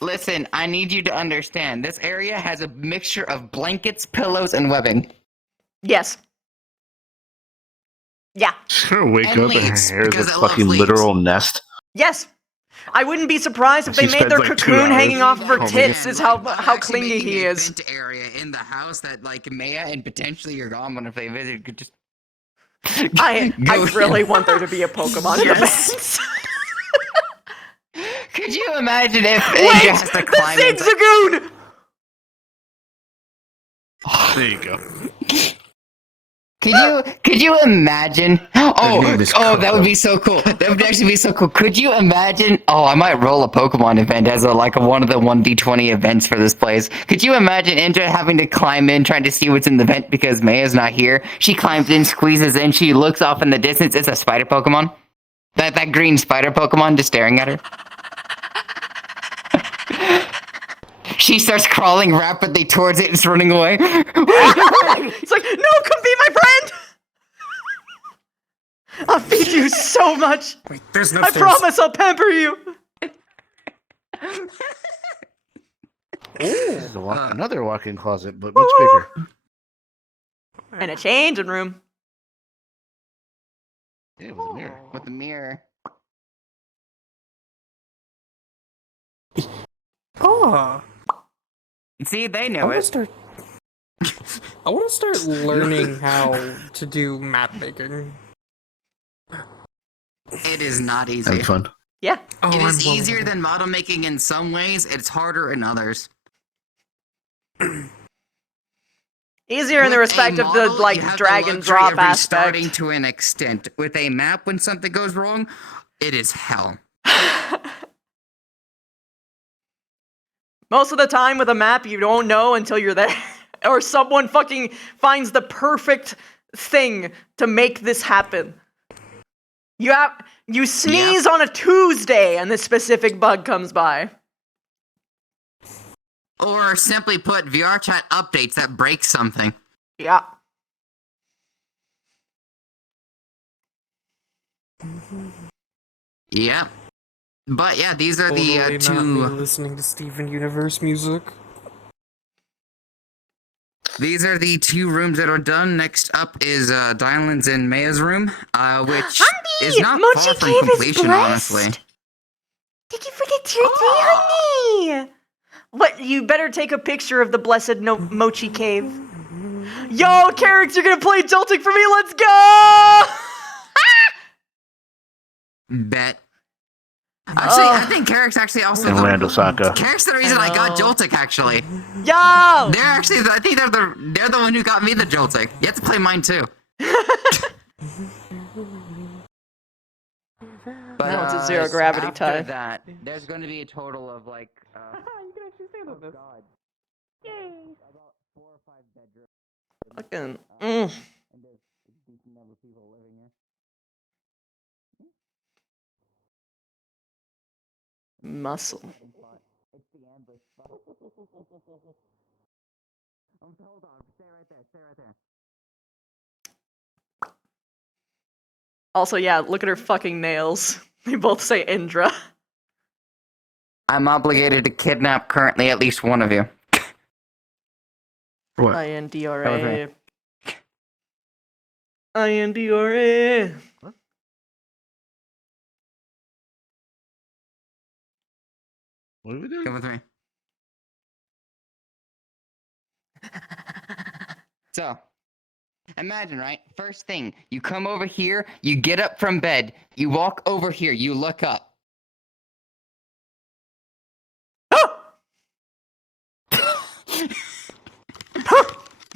Listen, I need you to understand. This area has a mixture of blankets, pillows, and webbing. Yes. Yeah. She's gonna wake And up and her leaves, hair is a because I love fucking leaves. literal nest. Yes. I wouldn't be surprised if they She made their spends, like, 2 cocoon hours hanging off of her combing tits, it. is how Actually clingy making he a is. vent area in the house that like Maya and potentially your Goblin, if they visit, could just. I Go really in. want there to be a Pokemon Yes. event. Could you imagine if Wait, Indra has to the climb into... Zigzagoon! There you go. Could you imagine? Oh, name is that would be so cool. That would actually be so cool. Could you imagine? Oh, I might roll a Pokemon event as one of the 1D20 events for this place. Could you imagine Indra having to climb in, trying to see what's in the vent because Maya's not here? She climbs in, squeezes in, she looks off in the distance. It's a spider Pokemon. That green spider Pokemon just staring at her. She starts crawling rapidly towards it and it's running away. It's like, no, come be my friend! I'll feed you so much! Wait, there's no I promise I'll pamper you! This is another walk-in closet, but much bigger. And a changing room. Yeah, with a mirror. With a mirror. Oh. See, they I knew want to it. start. I want to start learning how to do map making. It is not easy. Have fun. Yeah. Oh, It is I'm easier willing. than model making in some ways. It's harder in others. Easier in the With respect a of the model, you have drag the and luxury drop of aspect. restarting to an extent. With a map, when something goes wrong, it is hell. Most of the time with a map, you don't know until you're there. Or someone fucking finds the perfect thing to make this happen. You sneeze on a Tuesday and this specific bug comes by. Or simply put, VR chat updates that break something. Yeah. Yeah. But yeah, these are Totally the not me two. listening to Steven Universe music. These are the two rooms that are done. Next up is Dylan's and Maya's room, which is not far from completion, honestly. Thank you for the tier 3, honey! What, you better take a picture of the blessed Mochi Cave. Yo, Carrix, you're gonna play Jolting for me, let's go! Bet. Actually, I think Carrick's actually also And Land Osaka. Carrick's the reason I got Joltic, actually. Yo! They're actually, I think they're the one who got me the Joltic. You have to play mine too. But Now it's a zero gravity after tie. that, there's going to be a total of like. You can actually stand on this. God. Yay! About 4 or 5 bedrooms. Fucking. And there's a decent number of people living here. Muscle. It's the ambush spot. Hold on, stay right there, stay right there. Also, yeah, look at her fucking nails. They both say Indra. I'm obligated to kidnap currently at least one of you. What? INDRA. INDRA. What are we doing? Come with me. So, imagine, right? First thing, you come over here, you get up from bed, you walk over here, you look up.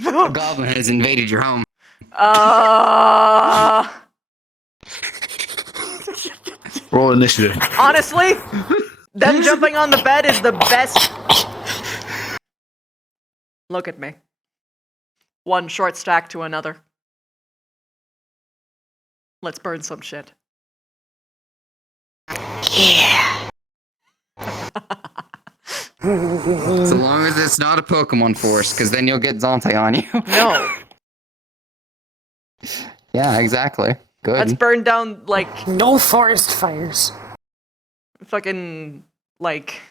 A goblin has invaded your home. Roll initiative. Honestly, them jumping on the bed is the best. Look at me. One short stack to another. Let's burn some shit. Yeah. So long as it's not a Pokemon Force, because then you'll get Zontai on you. No. Yeah, exactly. Good. Let's burn down, like... No forest fires. Fucking, like...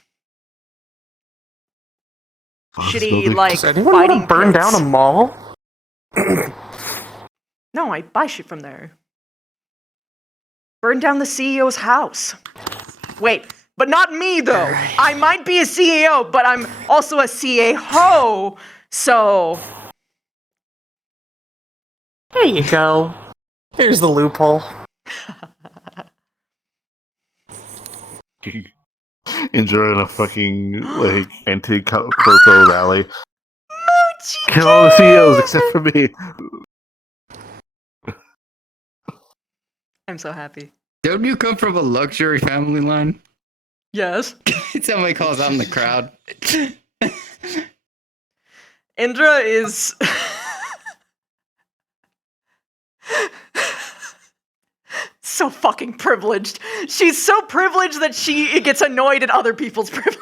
Forest shitty, building. like, Does anyone want fighting to burn pits. down a mall? No, I buy shit from there. Burn down the CEO's house. Wait, but not me, though. I might be a CEO, but I'm also a CA-ho, so... There you go. Here's the loophole. Enjoying a fucking, like, anti-Coco rally. Kill all the CEOs except for me. I'm so happy. Don't you come from a luxury family line? Yes. Somebody calls out in the crowd. Indra is... so fucking privileged. She's so privileged that she gets annoyed at other people's privilege.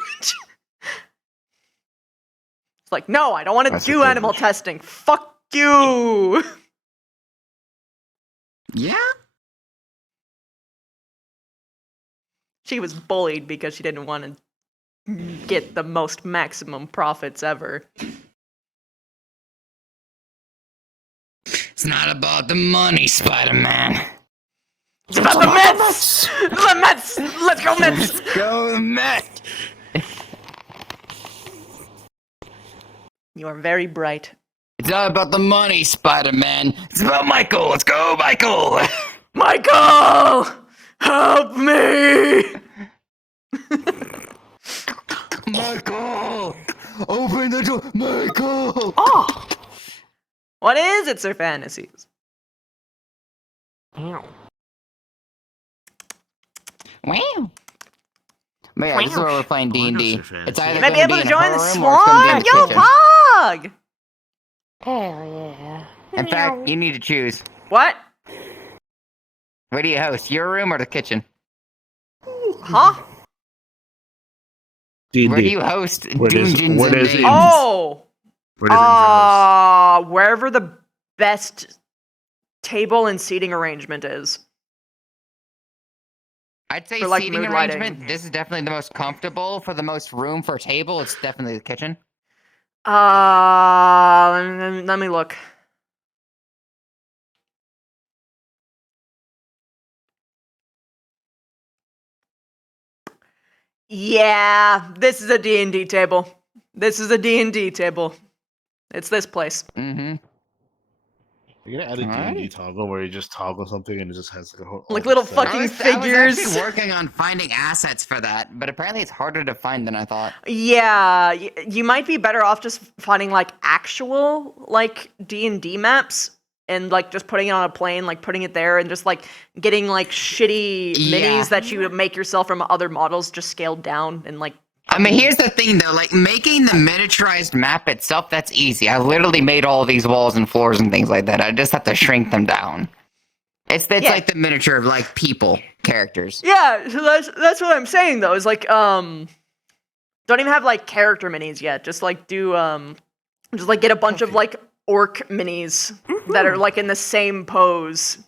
It's like, no, I don't want to do animal testing. Fuck you. Yeah? She was bullied because she didn't want to get the most maximum profits ever. It's not about the money, Spider-Man. It's about the Mets! The Mets! Let's go, Mets! Let's go, Mets! You are very bright. It's not about the money, Spider-Man. It's about Michael. Let's go, Michael. Michael! Help me! Michael! Open the door, Michael! Oh! What is it, Sir Fantasies? Ow. Wow. But yeah, this is where we're playing D&D. It's either You might be gonna able to in a join the horror room or it's gonna swarm! be in Yo, the kitchen. Pog! Hell yeah. In fact, you need to choose. What? Where do you host? Your room or the kitchen? Huh? D&D. Where do you host What is- Dungeons what and is Dames? Oh! Where does Indra host? Wherever the best table and seating arrangement is. I'd say For, like, seating mood arrangement. lighting. This is definitely the most comfortable. For the most room for a table, it's definitely the kitchen. Let me look. Yeah, this is a D&D table. This is a D&D table. It's this place. Mm-hmm. You're gonna add a D&D toggle where you just toggle something and it just has like a whole Like little set. fucking I was figures. actually working on finding assets for that, but apparently it's harder to find than I thought. Yeah, you might be better off just finding like actual like D&D maps and like just putting it on a plane, like putting it there and just like getting like shitty Yeah. minis that you make yourself from other models just scaled down and like I mean, here's the thing though, like making the miniaturized map itself, that's easy. I literally made all these walls and floors and things like that. I just have to shrink them down. It's Yeah. like the miniature of like people, characters. Yeah, so that's what I'm saying though. Is like don't even have like character minis yet. Just like do just like get a bunch of like orc minis that are like in the same pose.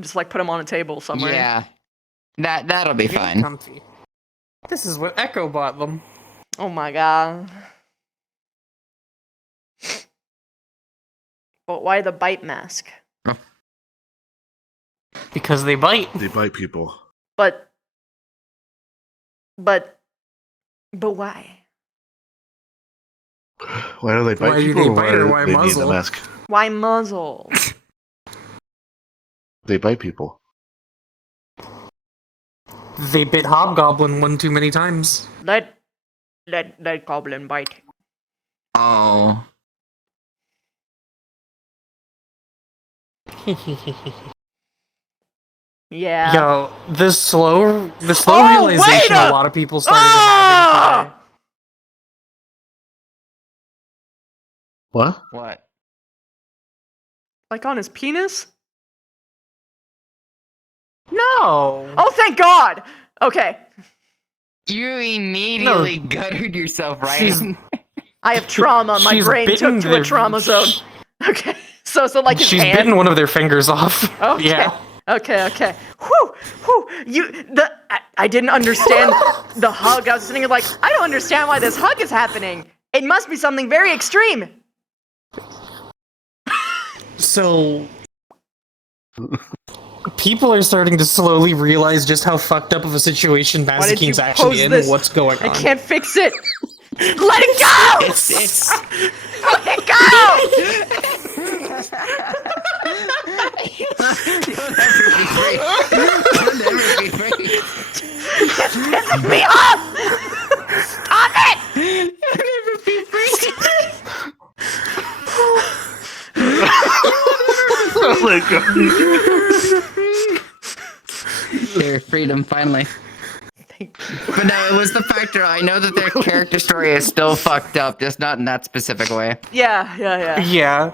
Just like put them on a table somewhere. Yeah. That'll be Very fine. comfy. This is what Echo bought them. Oh my god. But why the bite mask? Because they bite. They bite people. But why? Why do they bite Why do people? they or bite or why do they need the muzzle? mask? Why muzzle? They bite people. They bit Hobgoblin one too many times. Let goblin bite. Oh. Yeah. Yo, the slow Oh, realization wait a up! lot of people started Ah! having. What? What? Like on his penis? No. Oh, thank God. Okay. You immediately guttered yourself, right? She's- I have trauma. My She's brain bitten took to a the- trauma zone. Okay. So like his She's hand. bitten one of their fingers off. Okay. Yeah. Okay. Whew. I didn't understand the hug. I was sitting here like, I don't understand why this hug is happening. It must be something very extreme. So people are starting to slowly realize just how fucked up of a situation Why did you Mazikeen's actually pose in this? and what's going on. I can't fix it. Let it go! It's Let it go! You'll never be free. You'll never be free. It's pissing me off! Stop it! You'll never be free. Oh my god. Their freedom, finally. But no, it was the factor. I know that their character story is still fucked up, just not in that specific way. Yeah. Yeah.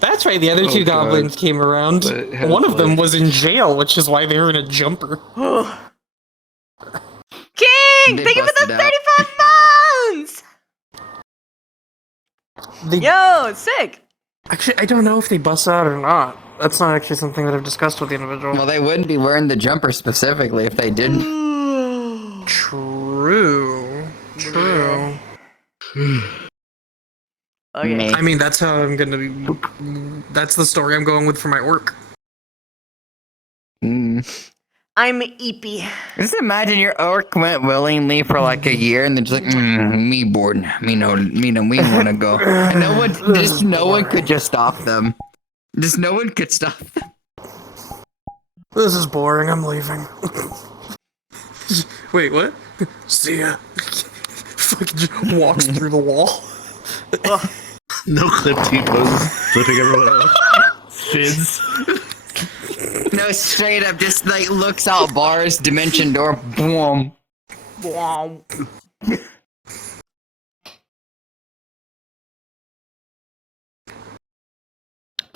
That's right, the other two God. goblins came around. But it has, One of them like- was in jail, which is why they were in a jumper. King! They Thank you for busted the out. 35 months! Yo, sick! Actually, I don't know if they busted out or not. That's not actually something that I've discussed with the individual. Well, they wouldn't be wearing the jumper specifically if they didn't. True. Okay. I mean, that's how I'm gonna be. That's the story I'm going with for my work. I'm Eepy. Just imagine your orc went willingly for like a year, and then just like, me bored, me no, we want to go. And no one could just stop them. Just no one could stop them. This is boring. I'm leaving. Wait, what? See ya. Fucking just walks through the wall. No clip T-poses, flipping everyone off. Shiz. No, straight up, just like looks out bars, dimension door, boom. Wow.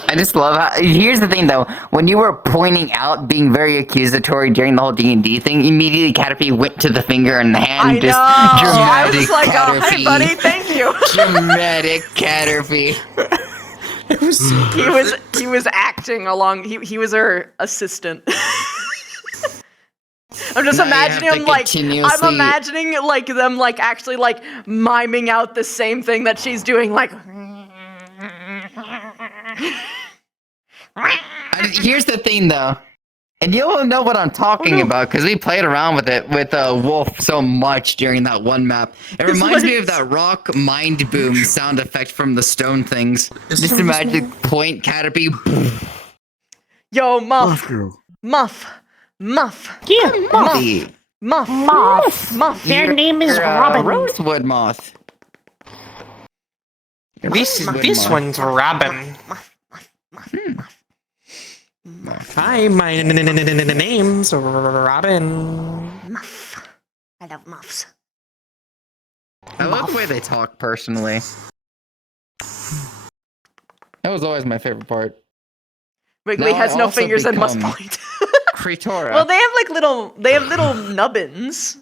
I just love how. Here's the thing, though. When you were pointing out, being very accusatory during the whole D&D thing, immediately Caterpie went to the finger and the hand. I know. Just I was dramatic just like, oh, Caterpie. hey, buddy, thank you. Dramatic Caterpie. He was acting along. He was her assistant. I'm just Now you imagining have him to like continuously- I'm imagining like them like actually like miming out the same thing that she's doing like. Here's the thing, though. And you'll know what I'm talking about, because we played around with it with Wolf so much during that one map. It reminds me of that rock mind boom sound effect from the stone things. Just imagine point Caterpie. Yo, Muff. Muff. Yeah, Muff. Their name is Robin. Rosewood moth. This one's Robin. Hi, my name's Robin. Muff. I love muffs. I love the way they talk, personally. That was always my favorite part. Wiggley Now has I no also fingers and must become point. Creatora. Well, they have like little nubbins.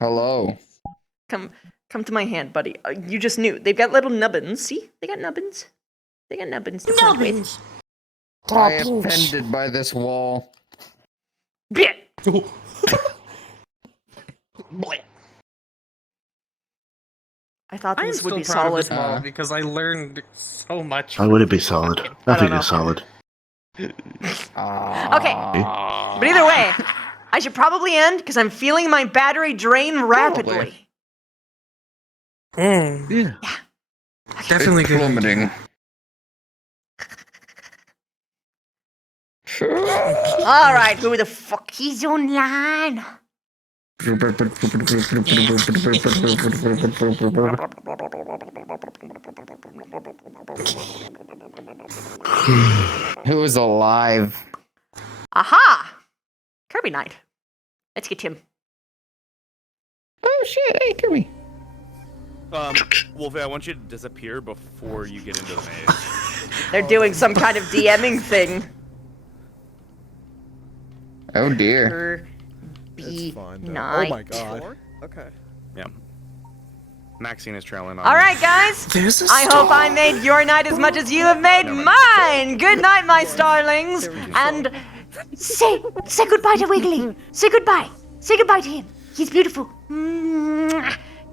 Hello. Come to my hand, buddy. You just knew. They've got little nubbins. See? They got nubbins. They got nubbins. To point with. I am offended by this wall. Bit. I thought I'm this would still be proud solid. of this model because I learned so much. Why would it be solid? I think know. it's solid. Okay. But either way, I should probably end because I'm feeling my battery drain rapidly. Yeah. Definitely It's good. plummeting. All right, who the fuck? He's online. Who is alive? Aha! Kirby Knight. Let's get him. Oh shit! Hey, Kirby. Wolfie, I want you to disappear before you get into the maze. They're doing some kind of DMing thing. Oh dear. Kirby Oh Knight. my god. Okay. Yeah. Maxine is trailing on. All right, guys. I hope I made your night as much as you have made mine. Good night, my starlings. And say goodbye to Wiggley. Say goodbye. Say goodbye to him. He's beautiful.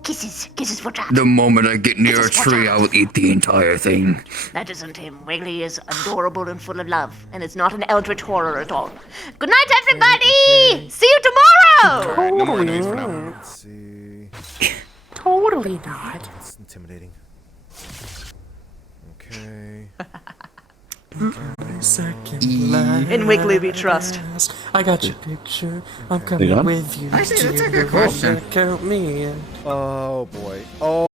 Kisses for Jack. The moment I get near a tree, I will eat the entire thing. That isn't him. Wiggly is adorable and full of love, and it's not an eldritch horror at all. Good night, everybody. See you tomorrow. Alright, no more enemies for now. Let's see. Totally not. It's intimidating. Okay. In Wiggly we trust. I got your picture. I'm You coming got it? with you. Actually, that's a dear. good question. Count me in. Oh boy. Oh.